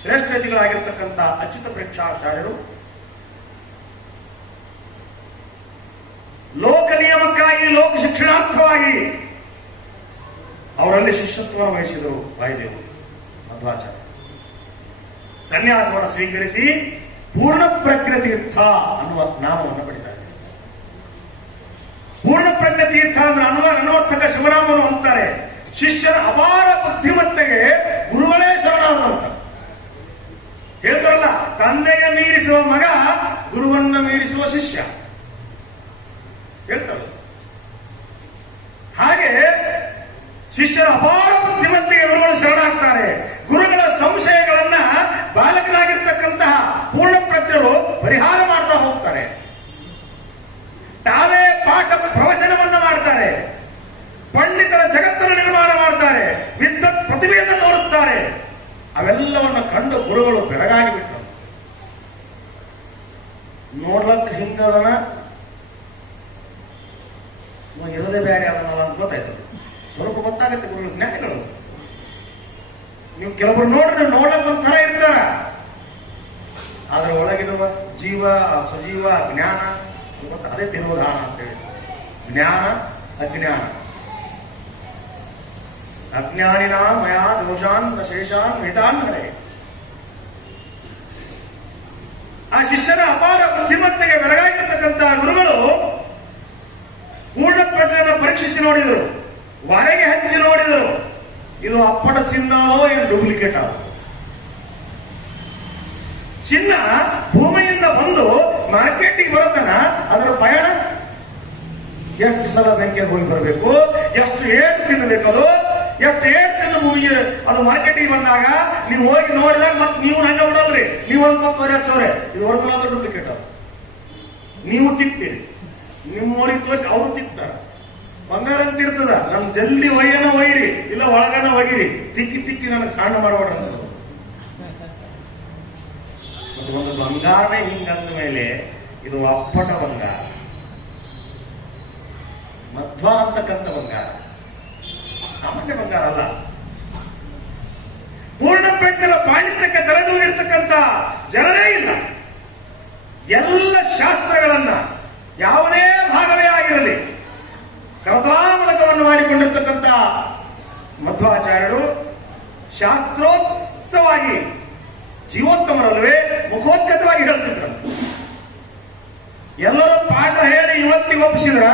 ಶ್ರೇಷ್ಠತೆಗಳಾಗಿರ್ತಕ್ಕಂಥ ಅಚ್ಯುತ ಪ್ರೇಕ್ಷಾಚಾರ್ಯರು ಲೋಕ ನಿಯಮಕ್ಕಾಗಿ, ಲೋಕ ಶಿಕ್ಷಣಾರ್ಥವಾಗಿ ಅವರಲ್ಲಿ ಶಿಷ್ಯತ್ವವನ್ನು ವಹಿಸಿದರು. ವಾಯುದೇವರು ಮಧ್ವಾಚಾರ್ಯ ಸನ್ಯಾಸವನ್ನು ಸ್ವೀಕರಿಸಿ ಪೂರ್ಣ ಪ್ರಜ್ಞ ತೀರ್ಥ ಅನ್ನುವ ನಾಮವನ್ನು ಪಡೆದಿದ್ದಾರೆ. ಪೂರ್ಣ ಪ್ರಜ್ಞ ತೀರ್ಥ ಅಂದ್ರೆ ಅನ್ವರ್ಥಕ ಶಿವನಾಮವನ್ನು ಅಂತಾರೆ. ಶಿಷ್ಯನ ಅಪಾರ ಬುದ್ಧಿಮತ್ತೆಗೆ ಗುರುಗಳೇ ಶರಣರು ಅಂತ ಹೇಳ್ತಾರಲ್ಲ. ತಂದೆಗೆ ಮೀರಿಸುವ ಮಗ, ಗುರುವನ್ನ ಮೀರಿಸುವ ಶಿಷ್ಯ ಹೇಳ್ತಾರೆ. ಹಾಗೆ ಶಿಷ್ಯರ ಅಪಾರ ಬುದ್ಧಿಮತ್ತೆಗೆ ಗುರುಗಳು ಶರಣಾಗ್ತಾರೆ. ಗುರುಗಳ ಸಂಶಯಗಳನ್ನ ಬಾಲಕರಾಗಿರ್ತಕ್ಕಂತಹ ಪೂರ್ಣ ಪ್ರಜ್ಞರು ಪರಿಹಾರ ಮಾಡ್ತಾ ಹೋಗ್ತಾರೆ. ತಾವೇ ಪಾಠ ಪ್ರವಚನವನ್ನ ಮಾಡ್ತಾರೆ. ಪಂಡಿತರ ಜಗತ್ತನ್ನು ನಿರ್ಮಾಣ ಮಾಡ್ತಾರೆ. ವಿದ್ವತ್ ಪ್ರತಿಭೆಯನ್ನು ತೋರಿಸ್ತಾರೆ. ಅವೆಲ್ಲವನ್ನ ಕಂಡು ಗುರುಗಳು ಬೆಳಗಾಗಿ ಬಿಟ್ಟರು. ನೋಡ್ಲಕ್ ಹಿಂಗದನ ಇರೋದೇ ಬೇರೆ ಅದನ್ನಲ್ಲ ಅಂತ ಗೊತ್ತಾಯ್ತು. ಸ್ವಲ್ಪ ಗೊತ್ತಾಗುತ್ತೆ ಗುರುಗಳ ಜ್ಞಾನಿಗಳು. ನೀವು ಕೆಲವರು ನೋಡ್ರಿ, ನೋಡಕ್ ಒಂಥರ ಇರ್ತಾರ, ಅದರ ಒಳಗಿರುವ ಜೀವ, ಸ್ವಜೀವ, ಜ್ಞಾನ ಅದೇ ತಿರುವುದಾನ ಅಂತೇಳಿ. ಜ್ಞಾನ ಅಜ್ಞಾನ. ಅಜ್ಞಾನಿನ ಮಯಾ ದೋಷಾನ್ ಶೇಷಾನ್ ವೇದಾನ್ ಹರೇ. ಆ ಶಿಷ್ಯನ ಅಪಾರ ಬುದ್ಧಿಮತ್ತೆಗೆ ಬೆಳಗಾಗಿರ್ತಕ್ಕಂತಹ ಗುರುಗಳು ಪೂರ್ಣ ಪ್ರಜ್ಞೆಯನ್ನು ಪರೀಕ್ಷಿಸಿ ನೋಡಿದರು. ಹೊರಗೆ ಹಚ್ಚಿ ನೋಡಿದರು. ಇದು ಅಪ್ಪಟ ಚಿನ್ನವೋ ಏನು ಡೂಪ್ಲಿಕೇಟ್ ಆಗ. ಚಿನ್ನ ಭೂಮಿಯಿಂದ ಬಂದು ಮಾರ್ಕೆಟಿಗೆ ಬರುತ್ತಾನ, ಅದರ ಪಯಣ ಎಷ್ಟು ಸಲ ಬೆಂಕಿಗೆ ಹೋಗಿ ಬರಬೇಕು, ಎಷ್ಟು ಏಟು ತಿನ್ನಬೇಕದು, ಎಷ್ಟು ಏಟು ತಿಂದು ಭೂಮಿಗೆ ಅದು ಮಾರ್ಕೆಟಿಗೆ ಬಂದಾಗ ನೀವು ಹೋಗಿ ನೋಡಿದಾಗ ಮತ್ತೆ ನೀವು ಹಂಗ ಬಿಡಲ್ರಿ. ನೀವು ಒಂದು 10,000 ಇದು ಒರಿಜಿನಲ್ ಡೂಪ್ಲಿಕೇಟ್ ಅದು. ನೀವು ತಿಕ್ತೀರಿ, ನಿಮ್ಮವರಿಗೆ ತೋರಿಸಿ ಅವರು ತಿಕ್ತಾರ. ಬಂಗಾರ ಅಂತ ಇರ್ತದ, ನಮ್ ಜಲ್ದಿ ಒಯ್ಯನ ಒಯ್ಯಿರಿ, ಇಲ್ಲ ಒಳಗನ ಒಗಿರಿ, ತಿಕ್ಕಿ ತಿಕ್ಕಿ ನನಗೆ ಸಣ್ಣ ಮಾಡಬೇಡ ಅಂತ. ಒಂದು ಬಂಗಾರನೇ ಹಿಂಗಂದ ಮೇಲೆ ಇದು ಅಪ್ಪಟ ಬಂಗಾರ, ಮಧ್ವ ಅಂತಕ್ಕಂಥ ಬಂಗಾರ, ಸಾಮಾನ್ಯ ಬಂಗಾರ ಅಲ್ಲ. ಪೂರ್ಣ ಪ್ರಜ್ಞರ ಪಾಂಡಿತ್ಯಕ್ಕೆ ತಲೆದೂಗಿರ್ತಕ್ಕಂಥ ಜನರೇ ಇಲ್ಲ. ಎಲ್ಲ ಶಾಸ್ತ್ರಗಳನ್ನ ಯಾವುದೇ ಭಾಗವೇ ಆಗಿರಲಿ ಕರತಾಮಲಕವನ್ನು ಮಾಡಿಕೊಂಡಿರ್ತಕ್ಕಂಥ ಮಧ್ವಾಚಾರ್ಯರು ಶಾಸ್ತ್ರೋಕ್ತವಾಗಿ, ಜೀವೋತ್ತಮರಲ್ವೇ ಮುಖೋಚ್ಚತವಾಗಿ ಹೇಳ್ತಿದ್ರು. ಎಲ್ಲರೂ ಪಾಠ ಹೇಳಿ ಇವತ್ತಿಗೆ ಒಪ್ಪಿಸಿದ್ರ,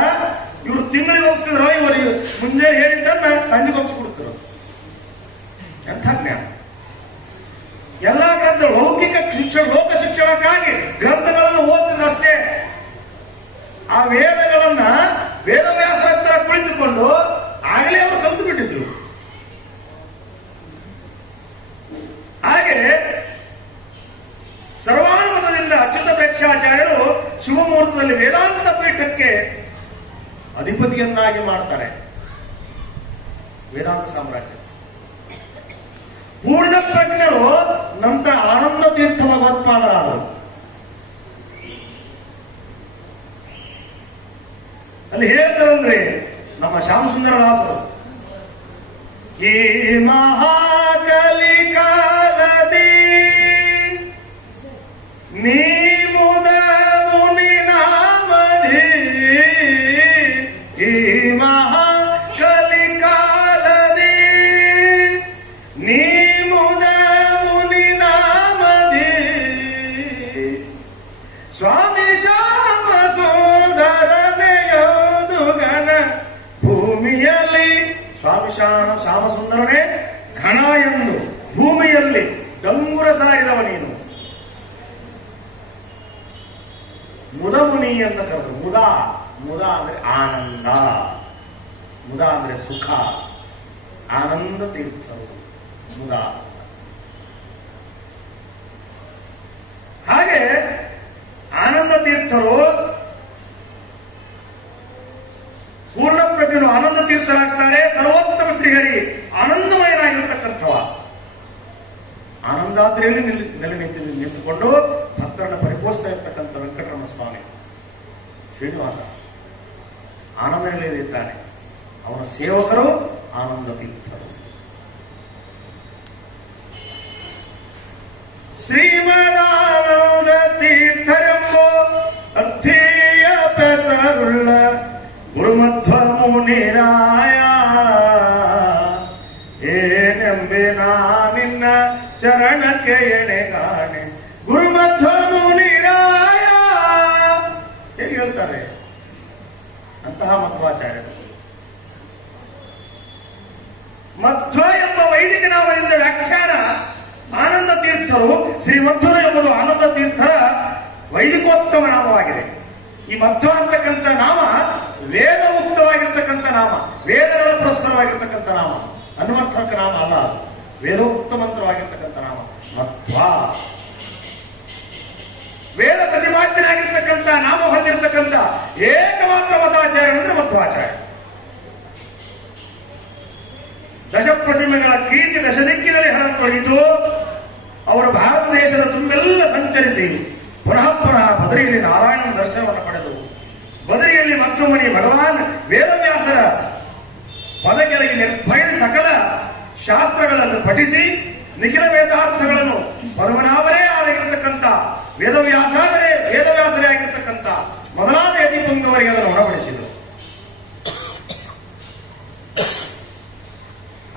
ಇವರು ತಿಂಗಳಿಗೆ ಒಪ್ಪಿಸಿದ್ರ, ಇವರು ಮುಂಜಾನೆ ಹೇಳಿದ್ದನ್ನ ಸಂಜೆಗೆ ಒಪ್ಪಿಸ್ಕೊಡ್ತಿದ್ರು. ಎಂಥ ಜ್ಞಾನ! ಎಲ್ಲಾ ಗ್ರಂಥ ಲೌಕಿಕ ಶಿಕ್ಷಣ, ಲೋಕ ಶಿಕ್ಷಣಕ್ಕಾಗಿ ಗ್ರಂಥಗಳನ್ನು ಓದಿದ್ರಷ್ಟೇ. ಆ ವೇದಗಳನ್ನ ವೇದವ್ಯಾಸರ ಹತ್ರ ಕುಳಿತುಕೊಂಡು ಆಗಲೇ ಅವರು ಕಲಿತು ಬಿಟ್ಟಿದ್ರು. ಹಾಗೆ ಸರ್ವಾನುಮತದಿಂದ ಅಚ್ಯುತ ಪ್ರೇಕ್ಷಾಚಾರ್ಯರು ಶಿವಮುಹೂರ್ತದಲ್ಲಿ ವೇದಾಂತ ಪೀಠಕ್ಕೆ ಅಧಿಪತಿಯನ್ನಾಗಿ ಮಾಡ್ತಾರೆ. ವೇದಾಂತ ಸಾಮ್ರಾಜ್ಯ. ಪೂರ್ಣ ಪ್ರಜ್ಞರು ನಂತರ ಆನಂದ ತೀರ್ಥ ಭಗವತ್ಪಾದರಾದರು. ಅಲ್ಲಿ ಹೇಳ್ತಾರಲ್ರಿ ನಮ್ಮ ಶ್ಯಾಮಸುಂದರ ದಾಸರು, ಈ ಮಹಾಕಲಿಕಾಲದಿ ನೀ ಮುದ ಮುನಿ ನಾಮಧಿ, ಈ ಮಹಾಕಲಿಕಾಲದಿ ನೀ ಮುದ ಮುನಿ ನಾಮಧಿ, ಸ್ವಾಮಿ ಶ್ಯಾಮ ಸುಂದರನೆಯದು ಘನ ಭೂಮಿಯಲ್ಲಿ, ಸ್ವಾಮಿ ಶ್ಯಾಮ ಸುಂದರನೇ ಘನ ಎಂದು ಭೂಮಿಯಲ್ಲಿ ಡಂಗುರ ಸಾರಿದವ ನೀನು. ಮುದಮುನಿ ಅಂತ ಕರೆದು, ಮುದ ಮುದ ಅಂದ್ರೆ ಆನಂದ, ಮುದ ಅಂದ್ರೆ ಸುಖ, ಆನಂದ ತೀರ್ಥರು ಮುದ. ಹಾಗೆ ಪಾತ್ರೆಯಲ್ಲಿ ನಿಂತುಕೊಂಡು ಭಕ್ತರನ್ನು ಪರಿಪೋಷಿಸ್ತಾ ಇರ್ತಕ್ಕಂಥ ವೆಂಕಟರಮಣ ಸ್ವಾಮಿ ಶ್ರೀನಿವಾಸ ಆನಂದದಲ್ಲಿದ್ದಾನೆ. ಅವನ ಸೇವಕರು ಆನಂದ ತೀರ್ಥರು. ಶ್ರೀಮದಾನಂದ ತೀರ್ಥರೆಂಬೋ ಅರ್ಥೀಯ ಬೆಸರುಳ್ಳ ಗುರುಮಧ್ವ ಮುನಿರಾಯ ಏನೆಂಬೆ ನಿನ್ನ ಚರಣಕ್ಕೆ ಎಣೆಗಾಣೆ ಗುರುಮಧ್ವ ಮುನಿರಾಯ ಹೇಗೆ ಹೇಳ್ತಾರೆ ಅಂತಹ ಮಧ್ವಾಚಾರ್ಯರು. ಮಧ್ವ ಎಂಬ ವೈದಿಕ ನಾಮದಿಂದ ವ್ಯಾಖ್ಯಾನ ಆನಂದ ತೀರ್ಥರು, ಶ್ರೀ ಮಧ್ವರು ಎಂಬುದು ಆನಂದ ತೀರ್ಥರ ವೈದಿಕೋತ್ತಮ ನಾಮವಾಗಿದೆ. ಈ ಮಧ್ವ ಅಂತಕ್ಕಂಥ ನಾಮ ವೇದ ಉಕ್ತವಾಗಿರ್ತಕ್ಕಂಥ ನಾಮ, ವೇದಗಳ ಪ್ರಸ್ತರವಾಗಿರ್ತಕ್ಕಂಥ ನಾಮ, ಹನುಮಂತಕ ನಾಮ ಅಲ್ಲ, ವೇದೋಕ್ತ ಮಂತ್ರವಾಗಿರ್ತಕ್ಕಂಥ ನಾಮ ಮಧ್ವ. ವೇದ ಪ್ರತಿಪಾದ್ಯನಾಗಿರ್ತಕ್ಕಂಥ ನಾಮ ಹೊಂದಿರತಕ್ಕಂಥ ಏಕಮಾತ್ರ ಮತಾಚಾರ್ಯ ಅಂದ್ರೆ ಮಧ್ವಾಚಾರ್ಯ. ದಶ ಪ್ರತಿಮೆಗಳ ಕೀರ್ತಿ ದಶ ದಿಕ್ಕಿನಲ್ಲಿ ಹರತೊಡೆಯಿತು. ಅವರು ಭಾರತ ದೇಶದ ತುಂಬೆಲ್ಲ ಸಂಚರಿಸಿ ಪುನಃ ಬದರಿಯಲ್ಲಿ ನಾರಾಯಣನ ದರ್ಶನವನ್ನು ಪಡೆದು ಬದರಿಯಲ್ಲಿ ಮತ್ತೊಮ್ಮನಿ ಭಗವಾನ್ ವೇದವ್ಯಾಸರ ಪದಕೆಳಗೆ ನಿರ್ಭಯ ಸಕಲ ಶಾಸ್ತ್ರಗಳನ್ನು ಪಠಿಸಿ ನಿಖಿಲ ವೇದಾರ್ಥಗಳನ್ನು ಪರಮನಾಮರೇ ಆಗಿರತಕ್ಕಂಥ ವೇದವ್ಯಾಸರೇ ಆಗಿರತಕ್ಕಂಥ ಮೊದಲಾದ ಯತಿಪುಂಗವರಿಗೆ ಅದನ್ನು ಉಣಬಡಿಸಿದರು.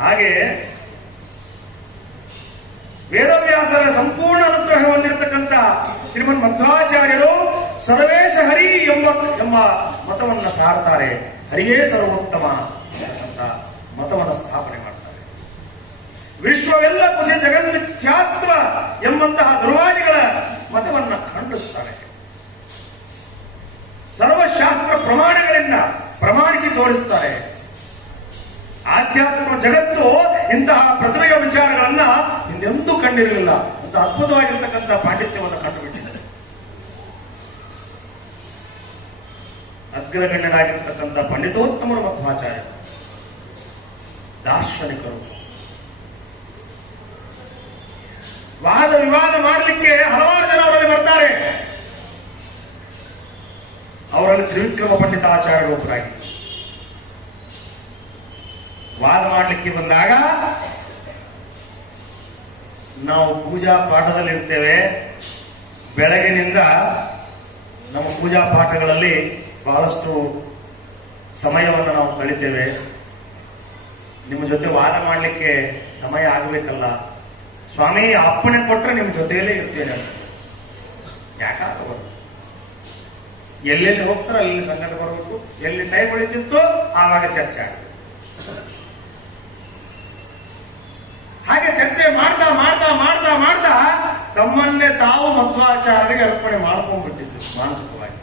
ಹಾಗೆ ವೇದವ್ಯಾಸರ ಸಂಪೂರ್ಣ ಅನುಗ್ರಹ ಹೊಂದಿರತಕ್ಕಂಥ ಶ್ರೀಮನ್ ಮಧ್ವಾಚಾರ್ಯರು ಸರ್ವೇಶ ಹರಿ ಎಂಬ ಮತವನ್ನು ಸಾರುತ್ತಾರೆ. ಹರಿಯೇ ಸರ್ವೋತ್ತಮ ಅಂತ ಮತವನ್ನು ಸ್ಥಾಪನೆ ಮಾಡ್ತಾರೆ. ವಿಶ್ವವೆಲ್ಲ ಕುಸಿ ಜಗನ್ಮಿಥ್ಯಾತ್ವ ಎಂಬಂತಹ ದುರ್ವಾದಿಗಳ ಮತವನ್ನು ಖಂಡಿಸುತ್ತಾರೆ. ಸರ್ವಶಾಸ್ತ್ರ ಪ್ರಮಾಣಗಳಿಂದ ಪ್ರಮಾಣಿಸಿ ತೋರಿಸುತ್ತಾರೆ. ಆಧ್ಯಾತ್ಮ ಜಗತ್ತು ಇಂತಹ ಪ್ರತಿಭೆಯ ವಿಚಾರಗಳನ್ನ ಹಿಂದೆಂದೂ ಕಂಡಿರಲಿಲ್ಲ. ಅಂತ ಅದ್ಭುತವಾಗಿರ್ತಕ್ಕಂಥ ಪಾಂಡಿತ್ಯವನ್ನು ಕಂಡುಬಿಟ್ಟಿದೆ. ಅಗ್ರಗಣ್ಯರಾಗಿರ್ತಕ್ಕಂಥ ಪಂಡಿತೋತ್ತಮರು ಮಧ್ವಾಚಾರ್ಯ, ದಾರ್ಶನಿಕರು. ವಾದ ವಿವಾದ ಮಾಡಲಿಕ್ಕೆ ಹಲವಾರು ಜನ ಅವರಲ್ಲಿ ಬರ್ತಾರೆ. ಅವರಲ್ಲಿ ತ್ರಿವಿಕ್ರಮ ಪಂಡಿತಾಚಾರ್ಯರು ಒಬ್ಬರಾಗಿ ವಾದ ಮಾಡಲಿಕ್ಕೆ ಬಂದಾಗ ನಾವು ಪೂಜಾ ಪಾಠದಲ್ಲಿರ್ತೇವೆ. ಬೆಳಗಿನಿಂದ ನಮ್ಮ ಪೂಜಾ ಪಾಠಗಳಲ್ಲಿ ಬಹಳಷ್ಟು ಸಮಯವನ್ನು ನಾವು ಕಳಿತೇವೆ. ನಿಮ್ಮ ಜೊತೆ ವಾದ ಮಾಡಲಿಕ್ಕೆ ಸಮಯ ಆಗಬೇಕಲ್ಲ ಸ್ವಾಮಿ, ಅಪ್ಪಣೆ ಕೊಟ್ಟರೆ ನಿಮ್ಮ ಜೊತೆಯಲ್ಲೇ ಇರ್ತೇನೆ ಅಂತ. ಯಾಕಾಗ ಎಲ್ಲೆಲ್ಲಿ ಹೋಗ್ತಾರೋ ಅಲ್ಲಿ ಸಂಗಟ ಬರಬೇಕು, ಎಲ್ಲಿ ಟೈಮ್ ಉಳಿತಿತ್ತು ಆವಾಗ ಚರ್ಚೆ ಆಗುತ್ತೆ. ಹಾಗೆ ಚರ್ಚೆ ಮಾಡ್ತಾ ಮಾಡ್ತಾ ಮಾಡ್ತಾ ಮಾಡ್ತಾ ತಮ್ಮನ್ನೇ ತಾವು ಮಧ್ವಾಚಾರ್ಯರಿಗೆ ಅರ್ಪಣೆ ಮಾಡ್ಕೊಂಡ್ಬಿಟ್ಟಿದ್ರು ಮಾನಸಿಕವಾಗಿ.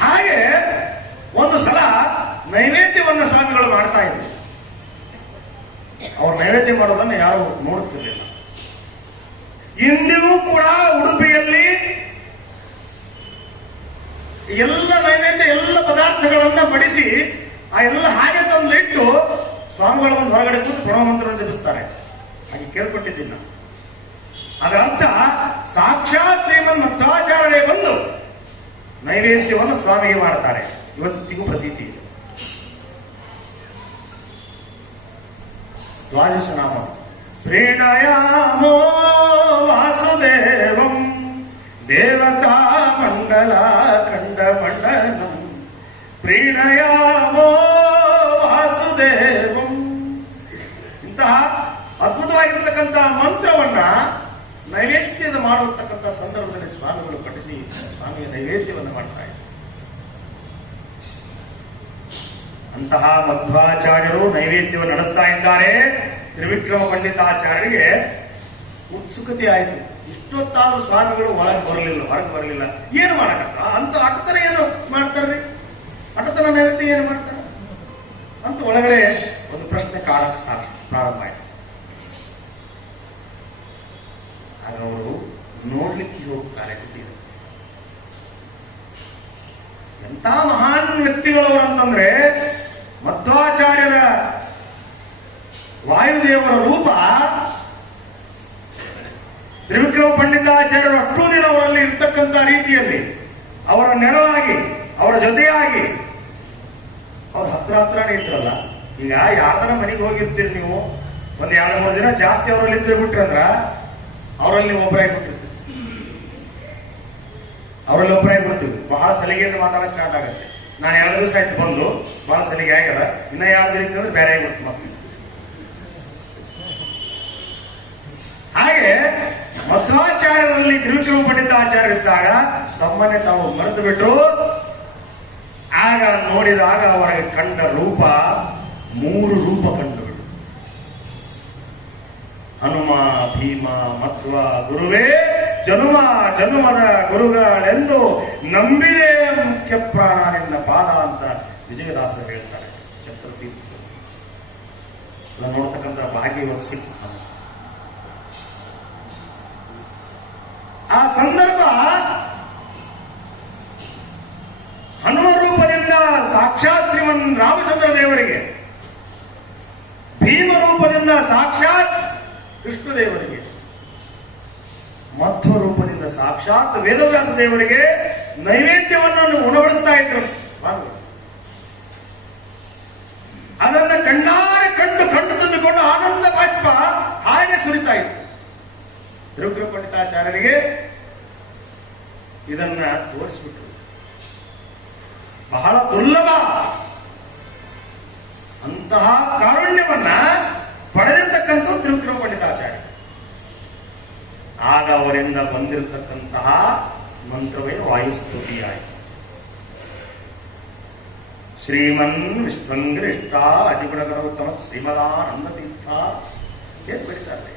ಹಾಗೆ ಒಂದು ಸಲ ನೈವೇದ್ಯವನ್ನು ಸ್ವಾಮಿಗಳು ಮಾಡ್ತಾ ಇದ್ರು. ಅವ್ರು ನೈವೇದ್ಯ ಮಾಡೋದನ್ನು ಯಾರು ನೋಡುತ್ತಿರಲಿಲ್ಲ. ಇಂದಿಗೂ ಕೂಡ ಉಡುಪಿಯಲ್ಲಿ ಎಲ್ಲ ನೈವೇದ್ಯ ಎಲ್ಲ ಪದಾರ್ಥಗಳನ್ನ ಬಡಿಸಿ ಆ ಎಲ್ಲ ಹಾಗೆ ತಂದಿಟ್ಟು ಸ್ವಾಮಿಗಳ ಒಂದು ಹೊರಗಡೆ ಕೂತು ಪ್ರಣವ ಮಂತ್ರವನ್ನು ಜಪಿಸ್ತಾರೆ. ಹಾಗೆ ಕೇಳ್ಕೊಟ್ಟಿದ್ದೀನಿ ನಾನು. ಅದರ ಅರ್ಥ ಸಾಕ್ಷಾತ್ ಶ್ರೀಮನ್ ಮಧ್ವಾಚಾರ್ಯರೇ ಬಂದು ನೈವೇದ್ಯವನ್ನು ಸ್ವಾಮಿಗೆ ಮಾಡ್ತಾರೆ. ಇವತ್ತಿಗೂ ಪ್ರತೀತಿ ಇದೆ. ದ್ವಾದಶ ನಾಮ ಪ್ರೇಣಯಾಮೋ ವಾಸುದೇವಂ ದೇವತಾ ಮಂಡಲ ಖಂಡ ಮಂಡಲಂ ಪ್ರೀಣಯಾಮೋ ವಾಸುದೇವಂ. ಇಂತಹ ಅದ್ಭುತವಾಗಿರ್ತಕ್ಕಂತಹ ಮಂತ್ರವನ್ನ ನೈವೇದ್ಯದ ಮಾಡಿರ್ತಕ್ಕಂಥ ಸಂದರ್ಭದಲ್ಲಿ ಸ್ವಾಮಿಗಳು ಪಠಿಸಿ ಸ್ವಾಮಿಯ ನೈವೇದ್ಯವನ್ನು ಮಾಡ್ತಾರೆ. ಅಂತಹ ಮಧ್ವಾಚಾರ್ಯರು ನೈವೇದ್ಯವನ್ನು ನಡೆಸ್ತಾ ಇದ್ದಾರೆ. ತ್ರಿವಿಕ್ರಮ ಪಂಡಿತಾಚಾರ್ಯರಿಗೆ ಉತ್ಸುಕತೆ ಆಯಿತು. ಇಷ್ಟೊತ್ತಾದ್ರೂ ಸ್ವಾಮಿಗಳು ಹೊರಗೆ ಬರಲಿಲ್ಲ. ಏನು ಮಾಡಕತ್ತ ಅಂತ ಅಟತನ ಏನು ಮಾಡ್ತಾರ್ರಿ, ಅಟತನ ನೈವೇದ್ಯ ಏನು ಮಾಡ್ತಾರೆ ಅಂತ ಒಳಗಡೆ ಒಂದು ಪ್ರಶ್ನೆ ಕಾಳಕ್ಕೆ ಪ್ರಾರಂಭ ಆಯ್ತು. ಆಗ ಅವರು ನೋಡ್ಲಿಕ್ಕೆ ಹೋಗ್ತಾರೆ. ಎಂತ ಮಹಾನ್ ವ್ಯಕ್ತಿಗಳವರು ಅಂತಂದ್ರೆ ಮಧ್ವಾಚಾರ್ಯರ ವಾಯುದೇವರ ರೀತಿಯಲ್ಲಿ ಅವರ ನೆರವಾಗಿ ಅವರ ಜೊತೆಯಾಗಿ ಅವ್ರ ಹತ್ರನೇ ಇದ್ರಲ್ಲ. ಈಗ ಯಾವ್ದನ ಮನೆಗೆ ಹೋಗಿರ್ತೀರಿ ನೀವು, ಒಂದ್ 2-3 ದಿನ ಜಾಸ್ತಿ ಅವರಲ್ಲಿ ಇದ್ರೆ ಬಿಟ್ರಂದ್ರ ಅವರಲ್ಲಿ ನೀವು ಒಬ್ಬರಾಗ್ಬಿಟ್ಟಿರ್ತೀವಿ. ಅವರಲ್ಲಿ ಒಬ್ಬರಾಗ್ಬಿಡ್ತೀವಿ. ಬಹಳ ಸಲಿಗೆಯಿಂದ ಮಾತಾಡೋಕೆ ಸ್ಟಾರ್ಟ್ ಆಗುತ್ತೆ. ನಾನು 2 ದಿವಸ ಆಯ್ತು ಬಂದು, ಬಹಳ ಸಲಿಗೆ ಆಗಲ್ಲ, ಇನ್ನ 2 ದಿನ ಅಂದ್ರೆ ಬೇರೆ ಆಗ್ಬಿಡ್ತು ಮತ್ತೆ. ಹಾಗೆ ಮಧ್ವಾಚಾರ್ಯರಲ್ಲಿ ತ್ರಿವಿಕ್ರಮ ಪಂಡಿತಾಚಾರ್ಯರಿದ್ದಾಗ ತಮ್ಮನ್ನೇ ತಾವು ಮರೆತು ಬಿಟ್ಟು, ಆಗ ನೋಡಿದಾಗ ಅವರಿಗೆ ಕಂಡ ರೂಪ 3 ರೂಪ ಕಂಡುಬಿಟ್ಟು, ಹನುಮ, ಭೀಮ, ಮಧ್ವ ಗುರುವೇ ಜನುಮದ ಗುರುಗಳೆಂದು ನಂಬಿದೆ ಮುಖ್ಯ ಪ್ರಾಣ ನಿನ್ನ ಪಾದ ಅಂತ ವಿಜಯದಾಸರು ಹೇಳ್ತಾರೆ. ಛತ್ರತೀರ್ಥ ನೋಡ್ತಕ್ಕಂಥ ಭಾಗ್ಯ ಇವತ್ತು ಸಿಕ್ಕ. ಆ ಸಂದರ್ಭ ಹನುಮ ರೂಪದಿಂದ ಸಾಕ್ಷಾತ್ ಶ್ರೀಮನ್ ರಾಮಚಂದ್ರ ದೇವರಿಗೆ, ಭೀಮ ರೂಪದಿಂದ ಸಾಕ್ಷಾತ್ ಕೃಷ್ಣ ದೇವರಿಗೆ, ಮಧ್ವ ರೂಪದಿಂದ ಸಾಕ್ಷಾತ್ ವೇದವ್ಯಾಸ ದೇವರಿಗೆ ನೈವೇದ್ಯವನ್ನು ಉಣಬಡಿಸ್ತಾ ಇದ್ರು. ಅದನ್ನ ಕಣ್ಣಾರೆ ಕಂಡು ತುಂಬಿಕೊಂಡು ಆನಂದ ಬಾಷ್ಪ ಹಾಗೆ ಸುರಿತಾ ಇತ್ತು. ತ್ರಿವಿಕ್ರಮ ಪಂಡಿತಾಚಾರ್ಯರಿಗೆ ಇದನ್ನ ತೋರಿಸ್ಬಿಟ್ರು. ಬಹಳ ದುರ್ಲಭ ಅಂತಹ ಕಾರುಣ್ಯವನ್ನ ಪಡೆದಿರ್ತಕ್ಕಂಥ ತ್ರಿವಿಕ್ರಮ ಪಂಡಿತಾಚಾರ್ಯ. ಆಗ ಅವರಿಂದ ಬಂದಿರತಕ್ಕಂತಹ ಮಂತ್ರವೇ ವಾಯುಸ್ತುತಿಯಾಯಿತು. ಶ್ರೀಮನ್ ವಿಶ್ವಂಗ್ರಿಷ್ಟ ಅಧಿಗುಣಗರೋತ್ತಮ ಶ್ರೀಮದಾನಂದ ತೀರ್ಥ ಏನ್ ಬರೀತಾರೆ,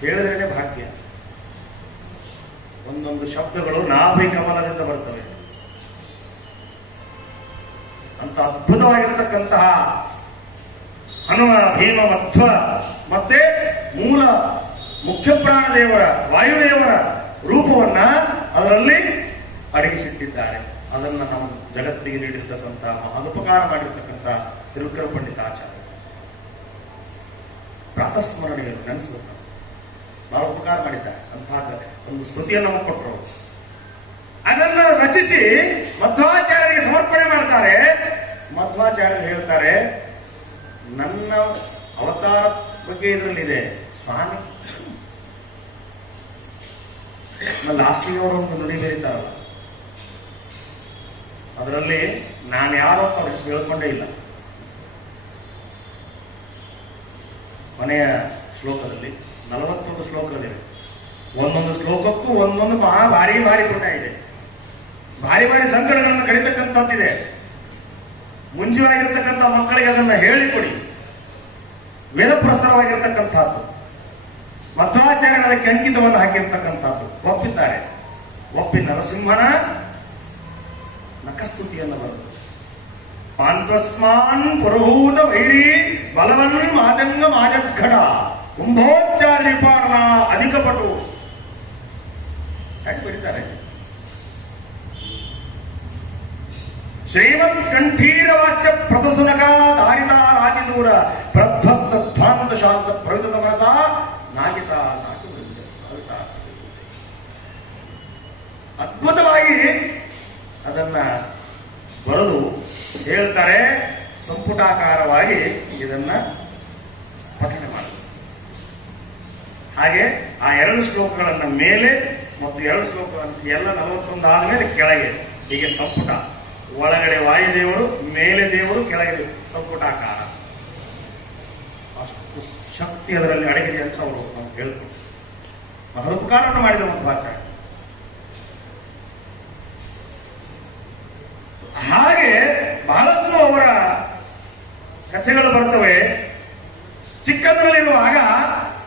ಹೇಳಿದ್ರೇನೆ ಭಾಗ್ಯ. ಒಂದೊಂದು ಶಬ್ದಗಳು ನಾಭಿ ಕಮಲದಿಂದ ಬರ್ತವೆ. ಅಂತ ಅದ್ಭುತವಾಗಿರ್ತಕ್ಕಂತಹ ಹನುಮ, ಭೀಮ, ಮಧ್ವ ಮತ್ತೆ ಮೂಲ ಮುಖ್ಯ ಪ್ರಾಣ ದೇವರ ವಾಯುದೇವರ ರೂಪವನ್ನ ಅದರಲ್ಲಿ ಅಡಗಿಸಿಟ್ಟಿದ್ದಾರೆ. ಅದನ್ನ ನಮ್ಮ ಜಗತ್ತಿಗೆ ನೀಡಿರ್ತಕ್ಕಂಥ ಮಹದುಪಕಾರ ಮಾಡಿರ್ತಕ್ಕಂಥ ತ್ರಿವಿಕ್ರಮ ಪಂಡಿತಾಚಾರ್ಯ ಪ್ರಾತಸ್ಮರಣೆಯನ್ನು ನೆನೆಸಬೇಕು. ಬಹಳ ಉಪಕಾರ ಮಾಡಿದ್ದಾರೆ. ಅಂತಹ ಒಂದು ಸ್ಮೃತಿಯನ್ನು ನಮಗೆ ಕೊಟ್ಟರು. ಅದನ್ನ ರಚಿಸಿ ಮಧ್ವಾಚಾರ್ಯರಿಗೆ ಸಮರ್ಪಣೆ ಮಾಡ್ತಾರೆ. ಮಧ್ವಾಚಾರ್ಯರು ಹೇಳ್ತಾರೆ, ನನ್ನ ಅವತಾರ ಬಗ್ಗೆ ಇದರಲ್ಲಿದೆ ಸ್ವಾಮಿ. ಲಾಸ್ಟಿಗೆ ಅವರು ಒಂದು ನುಡಿ ಬರೀತಾರಲ್ಲ, ಅದರಲ್ಲಿ ನಾನು ಯಾರೋ ಅಂತ ಹೇಳ್ಕೊಂಡೇ ಇಲ್ಲ. ಕೊನೆಯ ಶ್ಲೋಕದಲ್ಲಿ 41 ಶ್ಲೋಕಗಳಿವೆ. ಒಂದೊಂದು ಶ್ಲೋಕಕ್ಕೂ ಒಂದೊಂದು ಭಾರಿ ಪುಣ್ಯ ಇದೆ. ಭಾರಿ ಸಂಕಟಗಳನ್ನು ಕಳಿತಕ್ಕಂಥದ್ದಿದೆ. ಮುಂಜಾಗಿರ್ತಕ್ಕಂಥ ಮಕ್ಕಳಿಗೆ ಅದನ್ನ ಹೇಳಿಕೊಡಿ. ವೇದಪ್ರಸಾರವಾಗಿರ್ತಕ್ಕಂಥದ್ದು. ಮಧ್ವಾಚಾರ್ಯರ ಅದಕ್ಕೆ ಅಂಕಿತವನ್ನು ಹಾಕಿರ್ತಕ್ಕಂಥದ್ದು. ಒಪ್ಪಿದ್ದಾರೆ. ಒಪ್ಪಿ ನರಸಿಂಹನ ನಖಸ್ತುತಿಯನ್ನು ಬರೆದು, ಪಾಂತ್ವಸ್ಮಾನ್ ಪುರಹೂತ ವೈರಿ ಬಲವನ್ ಮಾತಂಗ ಮಾಜಘಡ ಕುಂಭೋಚ್ಚಾರಿಪಾರ್ಣ ಅಧಿಕ ಪಟು ಯಾಕೆ ಬರೀತಾರೆ. ಶ್ರೀಮತ್ ಕಂಠೀರ ವಾಸ್ಯ ಪ್ರತಸುನಕ ದಾರಿತ ರಾಜಿದೂರ ಪ್ರಧ್ವಸ್ತ ಧ್ವಾಂತ ಶಾಂತ ಪ್ರವಿತ ಮನಸ ನಾಗಿತ ಅದ್ಭುತವಾಗಿ ಅದನ್ನ ಬರೆದು ಹೇಳ್ತಾರೆ. ಸಂಪುಟಾಕಾರವಾಗಿ ಇದನ್ನ ಪಠನೆ ಮಾಡಿ. ಹಾಗೆ ಆ 2 ಶ್ಲೋಕಗಳನ್ನ ಮೇಲೆ ಮತ್ತು 2 ಶ್ಲೋಕಗಳನ್ನು ಎಲ್ಲ 41 ಆದ್ಮೇಲೆ ಕೆಳಗೆ ಹೀಗೆ ಸಂಪುಟ. ಒಳಗಡೆ ವಾಯುದೇವರು, ಮೇಲೆ ದೇವರು, ಕೆಳಗೆ ಸಂಪುಟಾಕಾರ. ಅಷ್ಟು ಶಕ್ತಿ ಅದರಲ್ಲಿ ಅಡಗಿದೆ ಅಂತ ಅವರು ನಮ್ಗೆ ಹೇಳ್ತಾರೆ. ಮಹೋಪಕಾರವನ್ನು ಮಾಡಿದ ಮಧ್ವಾಚಾರ್ಯ. ಹಾಗೆ ಬಹಳಷ್ಟು ಅವರ ಕಥೆಗಳು ಬರ್ತವೆ. ಚಿಕ್ಕಂದಿನಲ್ಲಿರುವಾಗ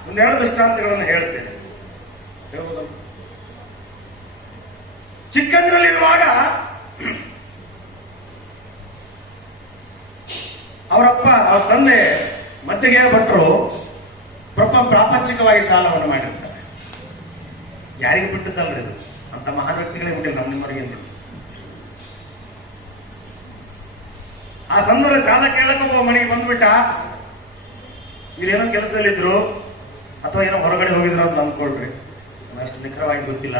1-2 ದೃಷ್ಟಾಂತಗಳನ್ನು ಹೇಳ್ತೇನೆ. ಚಿಕ್ಕಂದಿನಲ್ಲಿರುವಾಗ ಅವರಪ್ಪ, ಅವ್ರ ತಂದೆ ಮಧ್ಯಗೆ ಭಟ್ರು ಪ್ರಾಪಂಚಿಕವಾಗಿ ಸಾಲವನ್ನು ಮಾಡಿರ್ತಾರೆ. ಯಾರಿಗೆ ಬಿಟ್ಟಿದ್ದಲ್ರಿ ಇದು? ಅಂತ ಮಹಾನ್ ವ್ಯಕ್ತಿಗಳೇ ಬಿಟ್ಟಿಲ್ಲ, ನಮ್ಮವರಿಗೆ ಬಿಟ್ಟು. ಆ ಸಂದರ್ಭ ಸಾಲ ಕೇಳಕ್ಕೆ ಒಬ್ಬ ಮನೆಗೆ ಬಂದ್ಬಿಟ್ಟ. ಇಲ್ಲೇನೋ ಕೆಲಸದಲ್ಲಿದ್ರು ಅಥವಾ ಏನೋ ಹೊರಗಡೆ ಹೋಗಿದ್ರು ಅಂತ ಅಂದ್ಕೊಳ್ರಿ, ಅಷ್ಟು ನಿಖರವಾಗಿ ಗೊತ್ತಿಲ್ಲ.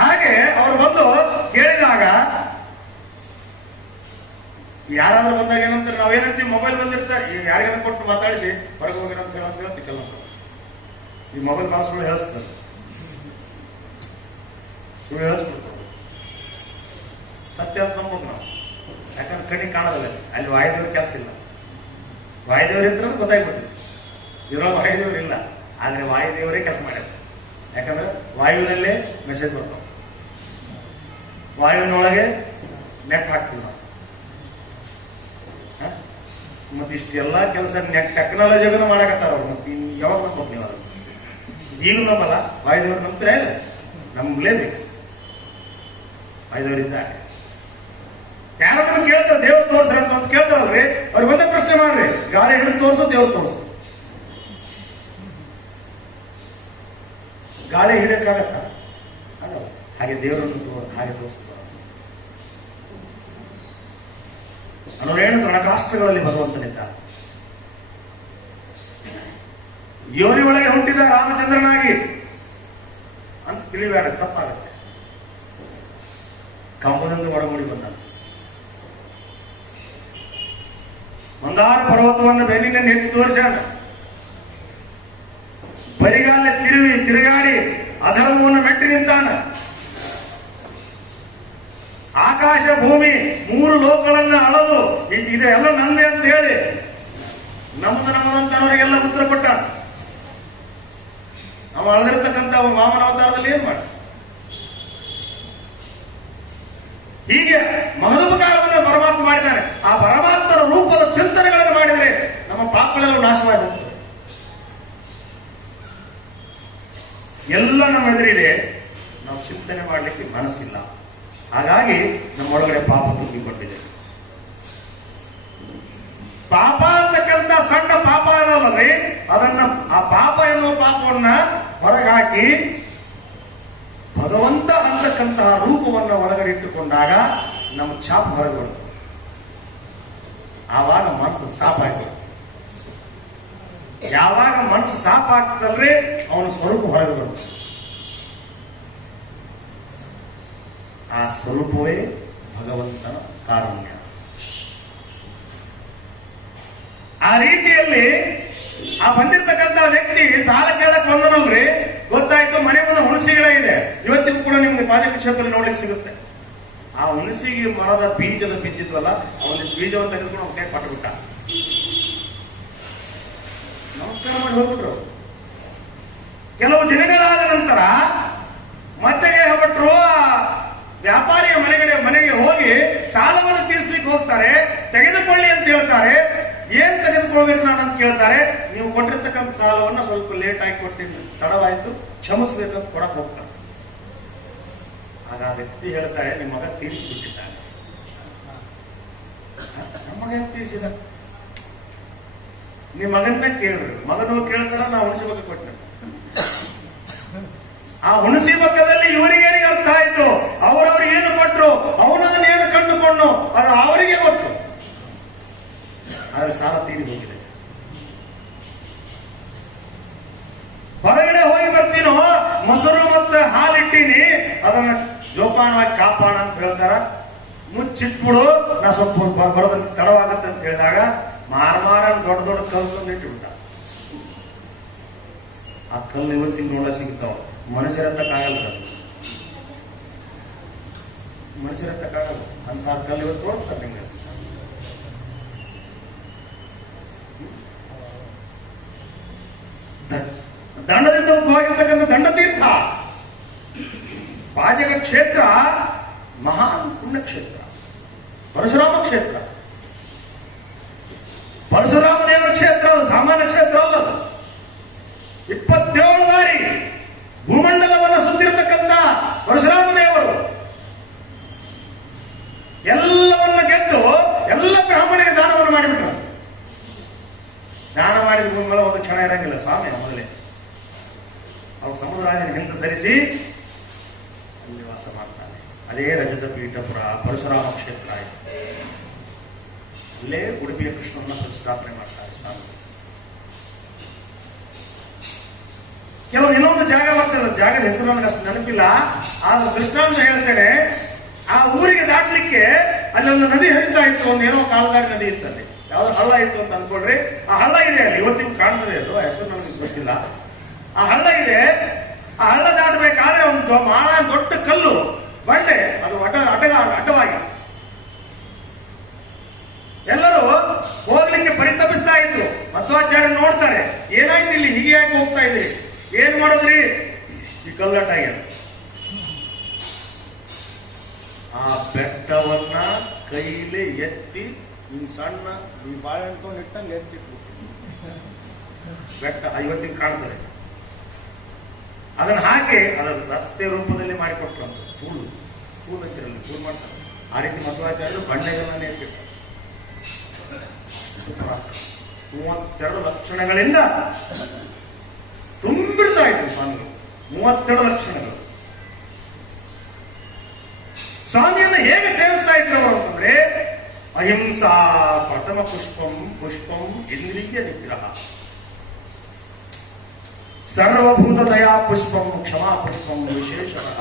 ಹಾಗೆ ಅವರು ಬಂದು ಕೇಳಿದಾಗ ಯಾರಾದ್ರೂ ಬಂದಾಗ ಏನಂತಾರೆ, ನಾವೇನಂತೀವಿ, ಮೊಬೈಲ್ ಬಂದಿರ್ತಾರೆ, ಯಾರಿಗಾರ ಕೊಟ್ಟು ಮಾತಾಡಿಸಿ ಹೊರಗೆ ಹೋಗಿರಂತ ಹೇಳ್ತೀವಿ. ಕೆಲವು ಈ ಮೊಬೈಲ್ ಭಾಳ ಸುಳ್ಳು ಹೇಳಿಸ್ತಾರೆ, ಸುಳ್ಳು ಹೇಳಿಸ್ಬಿಡ್ತಾರೆ. ಸತ್ಯ ಅಂತ ನಂಬೋದು ನಾವು, ಯಾಕಂದ್ರೆ ಕಣ್ಣಿಗೆ ಕಾಣೋದಿಲ್ಲ. ಅಲ್ಲಿ ವಾಯುದೇವ್ರ ಕೆಲಸ ಇಲ್ಲ. ವಾಯುದೇವ್ರ ಇದ್ರೆ ಗೊತ್ತಾಗ್ಬಿಡ್ತಿತ್ತು, ಇರೋ ವಾಯುದೇವ್ರು ಇಲ್ಲ. ಆದ್ರೆ ವಾಯುದೇವರೇ ಕೆಲಸ ಮಾಡ್ಯಾರ. ಯಾಕಂದ್ರೆ ವಾಯುವಿನಲ್ಲೇ ಮೆಸೇಜ್ ಬರ್ತಾವ, ವಾಯುವಿನೊಳಗೆ ನೆಟ್ ಹಾಕ್ತೀವಿ ನಾವು. ಮತ್ತೆ ಇಷ್ಟೆಲ್ಲ ಕೆಲಸ ನೆಟ್ ಟೆಕ್ನಾಲಜಿಗೂ ಮಾಡಕತ್ತಾರ ಅವ್ರು. ಮತ್ತೆ ಯಾವಾಗ ನಂಬೋದು ನೀವು? ಅದು ಈಗ ನಂಬಲ್ಲ, ವಾಯುದೇವ್ರು ನಂಬ್ತೀರಾ ಇಲ್ಲ? ನಂಬಲೇಬೇಕು. ವಾಯುದೇವರಿಂದ ಯಾರಾದ್ರೂ ಕೇಳ್ತಾರೆ ದೇವ್ರು ತೋರ್ಸ್ರಿ ಅಂತ ಕೇಳ್ತಾರಲ್ರಿ, ಅವ್ರಿಗೆ ಒಂದೇ ಪ್ರಶ್ನೆ ಮಾಡ್ರಿ, ಗಾಳಿ ಹಿಡಿದು ತೋರ್ಸು, ದೇವ್ರು ತೋರ್ಸು. ಗಾಳಿ ಹಿಡಿಯಕ್ಕಾಗತ್ತ? ಹಾಗೆ ದೇವರನ್ನು ಹಾಗೆ ತೋರಿಸ್ತಾರೆ. ಅನ್ನೋರೇನು ರಣಕಾಷ್ಟಗಳಲ್ಲಿ ಭಗವಂತನಿದ್ದ. ಯೋನಿ ಒಳಗೆ ಹುಟ್ಟಿದ ರಾಮಚಂದ್ರನಾಗಿ ಅಂತ ತಿಳಿಬೇಡ, ತಪ್ಪಾಗುತ್ತೆ. ಕಂಬದಿಂದ ಒಳಗೂಡಿ ಬಂದ. ಮಂದಾರ ಪರ್ವತವನ್ನು ಬೆನ್ನಿನ ಎತ್ತಿ ತೋರಿಸ್ಯಾನ. ಬರಿಗಾಲೆ ತಿರುಗಾಡಿ ಅಧರ್ಮವನ್ನು ಮೆಟ್ಟಿ ನಿಂತಾನ. ಆಕಾಶ ಭೂಮಿ 3 ಲೋಕಗಳನ್ನ ಅಳದು ಇದೆಲ್ಲ ನಂದೇ ಅಂತ ಹೇಳಿ ನಮ್ಮದನ್ನವರಿಗೆಲ್ಲ ಉತ್ತರ ಕೊಟ್ಟ. ನಾವು ಅಳದಿರ್ತಕ್ಕಂಥ ವಾಮನ ಅವತಾರದಲ್ಲಿ ಏನ್ ಮಾಡಿ ಹೀಗೆ ಮಹದುಪಕಾರವನ್ನು ಪರಮಾತ್ಮ ಮಾಡಿದ್ದಾನೆ. ಆ ಪರಮಾತ್ಮನ ರೂಪದ ಚಿಂತನೆಗಳನ್ನು ಮಾಡಿದರೆ ನಮ್ಮ ಪಾಪಗಳೆಲ್ಲ ನಾಶವಾಗಿ ಹೋಗ್ತದೆ. ಎಲ್ಲ ನಮ್ಮ ಎದುರಿದೆ, ನಾವು ಚಿಂತನೆ ಮಾಡಲಿಕ್ಕೆ ಮನಸ್ಸಿಲ್ಲ. ಹಾಗಾಗಿ ನಮ್ಮೊಳಗಡೆ ಪಾಪ ತುಂಬಿಕೊಂಡಿದೆ. ಪಾಪ ಅಂತಕ್ಕಂಥ ಸಣ್ಣ ಪಾಪ ಅನ್ನೋದಲ್ರಿ, ಅದನ್ನ ಆ ಪಾಪ ಎನ್ನುವ ಪಾಪವನ್ನ ಹೊರಗಾಕಿ ಭಗವಂತ ಅಂತಕ್ಕಂತಹ ರೂಪವನ್ನು ಒಳಗಡೆ ಇಟ್ಟುಕೊಂಡಾಗ ನಮ್ಮ ಛಾಪ್ ಹೊರಗೆ ಬರ್ತದೆ. ಆವಾಗ ಮನಸ್ಸು ಸಾಪ್ ಆಗ್ತದೆ. ಯಾವಾಗ ಮನಸ್ಸು ಸಾಪ್ ಆಗ್ತದಲ್ರಿ, ಅವನ ಸ್ವರೂಪ ಹೊರಗೆ ಬರ್ತದೆ. ಆ ಸ್ವರೂಪವೇ ಭಗವಂತನ ಕಾರುಣ್ಯ. ಆ ರೀತಿಯಲ್ಲಿ ಆ ಬಂದಿರ್ತಕ್ಕಂಥ ವ್ಯಕ್ತಿ ಸಾಲ ಕೇಳಕ್ ಬಂದನಲ್ರಿ, ಗೊತ್ತಾಯ್ತು ಮನೆ ಮುಂದೆ ಹುಣಸಿಗಳೇ ಇದೆ. ಇವತ್ತಿಗೂ ಕೂಡ ನಿಮ್ಗೆ ಪಾಜಕ ಕ್ಷೇತ್ರದಲ್ಲಿ ನೋಡ್ಲಿಕ್ಕೆ ಸಿಗುತ್ತೆ. ಆ ಹುಣಸಿಗೆ ಮರದ ಬೀಜದ ಬಿದ್ದಿದ್ವಲ್ಲ, ಅವನ ಬೀಜವನ್ನು ತೆಗೆದುಕೊಂಡು ಅವ್ನ ಕೈ ಪಟ್ಟಬಿಟ್ಟ. ನಮಸ್ಕಾರ ಮಾಡಿ ಹೋಗ್ಬಿಟ್ರು. ಕೆಲವು ದಿನಗಳಾದ ನಂತರ ಮತ್ತೆ ಭಟ್ರು ವ್ಯಾಪಾರಿಯ ಮನೆಗೆ ಹೋಗಿ ಸಾಲವನ್ನು ತೀರಿಸಲಿಕ್ಕೆ ಹೋಗ್ತಾರೆ. ತೆಗೆದುಕೊಳ್ಳಿ ಅಂತ ಹೇಳ್ತಾರೆ. ಏನ್ ತೆಗೆದುಕೊಳ್ಬೇಕು ನಾನು ಅಂತ ಕೇಳ್ತಾರೆ. ನೀವು ಕೊಟ್ಟಿರ್ತಕ್ಕಂಥ ಸಾಲವನ್ನ ಸ್ವಲ್ಪ ಲೇಟ್ ಆಗಿ ಕೊಟ್ಟಿದ್ದು, ತಡವಾಯ್ತು, ಕ್ಷಮಿಸ್ಬೇಕಂತ ಕೊಡಕ್ ಹೋಗ್ತಾರೆ. ಆಗ ಆ ವ್ಯಕ್ತಿ ಹೇಳ್ತಾರೆ, ನಿಮ್ಮ ಮಗ ತೀರಿಸಿಬಿಟ್ಟಿದ್ದಾನೆ. ನಮ್ಮ ಮಗ ತೀರಿಸಿದ? ನಿಮ್ಮ ಮಗನ್ನ ಕೇಳ್ರಿ. ಮಗನೂ ಕೇಳ್ತಾರ, ನಾವು ಹುಣಸಿ ಬಗ್ಗೆ ಕೊಟ್ಟೆ. ಆ ಹುಣಸಿ ಪಕ್ಕದಲ್ಲಿ ಇವರಿಗೇನು ಅರ್ಥ ಆಯ್ತು, ಅವರವ್ರು ಏನು ಕೊಟ್ಟರು, ಅವನದನ್ನ ಏನು ಕಂಡುಕೊಂಡು ಅದು ಅವರಿಗೆ ಗೊತ್ತು. ಆದ್ರೆ ಸಾಲ ತೀರಿ ಹೋಗಿದೆ. ಹೊರಗಡೆ ಹೋಗಿ ಬರ್ತೀನೋ, ಮೊಸರು ಮತ್ತೆ ಹಾಲಿಟ್ಟೀನಿ, ಅದನ್ನ ಜೋಪಾನವಾಗಿ ಕಾಪಾಡ ಅಂತ ಹೇಳ್ತಾರ. ಮುಚ್ಚಿಟ್ಬಿಡು, ನಾ ಸ್ವಲ್ಪ ಬರೋದಕ್ಕೆ ತಡವಾಗತ್ತೆ ಅಂತ ಹೇಳಿದಾಗ ಮಾರ ದೊಡ್ಡ ದೊಡ್ಡ ಕಲ್ಲು ತಂದು ಇಟ್ಟುಬಿಟ್ಟ. ಆ ಕಲ್ಲು ಇವತ್ತಿನ ನೋಡ ಸಿಗ್ತಾವ. ಮನುಷ್ಯರತ್ತಕ್ಕಾಗಲ್ಲ, ಮನುಷ್ಯರತ್ತಕ್ಕಾಗಲ್ಲ ಅಂತ ಕಲ್ಲು ಇವತ್ತು ತೋರಿಸ್ತಾರೆ ನಿಮ್ಗೆ. ದಂಡದಿಂದ ಉದ್ಭವಾಗಿರ್ತಕ್ಕಂಥ ದಂಡತೀರ್ಥ ಪಾಜಕ ಕ್ಷೇತ್ರ ಮಹಾನ್ ಪುಣ್ಯಕ್ಷೇತ್ರ, ಪರಶುರಾಮ ಕ್ಷೇತ್ರ. ಪರಶುರಾಮ ದೇವರ ಕ್ಷೇತ್ರ ಸಾಮಾನ್ಯ ಕ್ಷೇತ್ರ ಅಲ್ಲದು. 27 ಬಾರಿ ಭೂಮಂಡಲವನ್ನು ಸುತ್ತಿರತಕ್ಕಂಥ ಪರಶುರಾಮ ದೇವರು ಎಲ್ಲವನ್ನ ಗೆದ್ದು ಎಲ್ಲ ಬ್ರಾಹ್ಮಣರಿಗೆ ದಾನವನ್ನು ಮಾಡಿಬಿಟ್ರು. ದಾನ ಮಾಡಿದ ಭೂಮಿಗಳ ಒಂದು ಕ್ಷಣ ಇರಂಗಿಲ್ಲ ಸ್ವಾಮಿ. ಮೊದಲೇ ಅವ್ರು ಸಮುದ್ರಾಜನ ಹಿಂದೆ ಸರಿಸಿ ಅಲ್ಲಿ ವಾಸ ಮಾಡ್ತಾನೆ. ಅದೇ ರಜತ ಪೀಠಪುರ ಪರಶುರಾಮ ಕ್ಷೇತ್ರ ಆಯಿತು. ಅಲ್ಲೇ ಉಡುಪಿಯ ಕೃಷ್ಣನ ಪ್ರತಿಷ್ಠಾಪನೆ ಮಾಡ್ತಾರೆ ಸ್ವಾಮಿ. ಕೆಲವು ಇನ್ನೊಂದು ಜಾಗ ಬರ್ತದೆ, ಜಾಗದ ಹೆಸರು ನನಗೆ ಅಷ್ಟು ನೆನಪಿಲ್ಲ. ಆ ದೃಷ್ಟಾಂತ ಹೇಳ್ತೇನೆ. ಆ ಊರಿಗೆ ದಾಟಲಿಕ್ಕೆ ಅಲ್ಲೊಂದು ನದಿ ಹರಿತಾ ಇತ್ತು, ಒಂದು ಏನೋ ಕಾಲದಾರಿ ನದಿ ಇರ್ತದೆ, ಯಾವ್ದು ಹಳ್ಳ ಇತ್ತು ಅಂತ ಅನ್ಕೊಂಡ್ರಿ. ಆ ಹಳ್ಳ ಇದೆ ಅಲ್ಲಿ, ಇವತ್ತಿಗೂ ಕಾಣ್ತದೆ, ಅದು ಹೆಸರು ನನಗೆ ಗೊತ್ತಿಲ್ಲ. ಆ ಹಳ್ಳ ಇದೆ. ಆ ಹಳ್ಳ ದಾಟಬೇಕಾದ್ರೆ ಒಂದು ಬಹಳ ದೊಡ್ಡ ಕಲ್ಲು ಬಂಡೆ, ಅದು ಅಡ್ಡವಾಗಿ ಎಲ್ಲರೂ ಹೋಗ್ಲಿಕ್ಕೆ ಪರಿತಪಿಸ್ತಾ ಇದ್ರು. ಮಧ್ವಾಚಾರ್ಯ ನೋಡ್ತಾರೆ, ಏನಾಯ್ತು ಇಲ್ಲಿ, ಹೀಗೆ ಯಾಕೆ ಹೋಗ್ತಾ ಇದ್ರಿ, ಏನ್ ಮಾಡೋದ್ರಿ, ಈ ಕಲ್ಲಟ ಆಗ್ಯದ. ಆ ಬೆಟ್ಟವನ್ನ ಕೈಲಿ ಎತ್ತಿ ಹಿಂಗ್ ಸಣ್ಣ ಈ ಬಾಳೆಹಣ್ಣು ಇಟ್ಟಂಗೆ ಎತ್ತಿಟ್ಟು ಬೆಟ್ಟ ಇವತ್ತಿಗೆ ಕಾಣ್ತದೆ. ಅದನ್ನ ಹಾಕಿ ಅದರ ರಸ್ತೆ ರೂಪದಲ್ಲಿ ಮಾಡಿಕೊಟ್ರು ಅಂತ ಫೂಲ್ ಅಂತಿರಲಿ, ಫೂಲ್ ಮಾಡ್ತಾರೆ. ಆ ರೀತಿ ಮಧ್ವಾಚಾರ್ಯರು ಬಂಡೆಗಳನ್ನೇ ಎತ್ತಿಟ್ರು. 32 ಲಕ್ಷಣಗಳಿಂದ ತುಂಬಿಡ್ತಾ ಇದ್ರು ಸ್ವಾಮಿಗಳು. 32 ಲಕ್ಷಣಗಳು. ಸ್ವಾಮಿಯನ್ನು ಹೇಗೆ ಸೇವಿಸ್ತಾ ಇದ್ರು ಅವರು ಅಂತಂದ್ರೆ, ಅಹಿಂಸಾ ಪ್ರಥಮ ಪುಷ್ಪಂ ಇಂದ್ರಿಯ ನಿಗ್ರಹ, ಸರ್ವಭೂತ ದಯಾ ಪುಷ್ಪಂ ಕ್ಷಮಾ ಪುಷ್ಪಂ ವಿಶೇಷಃ,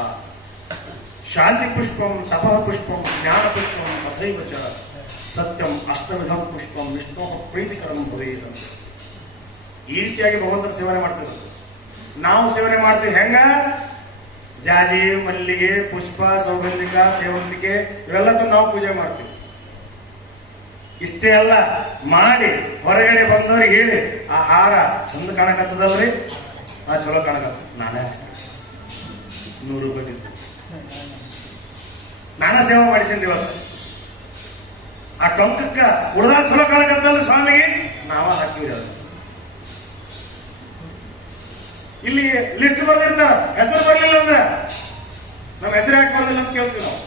ಶಾಂತಿ ಪುಷ್ಪಂ ತಪಃ ಪುಷ್ಪಂ ಜ್ಞಾನ ಪುಷ್ಪಂ ತಥೈವ ಚ ಸತ್ಯಂ ಅಷ್ಟವಿಧಂ ಪುಷ್ಪಂ ವಿಷ್ಣು ಪ್ರೀತಿಕರಂ ಭವೇತ್. ಈ ರೀತಿಯಾಗಿ ಭಗವಂತನ ಸೇವನೆ ಮಾಡ್ತೀವಿ. ನಾವು ಸೇವನೆ ಮಾಡ್ತೀವಿ ಹೆಂಗ? ಜಾಜಿ, ಮಲ್ಲಿಗೆ, ಪುಷ್ಪ, ಸೌಗಂಧಿಕ, ಸೇವಂತಿಗೆ ಇವೆಲ್ಲ ನಾವು ಪೂಜೆ ಮಾಡ್ತೀವಿ. ಇಷ್ಟೇ ಅಲ್ಲ, ಮಾಡಿ ಹೊರಗಡೆ ಬಂದವ್ರಿಗೆ ಹೇಳಿ, ಆ ಹಾರ ಚಂದ ಕಾಣಕತ್ತದಲ್ರಿ, ಆ ಚಲೋ ಕಾಣಕತ್ತ, ನಾನೇ 100 ರೂಪಾಯಿ ನಾನಾ ಸೇವೆ ಮಾಡಿಸಿದ್ವಿ ಇವತ್ತು. ಆ ಟೊಂಕಕ್ಕ ಉಳ್ದ ಚಲೋ ಕಾಣಕತ್ತಲ್ಲ ಸ್ವಾಮಿಗೆ, ನಾವ ಹಾಕಿವಿ. ಅದು ಇಲ್ಲಿ ಲಿಸ್ಟ್ ಬರ್ದಿರ್ತಾರ, ಹೆಸರು ಬರ್ಲಿಲ್ಲ ಅಂದ್ರೆ ನಮ್ಮ ಹೆಸರು ಯಾಕೆ ಬರ್ಲಿಲ್ಲ ಅಂತ ಕೇಳ್ತೀವಿ ನಾವು.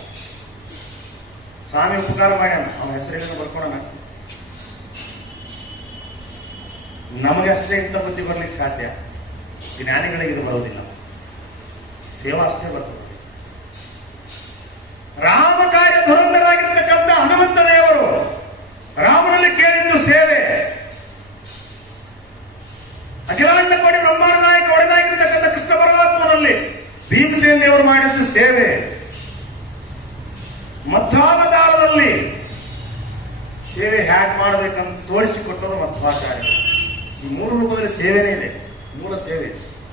ಸ್ವಾಮಿ ಉಪಕಾರ ಮಾಡ್ಯಾನ, ಅವನ ಹೆಸರಿನ ಬರ್ಕೊಳೋಣ. ನಮಗೆ ಅಷ್ಟೇ ಇಂಥ ಬುದ್ಧಿ ಬರ್ಲಿಕ್ಕೆ ಸಾಧ್ಯ, ಜ್ಞಾನಿಗಳಿಗೆ ಇದು ಬರೋದಿಲ್ಲ. ಸೇವಾ ಅಷ್ಟೇ ಬರ್ತದೆ. ರಾಮ ಕಾರ್ಯ ಧುರಂಧರಾಗಿರ್ತಕ್ಕಂಥ ಹನುಮಂತ ದೇವರು ರಾಮನಲ್ಲಿ ಕೇಳಿದ್ದು ಸೇವೆ. ಅಖಿಲಾಂಡ ಕೋಟಿ ಬ್ರಹ್ಮಾಂಡ ನಾಯಕ ಒಡೆದಾಗಿರ್ತಕ್ಕಂಥ ಕೃಷ್ಣ ಪರಮಾತ್ಮನಲ್ಲಿ ಭೀಮಸೇನ ದೇವರು ಮಾಡಿದ್ದು ಸೇವೆ. ಮಧ್ವಾವತಾರದಲ್ಲಿ ಸೇವೆ ಹ್ಯಾಕ್ ಮಾಡಬೇಕಂತ ತೋರಿಸಿಕೊಟ್ಟರು ಮಧ್ವಾಚಾರ್ಯರು. ಈ 3 ರೂಪದಲ್ಲಿ ಸೇವೆನೇ ಇದೆ. ಮೂಲ ಸೇವೆ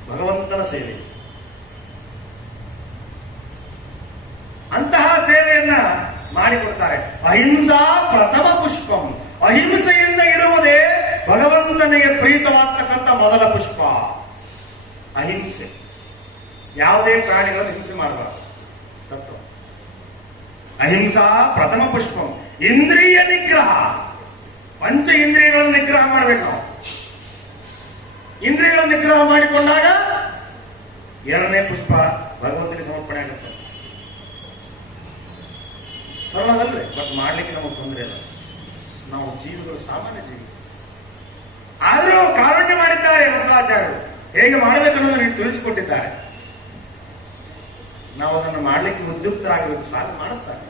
ಭಗವಂತನ ಸೇವೆ. ಅಂತಹ ಸೇವೆಯನ್ನ ಮಾಡಿಕೊಡ್ತಾರೆ. ಅಹಿಂಸಾ ಪ್ರಥಮ ಪುಷ್ಪಂ, ಅಹಿಂಸೆಯಿಂದ ಇರುವುದೇ ಭಗವಂತನಿಗೆ ಪ್ರೀತವಾಗ್ತಕ್ಕಂಥ ಮೊದಲ ಪುಷ್ಪ. ಅಹಿಂಸೆ, ಯಾವುದೇ ಪ್ರಾಣಿಗಳನ್ನು ಹಿಂಸೆ ಮಾಡಬಾರದು ತತ್ವ. ಅಹಿಂಸಾ ಪ್ರಥಮ ಪುಷ್ಪಂ, ಇಂದ್ರಿಯ ನಿಗ್ರಹ, ಪಂಚ ಇಂದ್ರಿಯಗಳನ್ನು ನಿಗ್ರಹ ಮಾಡಬೇಕು ನಾವು. ಇಂದ್ರಿಯಗಳನ್ನು ನಿಗ್ರಹ ಮಾಡಿಕೊಂಡಾಗ 2ನೇ ಪುಷ್ಪ ಭಗವಂತನಿಗೆ ಸಮರ್ಪಣೆ ಆಗುತ್ತೆ. ಸರಳದಲ್ವೇ? ಬಟ್ ಮಾಡ್ಲಿಕ್ಕೆ ನಮಗೆ ತೊಂದರೆ ಇಲ್ಲ. ನಾವು ಜೀವಿಗಳು ಸಾಮಾನ್ಯ ಜೀವಿ. ಆದರೂ ಕಾರುಣ್ಯ ಮಾಡಿದ್ದಾರೆ ಮಧ್ವಾಚಾರ್ಯರು. ಹೇಗೆ ಮಾಡಬೇಕನ್ನೋದನ್ನು ತಿಳಿಸಿಕೊಟ್ಟಿದ್ದಾರೆ. ನಾವು ಅದನ್ನು ಮಾಡ್ಲಿಕ್ಕೆ ಉದ್ಯುಕ್ತರಾಗಬೇಕು. ಸ್ವಾಮಿ ಮಾಡಿಸ್ತಾರೆ.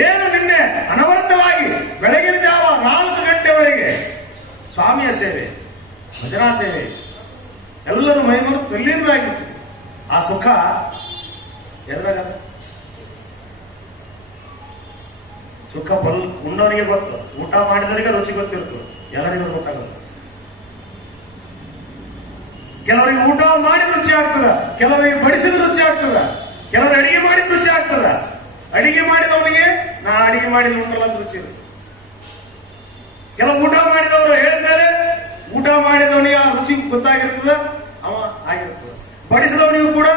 ಏನು ನಿನ್ನೆ ಅನವರ್ತವಾಗಿ ಬೆಳಗಿನ ಜಾವ 4 ಗಂಟೆವರೆಗೆ ಸ್ವಾಮಿಯ ಸೇವೆ, ಭಜನಾ ಸೇವೆ, ಎಲ್ಲರೂ ಮೈಮರೆತು ತಲ್ಲೀನರಾಗಿತ್ತು. ಆ ಸುಖ ಎದ್ರಾಗ ಸುಖ ಉಣ್ಣವರಿಗೆ ಗೊತ್ತು, ಊಟ ಮಾಡಿದವರಿಗೆ ರುಚಿ ಗೊತ್ತಿರುತ್ತೆ, ಎಲ್ಲರಿಗೂ ಗೊತ್ತಾಗುತ್ತೆ. ಕೆಲವರಿಗೆ ಊಟ ಮಾಡಿದ ರುಚಿ ಆಗ್ತದ, ಕೆಲವರಿಗೆ ಬಡಿಸಿದ ರುಚಿ ಆಗ್ತದ, ಕೆಲವರು ಅಡಿಗೆ ಮಾಡಿದ ರುಚಿ ಆಗ್ತದ. ಅಡಿಗೆ ಮಾಡಿದವನಿಗೆ ನಾ ಅಡಿಗೆ ಮಾಡಿದ ಉಂಟಲ್ಲ ಅಂತ ರುಚಿ ಇರುತ್ತೆ. ಕೆಲವು ಊಟ ಮಾಡಿದವರು ಹೇಳಿದ್ಮೇಲೆ ಊಟ ಮಾಡಿದವನಿಗೆ ಆ ರುಚಿ ಗೊತ್ತಾಗಿರ್ತದ, ಅವ ಆಗಿರ್ತದ. ಬಡಿಸಿದವನಿಗೂ ಕೂಡ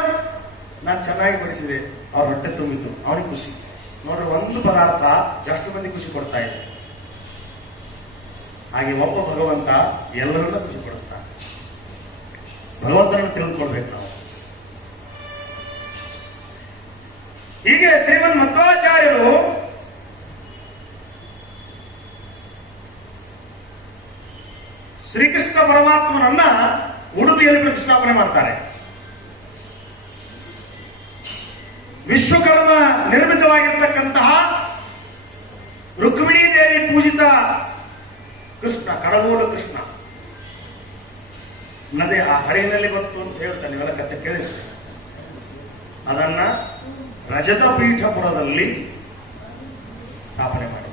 ನಾನು ಚೆನ್ನಾಗಿ ಬಡಿಸಿದೆ, ಅವ್ರ ಹೊಟ್ಟೆ ತುಂಬಿತು, ಅವನಿಗೆ ಖುಷಿ. ನೋಡ್ರಿ, ಒಂದು ಪದಾರ್ಥ ಎಷ್ಟು ಮಂದಿ ಖುಷಿ ಕೊಡ್ತಾ ಇದೆ. ಹಾಗೆ ಒಬ್ಬ ಭಗವಂತ ಎಲ್ಲರನ್ನ ಖುಷಿ ಪಡಿಸ್ತಾನೆ. ಭಗವಂತನನ್ನು ತಿಳಿದುಕೊಳ್ಬೇಕು ನಾವು. ಹೀಗೆ ಶ್ರೀಮನ್ ಮಧ್ವಾಚಾರ್ಯರು ಶ್ರೀಕೃಷ್ಣ ಪರಮಾತ್ಮನನ್ನ ಉಡುಪಿಯಲ್ಲಿ ಪ್ರತಿಷ್ಠಾಪನೆ ಮಾಡ್ತಾರೆ. ವಿಶ್ವಕರ್ಮ ನಿರ್ಮಿತವಾಗಿರ್ತಕ್ಕಂತಹ ರುಕ್ಮಿಣೀ ದೇವಿ ಪೂಜಿತ ಕೃಷ್ಣ, ಕಡಗೋಡು ಕೃಷ್ಣ. ನದಿ ಆ ಹರಿವಿನಲ್ಲಿ ಬಂತು ಅಂತ ಹೇಳ್ತಾನೆ, ನೀವೆಲ್ಲ ಕಥೆ ಕೇಳಿಸ್ತಾರೆ. ಅದನ್ನ ರಜತ ಪೀಠಪುರದಲ್ಲಿ ಸ್ಥಾಪನೆ ಮಾಡಿ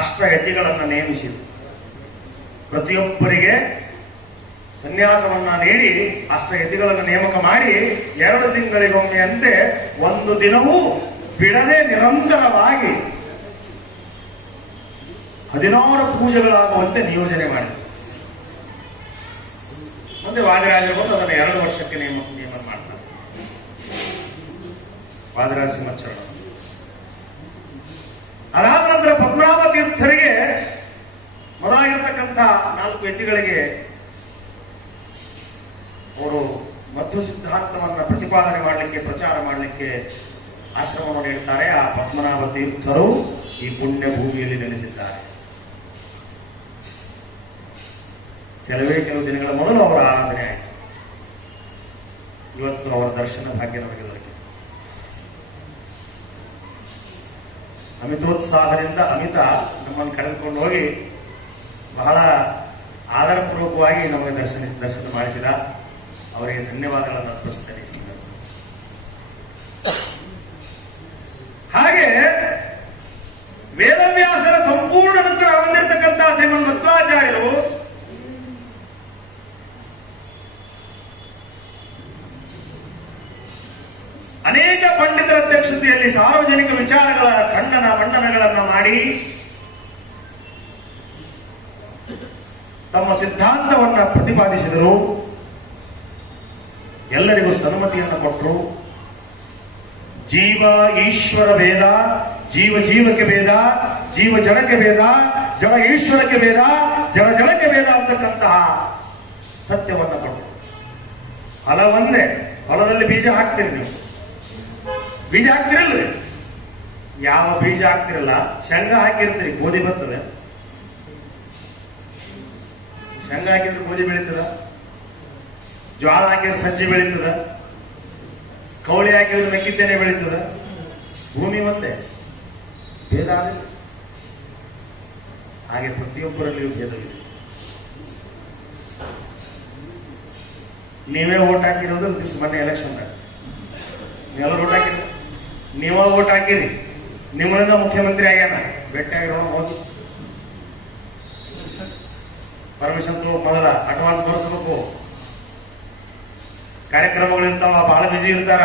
ಅಷ್ಟಯತಿಗಳನ್ನು ನೇಮಿಸಿದರು. ಪ್ರತಿಯೊಬ್ಬರಿಗೆ ಸನ್ಯಾಸವನ್ನ ನೀಡಿ ಅಷ್ಟಯತಿಗಳನ್ನು ನೇಮಕ ಮಾಡಿ 2 ತಿಂಗಳಿಗೊಮ್ಮೆಯಂತೆ ಒಂದು ದಿನವೂ ಬಿಡದೆ ನಿರಂತರವಾಗಿ 16 ಪೂಜೆಗಳಾಗುವಂತೆ ನಿಯೋಜನೆ ಮಾಡಿ ಮುಂದೆ ವಾದಿರಾಜರು ಬಂದು ಅದನ್ನು 2 ವರ್ಷಕ್ಕೆ ನೇಮಕ ಮಾಡ್ತಾರೆ. ವಾದಿರಾಜ ಸಿಂಹಾಚರಣ ಅದಾದ ನಂತರ ಪದ್ಮನಾಭ ತೀರ್ಥರಿಗೆ ಮೊದಲಾಗಿರ್ತಕ್ಕಂಥ 4 ಯತಿಗಳಿಗೆ ಅವರು ಮಧ್ವ ಸಿದ್ಧಾಂತವನ್ನ ಪ್ರತಿಪಾದನೆ ಮಾಡಲಿಕ್ಕೆ, ಪ್ರಚಾರ ಮಾಡಲಿಕ್ಕೆ ಆಶ್ರಮವನ್ನು ನೀಡುತ್ತಾರೆ. ಆ ಪದ್ಮನಾಭ ತೀರ್ಥರು ಈ ಪುಣ್ಯ ಭೂಮಿಯಲ್ಲಿ ನೆಲೆಸಿದ್ದಾರೆ. ಕೆಲವು ದಿನಗಳ ಮೊದಲು ಅವರ ಆರಾಧನೆ ಆಯಿತು. ಇವತ್ತು ಅವರ ದರ್ಶನ ಭಾಗ್ಯ ನಮಗೆ ದೊರಕಿದೆ. ಅಮಿತೋತ್ಸಾಹದಿಂದ ಅಮಿತ ನಮ್ಮನ್ನು ಕರೆದುಕೊಂಡು ಹೋಗಿ ಬಹಳ ಆಧಾರಪೂರ್ವಕವಾಗಿ ನಮಗೆ ದರ್ಶನ ಮಾಡಿಸಿದ. ಅವರಿಗೆ ಧನ್ಯವಾದಗಳನ್ನು ಅರ್ಪಿಸುತ್ತೇನೆ. ಹಾಗೆ ವೇದವ್ಯಾಸರ ಸಂಪೂರ್ಣ ನಂತರ ಹೊಂದಿರತಕ್ಕಂತಹ ಶ್ರೀಮನ್ ಮಧ್ವಾಚಾರ್ಯರು ಅನೇಕ ಪಂಡಿತರ ಅಧ್ಯಕ್ಷತೆಯಲ್ಲಿ ಸಾರ್ವಜನಿಕ ವಿಚಾರಗಳ ಖಂಡನ ಮಂಡನಗಳನ್ನು ಮಾಡಿ ತಮ್ಮ ಸಿದ್ಧಾಂತವನ್ನ ಪ್ರತಿಪಾದಿಸಿದರು. ಎಲ್ಲರಿಗೂ ಸನ್ಮತಿಯನ್ನು ಕೊಟ್ಟರು. ಜೀವ ಈಶ್ವರ ಭೇದ, ಜೀವ ಜೀವಕ್ಕೆ ಭೇದ, ಜೀವ ಜಡಕ್ಕೆ ಭೇದ, ಜಡ ಈಶ್ವರಕ್ಕೆ ಭೇದ, ಜಡ ಜಡಕ್ಕೆ ಭೇದ ಅಂತಕ್ಕಂತಹ ಸತ್ಯವನ್ನ ಕೊಟ್ಟರು. ಫಲವನ್ನೇ, ಹೊಲದಲ್ಲಿ ಬೀಜ ಹಾಕ್ತೀರಿ ನೀವು, ಬೀಜ ಹಾಕ್ತಿರಲ್ರಿ? ಯಾವ ಬೀಜ ಹಾಕ್ತಿರಲ್ಲ, ಶೇಂಗಾ ಹಾಕಿರ್ತೀರಿ, ಗೋಧಿ ಬರ್ತದೆ. ಶೇಂಗಾ ಹಾಕಿದ್ರೆ ಗೋಧಿ ಬೆಳೀತದ, ಜ್ವಾಳ ಹಾಕಿದ್ರೆ ಸಜ್ಜಿ ಬೆಳೀತದ, ಕವಳಿ ಹಾಕಿದ್ರೆ ಮೆಕ್ಕಿತೆನೆ ಬೆಳೀತದ. ಭೂಮಿ ಒಂದೇ, ಭೇದ ಆಗಿಲ್ಲ. ಹಾಗೆ ಪ್ರತಿಯೊಬ್ಬರಲ್ಲಿಯೂ ಭೇದವಿದೆ. ನೀವೇ ಓಟ್ ಹಾಕಿರೋದು ಮೊನ್ನೆ ಎಲೆಕ್ಷನ್, ನೀವೆಲ್ಲರೂ ಓಟ್ ಹಾಕಿರಿ, ನೀವ ಓಟ್ ಹಾಕಿರಿ, ನಿಮ್ಮನ್ನ ಮುಖ್ಯಮಂತ್ರಿ ಆಗ್ಯಾನ, ಭೇಟಿ ಆಗಿರೋ ಹೋಗಿ ಪರ್ಮಿಷನ್ ಮೊದಲ ಅಡ್ವಾನ್ಸ್ ತೋರಿಸಬೇಕು. ಕಾರ್ಯಕ್ರಮಗಳು ಇರ್ತಾವ, ಬಹಳ ಬಿಜಿ ಇರ್ತಾರ.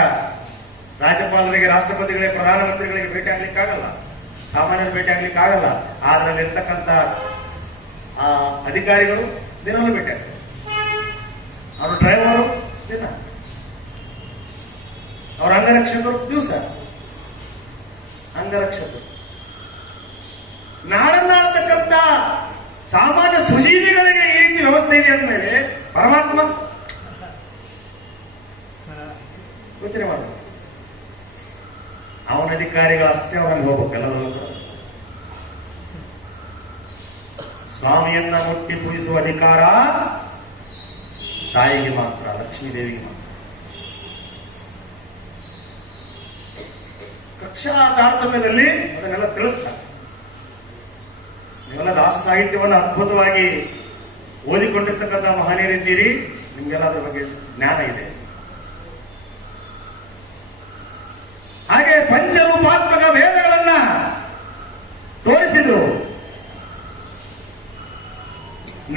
ರಾಜ್ಯಪಾಲರಿಗೆ, ರಾಷ್ಟ್ರಪತಿಗಳಿಗೆ, ಪ್ರಧಾನಮಂತ್ರಿಗಳಿಗೆ ಭೇಟಿ ಆಗ್ಲಿಕ್ಕೆ ಆಗಲ್ಲ, ಸಾಮಾನ್ಯರು ಭೇಟಿ ಆಗ್ಲಿಕ್ಕೆ ಆಗಲ್ಲ. ಅದ್ರಲ್ಲಿ ಇರ್ತಕ್ಕಂಥ ಅಧಿಕಾರಿಗಳು ದಿನವೂ ಭೇಟಿ ಆಗ್ತಾರೆ. ಅವರು ಡ್ರೈವರು ದಿನ, ಅವ್ರ ಅಂಗರಕ್ಷಕರು ದಿವಸ, ಅಂಗರಕ್ಷಕರು. ನಾಡನ್ನಾಡ್ತಕ್ಕಂಥ ಸಾಮಾನ್ಯ ಸುಜೀವಿಗಳಿಗೆ ಈ ರೀತಿ ವ್ಯವಸ್ಥೆ ಇದೆ ಅಂದಮೇಲೆ ಪರಮಾತ್ಮ ಯೋಚನೆ ಮಾಡಬೇಕು. ಅವನ ಅಧಿಕಾರಿಗಳು ಅಷ್ಟೇ ಅವನಿಗೆ ಹೋಗ್ಬೇಕು. ಎಲ್ಲರೂ ಸ್ವಾಮಿಯನ್ನ ಮುಟ್ಟಿ ಪೂಜಿಸುವ ಅಧಿಕಾರ ತಾಯಿಗೆ ಮಾತ್ರ, ಲಕ್ಷ್ಮೀ ದೇವಿಗೆ ಮಾತ್ರ. ಕಕ್ಷಾ ತಾರತಮ್ಯದಲ್ಲಿ ಅದನ್ನೆಲ್ಲ ತಿಳಿಸ್ತಾರೆ. ನೀವೆಲ್ಲ ದಾಸ ಸಾಹಿತ್ಯವನ್ನು ಅದ್ಭುತವಾಗಿ ಓದಿಕೊಂಡಿರ್ತಕ್ಕಂಥ ಮಹನೀಯರಿದ್ದೀರಿ, ನಿಮ್ಗೆಲ್ಲ ಅದ್ರ ಬಗ್ಗೆ ಜ್ಞಾನ ಇದೆ. ಹಾಗೆ ಪಂಚರೂಪಾತ್ಮಕ ವೇದಗಳನ್ನ ತೋರಿಸಿದ್ರು.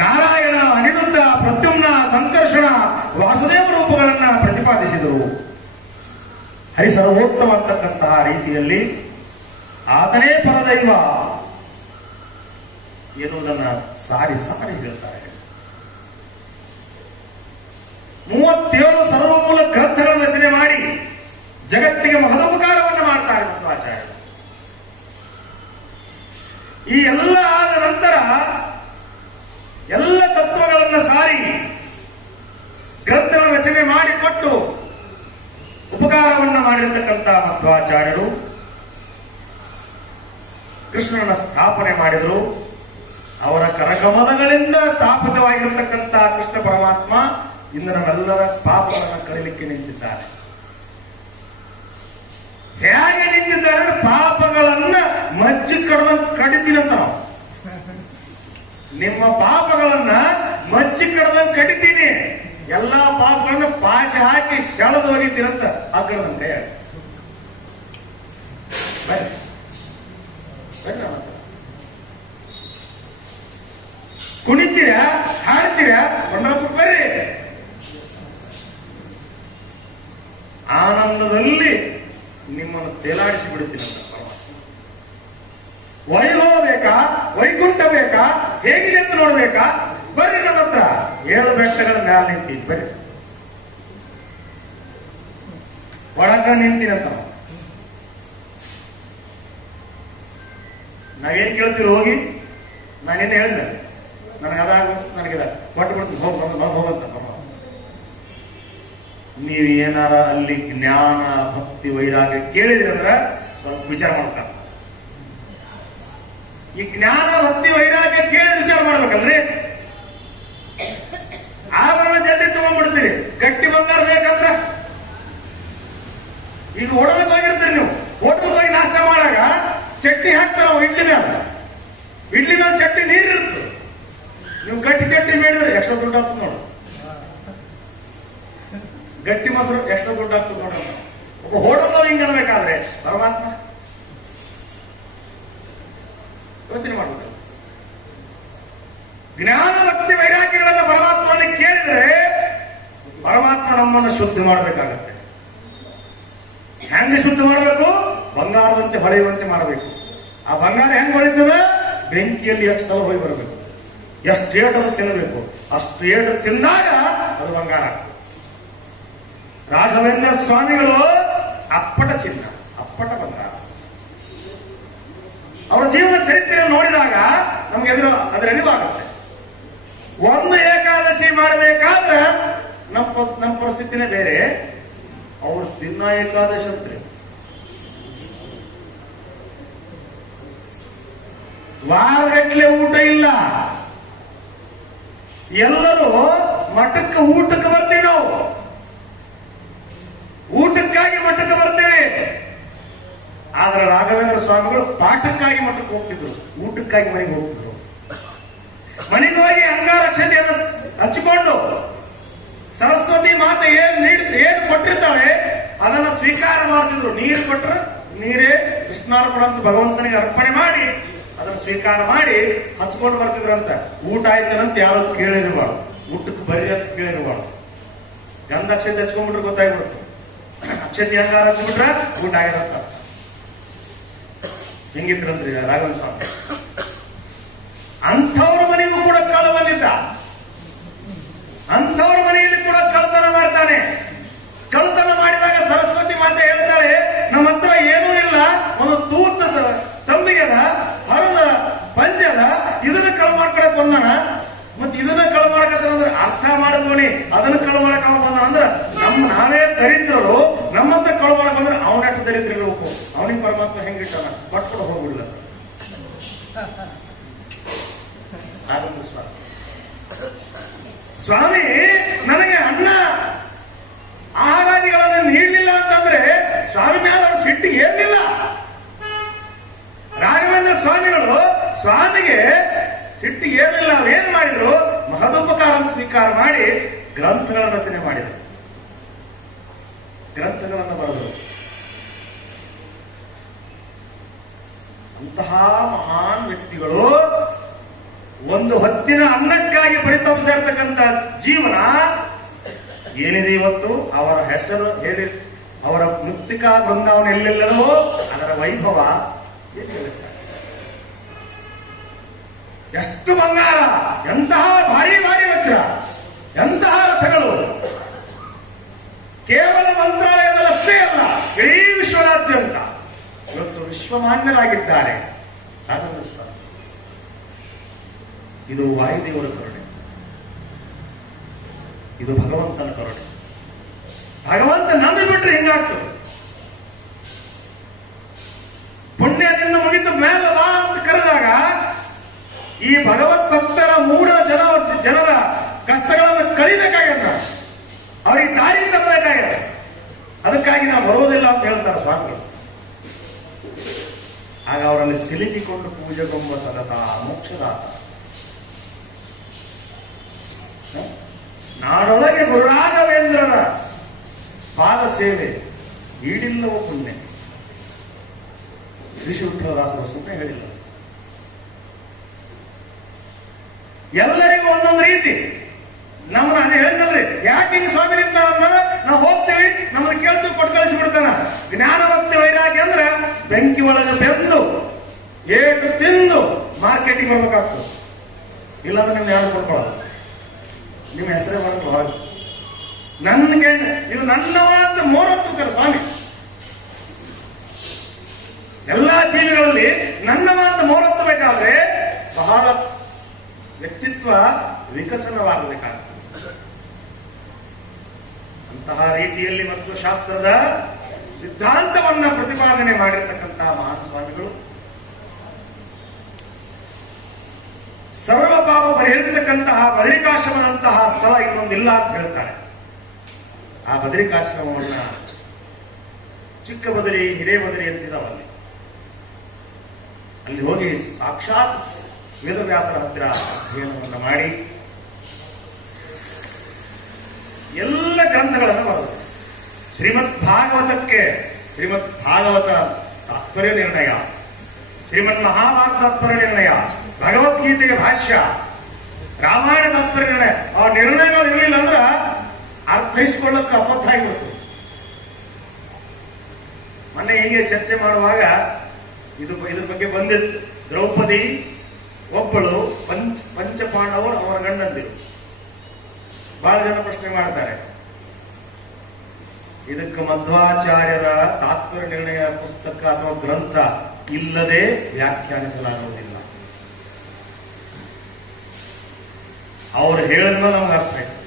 ನಾರಾಯಣ, ಅನಿರುದ್ಧ, ಪ್ರದ್ಯುಮ್ನ, ಸಂಕರ್ಷಣ, ವಾಸುದೇವ ರೂಪಗಳನ್ನ ಪ್ರತಿಪಾದಿಸಿದರು. ಹರಿಸರ್ವೋತ್ತಮ ಅಂತಕ್ಕಂತಹ ರೀತಿಯಲ್ಲಿ ಆತನೇ ಪರದೈವ ಎನ್ನುವುದನ್ನ ಸಾರಿ ಸಾರಿ ಹೇಳ್ತಾರೆ. 37 ಸರ್ವಮೂಲ ಗ್ರಂಥಗಳನ್ನು ರಚನೆ ಮಾಡಿ ಜಗತ್ತಿಗೆ ಮಹದೋಪಕಾರವನ್ನು ಮಾಡ್ತಾರೆ ಮಧ್ವಾಚಾರ್ಯರು. ಈ ಎಲ್ಲ ಆದ ನಂತರ ಎಲ್ಲ ತತ್ವಗಳನ್ನು ಸಾರಿ ಗ್ರಂಥಗಳ ರಚನೆ ಮಾಡಿಕೊಟ್ಟು ಉಪಕಾರವನ್ನು ಮಾಡಿರತಕ್ಕಂಥ ಮಧ್ವಾಚಾರ್ಯರು ಕೃಷ್ಣನ ಸ್ಥಾಪನೆ ಮಾಡಿದರು. ಅವರ ಕರಕಮಲಗಳಿಂದ ಸ್ಥಾಪಿತವಾಗಿರತಕ್ಕಂಥ ಕೃಷ್ಣ ಪರಮಾತ್ಮ ಇಂದು ನಮ್ಮೆಲ್ಲರ ಪಾಪಗಳನ್ನು ಕಳೀಲಿಕ್ಕೆ ನಿಂತಿದ್ದಾರೆ. ಹೇಗೆ ನಿಂತಿದ್ದಾರೆ? ಪಾಪಗಳನ್ನ ಮಜ್ಜಿ ಕಡಿತೀನಂತ ನಾವು. ನಿಮ್ಮ ಪಾಪಗಳನ್ನ ಮಚ್ಚಿ ಕಡದಂಗ್ ಕಡಿತೀನಿ, ಎಲ್ಲಾ ಪಾಪಗಳನ್ನ ಪಾಶ ಹಾಕಿ ಸೆಳೆದು ಹೋಗಿದ್ದೀರಂತ ಆ ಕಡದಂಗ್ ಕೈ ಕುಣಿತೀರ, ಹಾಡ್ತೀರ, ಪಂಡ್ರಾಪುರ ಬರ್ರಿ. ಆನಂದದಲ್ಲಿ ನಿಮ್ಮನ್ನು ತೇಲಾಡಿಸಿ ಬಿಡುತ್ತೀನಿ ಅಂತ. ವೈಭವ ಬೇಕಾ, ವೈಕುಂಠ ಬೇಕಾ, ಹೇಗಿದೆ ಅಂತ ನೋಡ್ಬೇಕಾ? ಬರ್ರಿ ನನ್ನ ಹತ್ರ. 7 ಬೆಟ್ಟಗಳ ಮ್ಯಾಲ ನಿಂತೀನಿ, ಬರ್ರಿ. ಒಳಗ ನಿಂತೀನಂತ ನಾವೇನ್ ಕೇಳ್ತೀವಿ ಹೋಗಿ. ನಾನೇನು ಹೇಳಿದೆ, ನನಗದಾಗ ನನಗಿದ ಕೊಟ್ಟು ಬಿಡ್ತೀನಿ, ಹೋಗಂತ. ನೀವು ಏನಾರ ಅಲ್ಲಿ ಜ್ಞಾನ ಭಕ್ತಿ ವೈರಾಗ್ಯ ಕೇಳಿದ್ರಿ ಅಂದ್ರೆ ಸ್ವಲ್ಪ ವಿಚಾರ ಮಾಡ್ತಾರೆ. ಈ ಜ್ಞಾನ ಭಕ್ತಿ ವೈರಾಗ್ಯ ಕೇಳಿ ವಿಚಾರ ಮಾಡ್ಬೇಕಲ್ರಿ. ಆಭರಣ ಜಲ್ದಿ ತಗೊಂಡ್ಬಿಡ್ತೀರಿ. ಗಟ್ಟಿ ಬಂಗಾರ ಬೇಕಂದ್ರ ಈಗ ಹೋಟೆಲ್ಗೆ ಹೋಗಿರ್ತೀರಿ. ನೀವು ಹೋಟೆಲ್ಗೆ ಹೋಗಿ ನಾಷ್ಟ ಮಾಡಾಗ ಚಟ್ನಿ ಹಾಕ್ತಾರ ಇಡ್ಲಿ ಮೇಲೆ ಚಟ್ನಿ ನೀರಿರುತ್ತೆ. ನೀವು ಗಟ್ಟಿ ಚಟ್ನಿ ಬೇಡಿದ್ರೆ ಎಕ್ಸ್ಟ್ರಾ ದುಡ್ಡು ಹಾಕ್ತದೆ ನೋಡು. ಗಟ್ಟಿ ಮೊಸರು ಎಕ್ಸ್ಟ್ರಾ ದುಡ್ಡು ಹಾಕ್ತದೆ ನೋಡ್ರಿ. ಒಬ್ಬ ಹೋಟೆಲ್ದವ್ ಹಿಂಗ ಅನ್ಬೇಕಾದ್ರೆ ಪರಮಾತ್ಮ ಯೋಚನೆ ಮಾಡ್ಬೇಕು. ಜ್ಞಾನ ಭಕ್ತಿ ವೈರಾಗ್ಯಗಳನ್ನ ಪರಮಾತ್ಮನ ಕೇಳಿದ್ರೆ ಪರಮಾತ್ಮ ನಮ್ಮನ್ನು ಶುದ್ಧ ಮಾಡಬೇಕಾಗತ್ತೆ. ಹೆಂಗೆ ಶುದ್ಧ ಮಾಡಬೇಕು? ಬಂಗಾರದಂತೆ ಹೊಳೆಯುವಂತೆ ಮಾಡಬೇಕು. ಆ ಬಂಗಾರ ಹೆಂಗ್ ಹೊಳಿತದ? ಬೆಂಕಿಯಲ್ಲಿ ಎಷ್ಟು ಸಲ ಹೋಗಿ ಬರಬೇಕು, ಎಷ್ಟು ಏಟು ಅದು ತಿನ್ನಬೇಕು. ಅಷ್ಟು ಏಟು ತಿಂದಾಗ ಅದು ಬಂಗಾರ ಆಗ್ತದೆ. ರಾಘವೇಂದ್ರ ಸ್ವಾಮಿಗಳು ಅಪ್ಪಟ ಚಿನ್ನ, ಅಪ್ಪಟ ಬಂಗಾರ. ಅವರ ಜೀವನ ಚರಿತ್ರೆಯನ್ನು ನೋಡಿದಾಗ ನಮ್ಗೆ ಅದರ ಅರಿವಾಗುತ್ತೆ. ಒಂದು ಏಕಾದಶಿ ಮಾಡಬೇಕಾದ್ರೆ ನಮ್ಮ ಪರಿಸ್ಥಿತಿನೇ ಬೇರೆ. ಅವ್ರ ದಿನ ಏಕಾದಶಿ ಅಂತ್ರಿ. ವಾರಗಟ್ಲೆ ಊಟ ಇಲ್ಲ. ಎಲ್ಲರೂ ಮಠಕ್ಕೆ ಊಟಕ್ಕೆ ಬರ್ತೀವಿ. ನಾವು ಊಟಕ್ಕಾಗಿ ಮಠಕ್ಕೆ ಬರ್ತೇವೆ. ಆದ್ರೆ ರಾಘವೇಂದ್ರ ಸ್ವಾಮಿಗಳು ಪಾಠಕ್ಕಾಗಿ ಮಠಕ್ಕೆ ಹೋಗ್ತಿದ್ರು, ಊಟಕ್ಕಾಗಿ ಮನೆಗೆ ಹೋಗ್ತಿದ್ರು. ಮನೆಗೆ ಹೋಗಿ ಅಂಗಾರಕ್ಷತೆಯನ್ನು ಹಚ್ಚಿಕೊಂಡು ಸರಸ್ವತಿ ಮಾತೆ ಏನ್ ಕೊಟ್ಟಿರ್ತಾಳೆ ಅದನ್ನ ಸ್ವೀಕಾರ ಮಾಡ್ತಿದ್ರು. ನೀರು ಕೊಟ್ರೆ ನೀರೇ ಕೃಷ್ಣಾರ್ಪಣ ಅಂತ ಭಗವಂತನಿಗೆ ಅರ್ಪಣೆ ಮಾಡಿ ಅದನ್ನ ಸ್ವೀಕಾರ ಮಾಡಿ ಹಚ್ಕೊಂಡು ಬರ್ತಿದ್ರಂತ. ಊಟ ಆಯ್ತನಂತ ಯಾರು ಕೇಳಿರಬಾರ್ದು, ಊಟಕ್ಕೆ ಬರೀ ಅಂತ ಕೇಳಿರಬಾರ್ದು. ಗಂಧಾಕ್ಷತೆ ಹಚ್ಕೊಂಡ್ಬಿಟ್ರೆ ಗೊತ್ತಾಗ್ಬಿಡುತ್ತೆ. ಅಕ್ಷತೆ ಅಂಗಾರ ಹಚ್ಚಿಬಿಟ್ರೆ ಊಟ ಆಗಿರತ್ತ. ಹೆಂಗಿದ್ರಂದ್ರಿ ರಾಘವೇಂದ್ರ ಸ್ವಾಮಿ. ಅಂಥವ್ರ ಮನೆಗೂ ಕೂಡ ಕಳ್ಳ ಬಂದಿದ್ದ. ಅಂಥವ್ರ ಮನೆಯಲ್ಲಿ ಕೂಡ ಕಳ್ತನ ಮಾಡ್ತಾನೆ. ಕಳ್ತನ ಮಾಡಿದಾಗ ಸರಸ್ವತಿ ಮಾತೆ ಹೇಳ್ತಾಳೆ, ನಮ್ಮ ಹತ್ರ ಏನೂ ಇಲ್ಲ, ಒಂದು ತೂತದ ತಂಬಿಗೆದ ಹರದ ಪಂಜದ, ಇದನ್ನ ಕಳ್ ಮಾಡ್ಕೊಳಕ್ ಬಂದಾನ. ಮತ್ ಇದನ್ನ ಕಳ್ ಮಾಡಕಂದ್ರೆ ಅರ್ಥ ಮಾಡಿದ್ವಿ. ಅದನ್ನ ಕಳ್ ಮಾಡಕ್ ಬಂದಾನ ಅಂದ್ರ ನಾವೇ ದರಿದ್ರರು. ನಮ್ಮಂತ ಕಳ್ ಮಾಡಕ್ ಬಂದ್ರೆ ಅವನಷ್ಟು ದರಿದ್ರ ಇರಬೇಕು. ಅವನಿಗೆ ಪರಮಾತ್ಮ ಹೆಂಗಿಟ್ಟಾನ ಪಟ್ಕೊಂಡು ಹೋಗ್ಬಿಡಲ್ಲ. ಸ್ವಾಮಿ ನನಗೆ ಅನ್ನ ಆಹಾರಾದಿಗಳನ್ನು ನೀಡಲಿಲ್ಲ ಅಂತಂದ್ರೆ ಸ್ವಾಮಿ ಮೇಲೆ ಅವ್ರ ಸಿಟ್ಟು ಏನಿಲ್ಲ. ರಾಘವೇಂದ್ರ ಸ್ವಾಮಿಗಳು ಸ್ವಾಮಿಗೆ ಸಿಟ್ಟು ಏನಿಲ್ಲ. ಅವ್ರೇನ್ ಮಾಡಿದ್ರು? ಮಹದೋಪಕಾರ ಸ್ವೀಕಾರ ಮಾಡಿ ಗ್ರಂಥಗಳ ರಚನೆ ಮಾಡಿದರು, ಗ್ರಂಥಗಳನ್ನು ಬರೆದರು. ಅಂತಹ ಮಹಾನ್ ವ್ಯಕ್ತಿಗಳು ಒಂದು ಹೊತ್ತಿನ ಅನ್ನಕ್ಕಾಗಿ ಪರಿತಪಿಸ್ತಾ ಇರ್ತಕ್ಕಂಥ ಜೀವನ ಏನಿದೆ ಇವತ್ತು. ಅವರ ಹೆಸರು ಹೇಳಿ, ಅವರ ಮೃತ್ತಿಕಾ ಬೃಂದಾವನ ಎಲ್ಲೆಲ್ಲವೋ ಅದರ ವೈಭವ ಎಷ್ಟು ಬಂಗಾರ, ಎಂತಹ ಭಾರಿ ಭಾರಿ ವಜ್ರ, ಎಂತಹ ರಥಗಳು. ಕೇವಲ ಮಂತ್ರಾಲಯದಲ್ಲಷ್ಟೇ ಅಲ್ಲ, ಇಡೀ ವಿಶ್ವದಾದ್ಯಂತ ಇವತ್ತು ವಿಶ್ವಮಾನ್ಯರಾಗಿದ್ದಾರೆ. ಇದು ವಾಯುದೇವರ ಕರುಣೆ, ಇದು ಭಗವಂತನ ಕರುಣೆ. ಭಗವಂತ ನಂಬಿ ಬಿಟ್ರೆ ಹಿಂಗಾಗ್ತದೆ. ಪುಣ್ಯದಿಂದ ಮುಗಿದ ಮೇಲದ ಅಂತ ಕರೆದಾಗ ಈ ಭಗವತ್ ಭಕ್ತರ ಮೂಢ ಜನರ ಕಷ್ಟಗಳನ್ನು ಕಳಿಬೇಕಾಗತ್ತ, ಅವ್ರಿಗೆ ದಾರಿ ತರಬೇಕಾಗತ್ತೆ. ಅದಕ್ಕಾಗಿ ನಾವು ಬರೋದಿಲ್ಲ ಅಂತ ಹೇಳ್ತಾರೆ ಸ್ವಾಮಿಗಳು. ಆಗ ಅವರಲ್ಲಿ ಸಿಲುಕಿಕೊಂಡು ಪೂಜೆಗೊಂಬ ಸದತ ಮೋಕ್ಷದಾತ. ನಾಡೊಳಗೆ ಗುರುರಾಘವೇಂದ್ರರ ಪಾದ ಸೇವೆ ಈಡಿಲ್ಲವೋ ಪುಣ್ಯ. ಶ್ರೀ ವಿಠಲದಾಸರು ಸುಮ್ಮನೆ ಹೇಳಿಲ್ಲ. ಎಲ್ಲರಿಗೂ ಒಂದೊಂದು ರೀತಿ. ನಮ್ಮನ್ನ ಅದೇ ಹೇಳಿದ್ರಿ, ಯಾಕೆ ಹಿಂಗ್ ಸ್ವಾಮಿ ನಿಂತ ನಾವು ಹೋಗ್ತೇವೆ, ನಮ್ಮನ್ನ ಕೇಳ್ತೀವಿ, ಕೊಟ್ಟು ಕಳಿಸಿಬಿಡ್ತಾನ. ಜ್ಞಾನ ಭಕ್ತಿ ವೈರಾಗ್ಯ ಅಂದ್ರೆ ಬೆಂಕಿ ಒಳಗೆ ಬೆಂದು ಏಟು ತಿಂದು ಮಾರ್ಕೆಟಿಂಗ್ ಬರ್ಬೇಕಾಗ್ತದೆ. ಇಲ್ಲಾಂದ್ರೆ ನಿಮ್ಗೆ ಯಾರು ಕೊಡ್ಕೊಳ್ಳೋದು, ನಿಮ್ಮ ಹೆಸರೇ ಮಾಡ್ಕೊಳ್ಳೋದು. ನನ್ಗೆ ಇದು ನನ್ನವ ಅಂತ ಮೋರತ್ವಕರ ಸ್ವಾಮಿ. ಎಲ್ಲಾ ಜೀವಿಗಳಲ್ಲಿ ನನ್ನವ ಅಂತ ಮೋರತ್ವ ಬೇಕಾದ್ರೆ ಬಹಳ ವ್ಯಕ್ತಿತ್ವ ವಿಕಸನವಾಗಬೇಕಾಗ್ತದೆ. ಅಂತಹ ರೀತಿಯಲ್ಲಿ ಮತ್ತು ಶಾಸ್ತ್ರದ ಸಿದ್ಧಾಂತವನ್ನ ಪ್ರತಿಪಾದನೆ ಮಾಡಿರ್ತಕ್ಕಂತಹ ಮಹಾನ್ ಸ್ವಾಮಿಗಳು ಸರ್ವ ಪಾಪ ಪರಿಹರಿಸತಕ್ಕಂತಹ ಬದರಿಕಾಶ್ರಮದಂತಹ ಸ್ಥಳ ಇನ್ನೊಂದಿಲ್ಲ ಅಂತ ಹೇಳ್ತಾರೆ. ಆ ಬದರಿಕಾಶ್ರಮವನ್ನ ಚಿಕ್ಕ ಬದರಿ, ಹಿರೇ ಬದರಿ ಅಂತಿದಾವಲ್ಲಿ. ಅಲ್ಲಿ ಹೋಗಿ ಸಾಕ್ಷಾತ್ ವೇದವ್ಯಾಸರ ಹತ್ತಿರ ಅಧ್ಯಯನವನ್ನು ಮಾಡಿ ಎಲ್ಲ ಗ್ರಂಥಗಳನ್ನು ಬರೆದರು. ಶ್ರೀಮದ್ ಭಾಗವತಕ್ಕೆ ಶ್ರೀಮದ್ ಭಾಗವತ ತಾತ್ಪರ್ಯ ನಿರ್ಣಯ, ಶ್ರೀಮದ್ ಮಹಾಭಾರತ ತಾತ್ಪರ್ಯ ನಿರ್ಣಯ, ಭಗವದ್ಗೀತೆಗೆ ಭಾಷ್ಯ, ರಾಮಾಯಣ ತಾತ್ಪರ್ಯ ನಿರ್ಣಯ. ಆ ನಿರ್ಣಯಗಳು ಇರಲಿಲ್ಲ ಅಂದ್ರೆ ಅರ್ಥೈಸಿಕೊಳ್ಳಕ್ಕೆ ಅಪಥ ಆಗಿಬಿಡ್ತು. ಮೊನ್ನೆ ಹೀಗೆ ಚರ್ಚೆ ಮಾಡುವಾಗ ಇದ್ರ ಬಗ್ಗೆ ಬಂದಿತ್ತು. ದ್ರೌಪದಿ ಒಬ್ಬಳು ಪಂಚಪಾಂಡವರು ಅವರ ಗಂಡಂದಿರು. ಬಹಳ ಜನ ಪ್ರಶ್ನೆ ಮಾಡ್ತಾರೆ, ಇದಕ್ಕೆ ಮಧ್ವಾಚಾರ್ಯರ ತಾತ್ಪರ್ಯ ನಿರ್ಣಯ ಪುಸ್ತಕ ಅಥವಾ ಗ್ರಂಥ ಇಲ್ಲದೆ ವ್ಯಾಖ್ಯಾನಿಸಲಾಗುವುದಿಲ್ಲ. ಅವರು ಹೇಳಿದ್ಮೇಲೆ ನಮ್ಗೆ ಅರ್ಥ ಆಯ್ತು.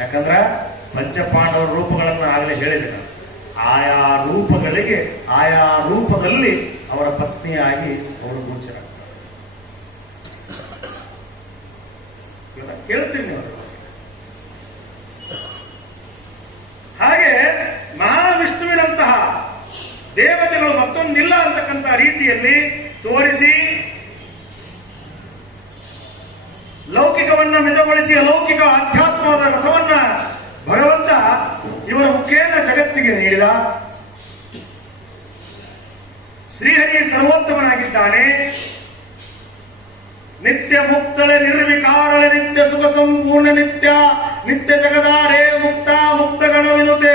ಯಾಕಂದ್ರೆ ಪಂಚಪಾಂಡವರ ರೂಪಗಳನ್ನು ಆಗಲೇ ಹೇಳಿದೆ ನಾನು. ಆಯಾ ರೂಪಗಳಿಗೆ ಆಯಾ ರೂಪದಲ್ಲಿ ಅವರ ಪತ್ನಿಯಾಗಿ ಅವರು ಗೋಚರ ಕೇಳ್ತೀನಿ ಅವರು. ಹಾಗೆ ಮಹಾವಿಷ್ಣುವಿನಂತಹ ದೇವತೆಗಳು ಮತ್ತೊಂದಿಲ್ಲ ಅಂತಕ್ಕಂಥ ರೀತಿಯಲ್ಲಿ ತೋರಿಸಿ ಲೌಕಿಕವನ್ನ ಮಿತಗೊಳಿಸಿ ಅಲೌಕಿಕ ಆಧ್ಯಾತ್ಮದ ರಸವನ್ನ ಭಗವಂತ ಇವರ ಮುಖೇನ ಜಗತ್ತಿಗೆ ನೀಡಿದ. ಶ್ರೀಹರಿ ಸರ್ವೋತ್ತಮನಾಗಿದ್ದಾನೆ. ನಿತ್ಯ ಮುಕ್ತಳೆ ನಿರ್ವಿಕಾರಳೆ ನಿತ್ಯ ಸುಖ ಸಂಪೂರ್ಣ ನಿತ್ಯ ನಿತ್ಯ ಜಗದಾರೇ ಮುಕ್ತ ಮುಕ್ತಗಣ ವಿನುತೆ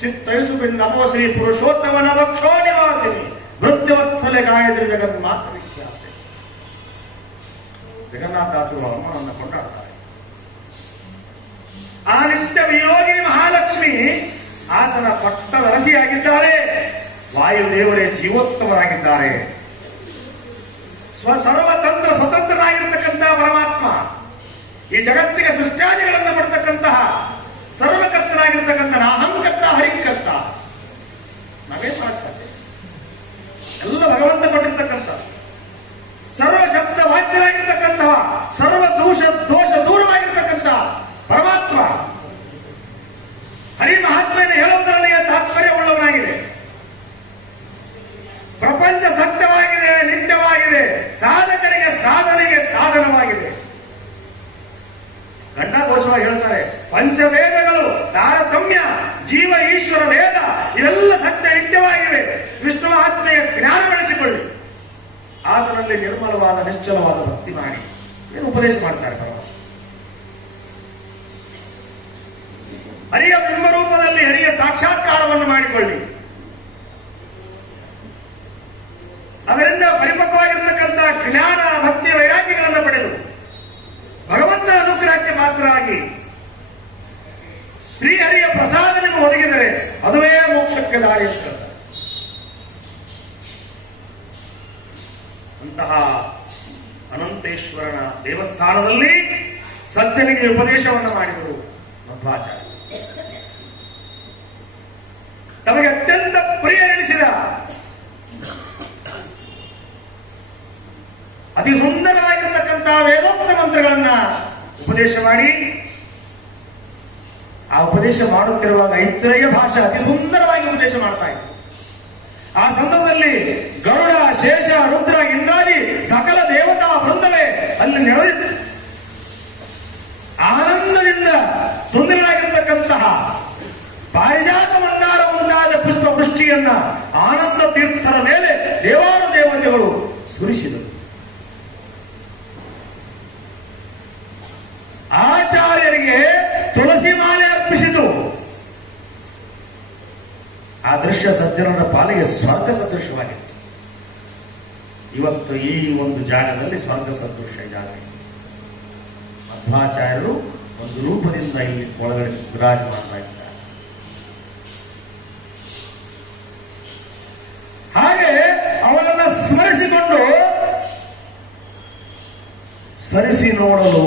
ಚಿತ್ತೈಸು ಬಿಂದಮೋ ಶ್ರೀ ಪುರುಷೋತ್ತಮನ ವಕ್ಷೋ ನಿವಾಸಿನಿ ಮೃತ್ಯುವತ್ಸಲೆ ಗಾಯತ್ರಿ ಜಗನ್ ಮಾತ್ರ ವಿಖ್ಯಾತೆ. ಜಗನ್ನಾಥದಾಸರು ಅಮ್ಮನನ್ನು ಕೊಂಡಾಡ್ತಾರೆ. ಆ ನಿತ್ಯ ವಿಯೋಗಿನಿ ಮಹಾಲಕ್ಷ್ಮಿ ಆತನ ಪಟ್ಟದರಸಿಯಾಗಿದ್ದಾಳೆ. ವಾಯುದೇವರೇ ಜೀವೋತ್ತಮರಾಗಿದ್ದಾರೆ. ಸರ್ವತಂತ್ರ ಸ್ವತಂತ್ರನಾಗಿರ್ತಕ್ಕಂತಹ ಪರಮಾತ್ಮ ಈ ಜಗತ್ತಿಗೆ ಸೃಷ್ಟ್ಯಾದಿಗಳನ್ನು ಪಡ್ತಕ್ಕಂತಹ ಸರ್ವಕರ್ತನಾಗಿರ್ತಕ್ಕಂಥ ಅಹಂಕರ್ತ ಹರಿಕರ್ತ. ನಾವೇ ಮಾಡಕ್ ಸಾಧ್ಯ? ಎಲ್ಲ ಭಗವಂತ ಕೊಟ್ಟಿರ್ತಕ್ಕಂಥ ಸರ್ವ ಶಬ್ದ ವಾಚ್ಯರಾಗಿರ್ತಕ್ಕಂತಹ ಸರ್ವ ದೋಷ ದೂರವಾಗಿರ್ತಕ್ಕಂಥ ಪರಮಾತ್ಮ ಹರಿ ಮಹಾತ್ಮೆಯನ್ನು ಹೇಳುವುದರಲ್ಲಿ ತಾತ್ಪರ್ಯವುಳ್ಳವನಾಗಿದೆ. ಪ್ರಪಂಚ ಸತ್ಯವಾಗಿದೆ, ನಿತ್ಯವಾಗಿದೆ, ಸಾಧಕರಿಗೆ ಸಾಧನೆಗೆ ಸಾಧನವಾಗಿದೆ. ಗಂಡಾಘೋಷವಾಗಿ ಹೇಳ್ತಾರೆ, ಪಂಚವೇದಗಳು ತಾರತಮ್ಯ, ಜೀವ ಈಶ್ವರ ವೇದ ಇವೆಲ್ಲ ಸತ್ಯ ನಿತ್ಯವಾಗಿವೆ. ವಿಷ್ಣು ಆತ್ಮೆಯ ಜ್ಞಾನ ಬೆಳೆಸಿಕೊಳ್ಳಿ, ಆತನಲ್ಲಿ ನಿರ್ಮಲವಾದ ನಿಶ್ಚಲವಾದ ಭಕ್ತಿ ಮಾಡಿ. ಏನು ಉಪದೇಶ ಮಾಡ್ತಾರೆ ಪರಮಾತ್ಮ? ಹರಿಯ ಬಿಂಬರೂಪದಲ್ಲಿ ಹರಿಯ ಸಾಕ್ಷಾತ್ಕಾರವನ್ನು ಮಾಡಿಕೊಳ್ಳಿ. ಅದರಿಂದ ಪರಿಪಕ್ವವಾಗಿರ್ತಕ್ಕಂಥ ಜ್ಞಾನ ಭಕ್ತಿ ವೈರಾಗ್ಯಗಳನ್ನು ಪಡೆದು ಭಗವಂತನ ಅನುಗ್ರಹಕ್ಕೆ ಮಾತ್ರ ಆಗಿ ಶ್ರೀಹರಿಯ ಪ್ರಸಾದ ನಿಮಗೆ ಒದಗಿದರೆ ಅದುವೇ ಮೋಕ್ಷಕ್ಕೆ ದಾರಿ ಅಂತ. ಅಂತಹ ಅನಂತೇಶ್ವರನ ದೇವಸ್ಥಾನದಲ್ಲಿ ಸಜ್ಜನಿಗೆ ಉಪದೇಶವನ್ನು ಮಾಡಿದರು ಮಧ್ವಾಚಾರ್ಯ. ತಮಗೆ ಅತ್ಯಂತ ಪ್ರಿಯರೆನಿಸಿದ ಅತಿ ಸುಂದರವಾಗಿರತಕ್ಕಂತಹ ವೇದೋಕ್ತ ಮಂತ್ರಗಳನ್ನ ಉಪದೇಶ ಮಾಡಿ, ಆ ಉಪದೇಶ ಮಾಡುತ್ತಿರುವಾಗ ಐತ್ರಯ್ಯ ಭಾಷೆ ಅತಿ ಸುಂದರವಾಗಿ ಉಪದೇಶ ಮಾಡ್ತಾ ಇತ್ತು. ಆ ಸಂದರ್ಭದಲ್ಲಿ ಗರುಡ, ಶೇಷ, ರುದ್ರ, ಇಂದ್ರಾದಿ ಸಕಲ ದೇವತಾ ವೃಂದವೇ ಅಲ್ಲಿ ನೆರೆದಿತ್ತು. ಪ್ರೀತಿಯನ್ನ ಆನಂದ ತೀರ್ಥರ ಮೇಲೆ ದೇವಾನು ದೇವತೆಗಳು ಸುರಿಸಿದರು. ಆಚಾರ್ಯರಿಗೆ ತುಳಸಿ ಮಾಲೆ ಅರ್ಪಿಸಿತು. ಆ ದೃಶ್ಯ ಸಜ್ಜನರ ಪಾಲಿಗೆ ಸ್ವರ್ಗ ಸದೃಶವಾಗಿತ್ತು. ಇವತ್ತು ಈ ಒಂದು ಜಾಗದಲ್ಲಿ ಸ್ವರ್ಗ ಸದೃಶ ಜಾಗ. ಮಧ್ವಾಚಾರ್ಯರು ಒಂದು ರೂಪದಿಂದ ಇಲ್ಲಿ ಒಳಗಡೆ ವಿರಾಜಮಾನರಾಗಿದ್ದಾರೆ. ಹಾಗೆ ಅವರನ್ನ ಸ್ಮರಿಸಿಕೊಂಡು ಸರಿಸಿ ನೋಡಲು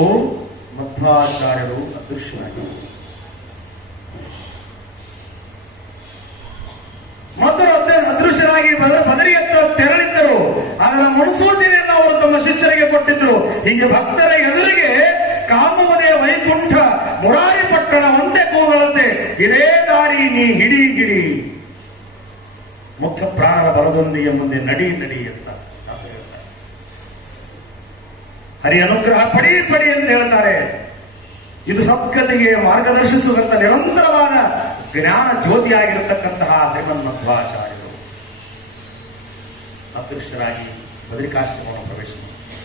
ಮಧ್ವಾಚಾರ್ಯರು ಅದೃಶ್ಯರಾಗಿದ್ದರು. ಮೊದಲು ಅದೃಶ್ಯರಾಗಿ ಬದರಿಯತ್ತ ತೆರಳಿದ್ದರು. ಅದರ ಮುನ್ಸೂಚನೆಯನ್ನು ಅವರು ತಮ್ಮ ಶಿಷ್ಯರಿಗೆ ಕೊಟ್ಟಿದ್ದರು. ಹೀಗೆ ಭಕ್ತರ ಎದುರಿಗೆ ಕಾಮುವುದೇ ವೈಕುಂಠ ಮುರಾರಿ ಪಟ್ಟಣ ಒಂದೇ ಕೂಗಳಂತೆ ಇದೇ ದಾರಿ ನೀ ಹಿಡಿ ಹಿಡಿ ಮುಖ್ಯ ಪ್ರಾಣರ ಬಲದೊಂದಿಗೆ ಮುಂದೆ ನಡಿ ನಡಿ ಅಂತ ಹೇಳ್ತಾರೆ. ಹರಿ ಅನುಗ್ರಹ ಪಡಿ ಪಡಿ ಅಂತ ಹೇಳ್ತಾರೆ. ಇದು ಸದ್ಗತಿಗೆ ಮಾರ್ಗದರ್ಶಿಸುವಂತ ನಿರಂತರವಾದ ಜ್ಞಾನ ಜ್ಯೋತಿಯಾಗಿರತಕ್ಕಂತಹ ಶ್ರೀಮನ್ ಮಧ್ವಾಚಾರ್ಯರು ಅದೃಶ್ಯರಾಗಿ ಬದರಿಕಾಶ್ರಮವನ್ನು ಪ್ರವೇಶ ಮಾಡಿದರು.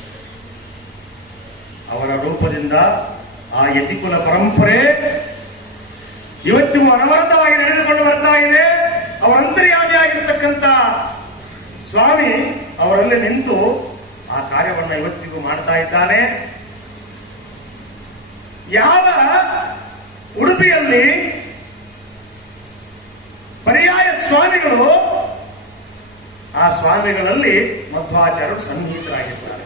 ಅವರ ರೂಪದಿಂದ ಆ ಯತಿಕುಲ ಪರಂಪರೆ ಇವತ್ತಿಗೂ ಅನವರತವಾಗಿ ನಡೆದುಕೊಂಡು ಬರ್ತಾ ಇದೆ. ಅವರ ಅಂತರ್ಯಾಮಿಯಾಗಿರ್ತಕ್ಕಂಥ ಸ್ವಾಮಿ ಅವರಲ್ಲಿ ನಿಂತು ಆ ಕಾರ್ಯವನ್ನು ಇವತ್ತಿಗೂ ಮಾಡ್ತಾ ಇದ್ದಾನೆ. ಯಾವ ಉಡುಪಿಯಲ್ಲಿ ಪರ್ಯಾಯ ಸ್ವಾಮಿಗಳು, ಆ ಸ್ವಾಮಿಗಳಲ್ಲಿ ಮಧ್ವಾಚಾರ್ಯರು ಸನ್ನಿಹಿತರಾಗಿದ್ದಾರೆ.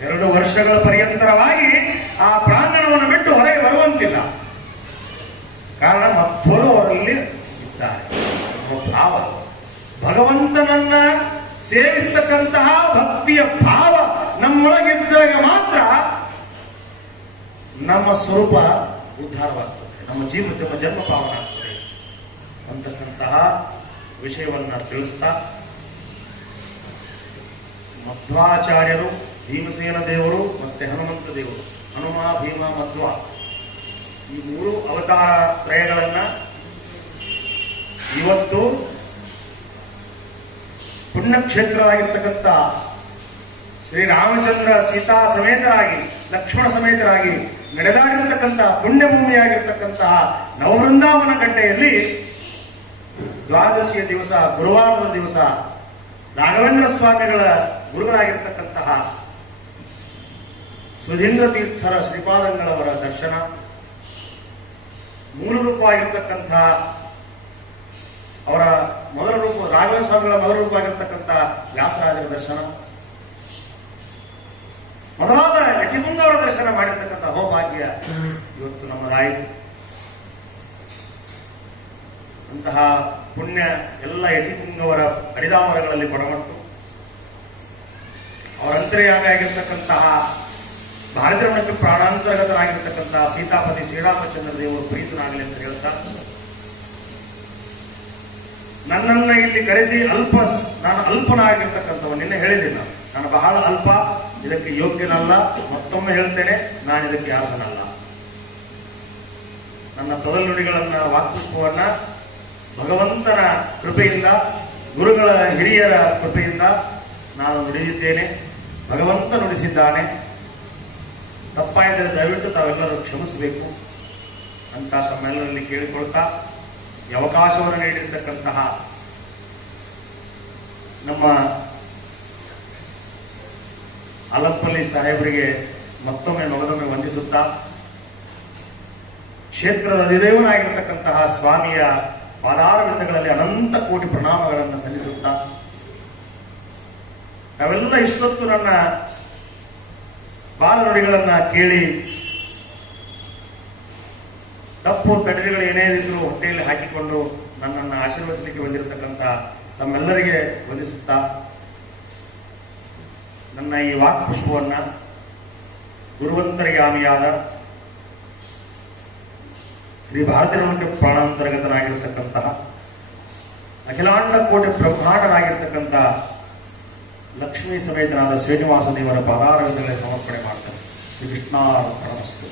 2 ವರ್ಷಗಳ ಪರ್ಯಂತರವಾಗಿ ಆ ಪ್ರಾಂಗಣವನ್ನು ಬಿಟ್ಟು ಹೊರಗೆ ಬರುವಂತಿಲ್ಲ. ಕಾರಣ ಮಧ್ವರು ಅವರಲ್ಲಿ ಇದ್ದಾರೆ. ಭಾವ ಭಗವಂತನನ್ನ ಸೇವಿಸ್ತಕ್ಕಂತಹ ಭಕ್ತಿಯ ಭಾವ ನಮ್ಮೊಳಗಿದ್ದಾಗ ಮಾತ್ರ ನಮ್ಮ ಸ್ವರೂಪ ಉದ್ಧಾರವಾಗ್ತದೆ, ನಮ್ಮ ಜನ್ಮ ಪಾವನ ಆಗ್ತದೆ ಅಂತಕ್ಕಂತಹ ವಿಷಯವನ್ನ ತಿಳಿಸ್ತಾ ಮಧ್ವಾಚಾರ್ಯರು, ಭೀಮಸೇನ ದೇವರು ಮತ್ತೆ ಹನುಮಂತ ದೇವರು, ಹನುಮ ಭೀಮ ಮಧ್ವ ಈ 3 ಅವತಾರ ತ್ರಯಗಳನ್ನ ಇವತ್ತು ಪುಣ್ಯಕ್ಷೇತ್ರವಾಗಿರ್ತಕ್ಕಂಥ ಶ್ರೀರಾಮಚಂದ್ರ ಸೀತಾ ಸಮೇತರಾಗಿ ಲಕ್ಷ್ಮಣ ಸಮೇತರಾಗಿ ನಡೆದಾಡಿರ್ತಕ್ಕಂಥ ಪುಣ್ಯಭೂಮಿಯಾಗಿರ್ತಕ್ಕಂತಹ ನವವೃಂದಾವನ ಗಡ್ಡೆಯಲ್ಲಿ ದ್ವಾದಶಿಯ ದಿವಸ ಗುರುವಾರದ ದಿವಸ ರಾಘವೇಂದ್ರ ಸ್ವಾಮಿಗಳ ಗುರುಗಳಾಗಿರ್ತಕ್ಕಂತಹ ಸುಧೀಂದ್ರ ತೀರ್ಥರ ಶ್ರೀಪಾದಂಗಳವರ ದರ್ಶನ, ಮೂಲ ರೂಪವಾಗಿರ್ತಕ್ಕಂತಹ ಅವರ ಮೊದಲ ರೂಪ ರಾಘವೇಂದ್ರ ಸ್ವಾಮಿಗಳ ಮೊದಲ ರೂಪವಾಗಿರ್ತಕ್ಕಂಥ ವ್ಯಾಸರಾಜರ ದರ್ಶನ, ಮೊದಲಾದ ಯತಿಮುಂಗವರ ದರ್ಶನ ಮಾಡಿರ್ತಕ್ಕಂಥ ಹೋಭಾಗ್ಯ ಇವತ್ತು ನಮ್ಮದಾಯಿತು. ಅಂತಹ ಪುಣ್ಯ ಎಲ್ಲ ಯತಿಮುಂಗವರ ಹರಿದಾಮರಗಳಲ್ಲಿ ಪಡಮಟ್ಟು ಅವರ ಅಂತರ್ಯಾಮಿ ಆಗಿರ್ತಕ್ಕಂತಹ ಭಾರತರಮಣಕ್ಕೆ ಪ್ರಾಣಾಂತರ್ಗತರಾಗಿರ್ತಕ್ಕಂತಹ ಸೀತಾಪತಿ ಶ್ರೀರಾಮಚಂದ್ರ ದೇವರು ಪ್ರೀತನಾಗಲಿ ಅಂತ ಹೇಳ್ತಾ, ನನ್ನನ್ನ ಇಲ್ಲಿ ಕರೆಸಿ ನಾನು ಅಲ್ಪನಾಗಿರ್ತಕ್ಕಂಥವ. ನಿನ್ನೆ ಹೇಳಿದ್ದೀನಿ, ನಾನು ಬಹಳ ಅಲ್ಪ, ಇದಕ್ಕೆ ಯೋಗ್ಯನಲ್ಲ. ಮತ್ತೊಮ್ಮೆ ಹೇಳ್ತೇನೆ, ನಾನು ಇದಕ್ಕೆ ಅರ್ಹನಲ್ಲ. ನನ್ನ ತೊದಲುಡಿಗಳನ್ನ ವಾಕ್ಪುಷ್ಪವನ್ನ ಭಗವಂತನ ಕೃಪೆಯಿಂದ, ಗುರುಗಳ ಹಿರಿಯರ ಕೃಪೆಯಿಂದ ನಾನು ನುಡಿದಿದ್ದೇನೆ. ಭಗವಂತ ನುಡಿಸಿದ್ದಾನೆ. ತಪ್ಪಾಯಿದರೆ ದಯವಿಟ್ಟು ತಾವೆಲ್ಲರೂ ಕ್ಷಮಿಸಬೇಕು ಅಂತ ತಮ್ಮೆಲ್ಲರಲ್ಲಿ ಕೇಳಿಕೊಳ್ತಾ, ಈ ಅವಕಾಶವನ್ನು ನೀಡಿರ್ತಕ್ಕಂತಹ ನಮ್ಮ ಅಲಪ್ಪಲ್ಲಿ ಸಾಹೇಬರಿಗೆ ಮತ್ತೊಮ್ಮೆ ಮಗದೊಮ್ಮೆ ವಂದಿಸುತ್ತಾ, ಕ್ಷೇತ್ರದ ಅಧಿದೇವನಾಗಿರ್ತಕ್ಕಂತಹ ಸ್ವಾಮಿಯ ಪಾದಾರವಿಂದಗಳಲ್ಲಿ ಅನಂತ ಕೋಟಿ ಪ್ರಣಾಮಗಳನ್ನು ಸಲ್ಲಿಸುತ್ತಾ, ನಾವೆಲ್ಲ ಇಷ್ಟೊತ್ತು ನನ್ನ ಬಾಲನುಡಿಗಳನ್ನ ಕೇಳಿ ತಪ್ಪು ತಡೆಗಳು ಏನೇ ಇದ್ರು ಹೊಟ್ಟೆಯಲ್ಲಿ ಹಾಕಿಕೊಂಡು ನನ್ನನ್ನು ಆಶೀರ್ವದಿಸಲಿಕ್ಕೆ ಬಂದಿರತಕ್ಕಂಥ ತಮ್ಮೆಲ್ಲರಿಗೆ ವಂದಿಸುತ್ತಾ, ನನ್ನ ಈ ವಾಕ್ಪುಷ್ಪವನ್ನ ಗುರುವಂತರಿಗಾಮಿಯಾದ ಶ್ರೀ ಭಾರತೀಯ ಪ್ರಾಣಾಂತರ್ಗತನಾಗಿರ್ತಕ್ಕಂತಹ ಅಖಿಲಾಂಡ ಕೋಟಿ ಬ್ರಹ್ಮಾಂಡನಾಗಿರ್ತಕ್ಕಂಥ ಲಕ್ಷ್ಮೀ ಸಮೇತನಾದ ಶ್ರೀನಿವಾಸ ದೇವರ ಪಾದಾರವಿಂದಲೇ ಸಮರ್ಪಣೆ ಮಾಡ್ತಾರೆ. ಶ್ರೀ ಕೃಷ್ಣಾರ್ಪಣಮಸ್ತು.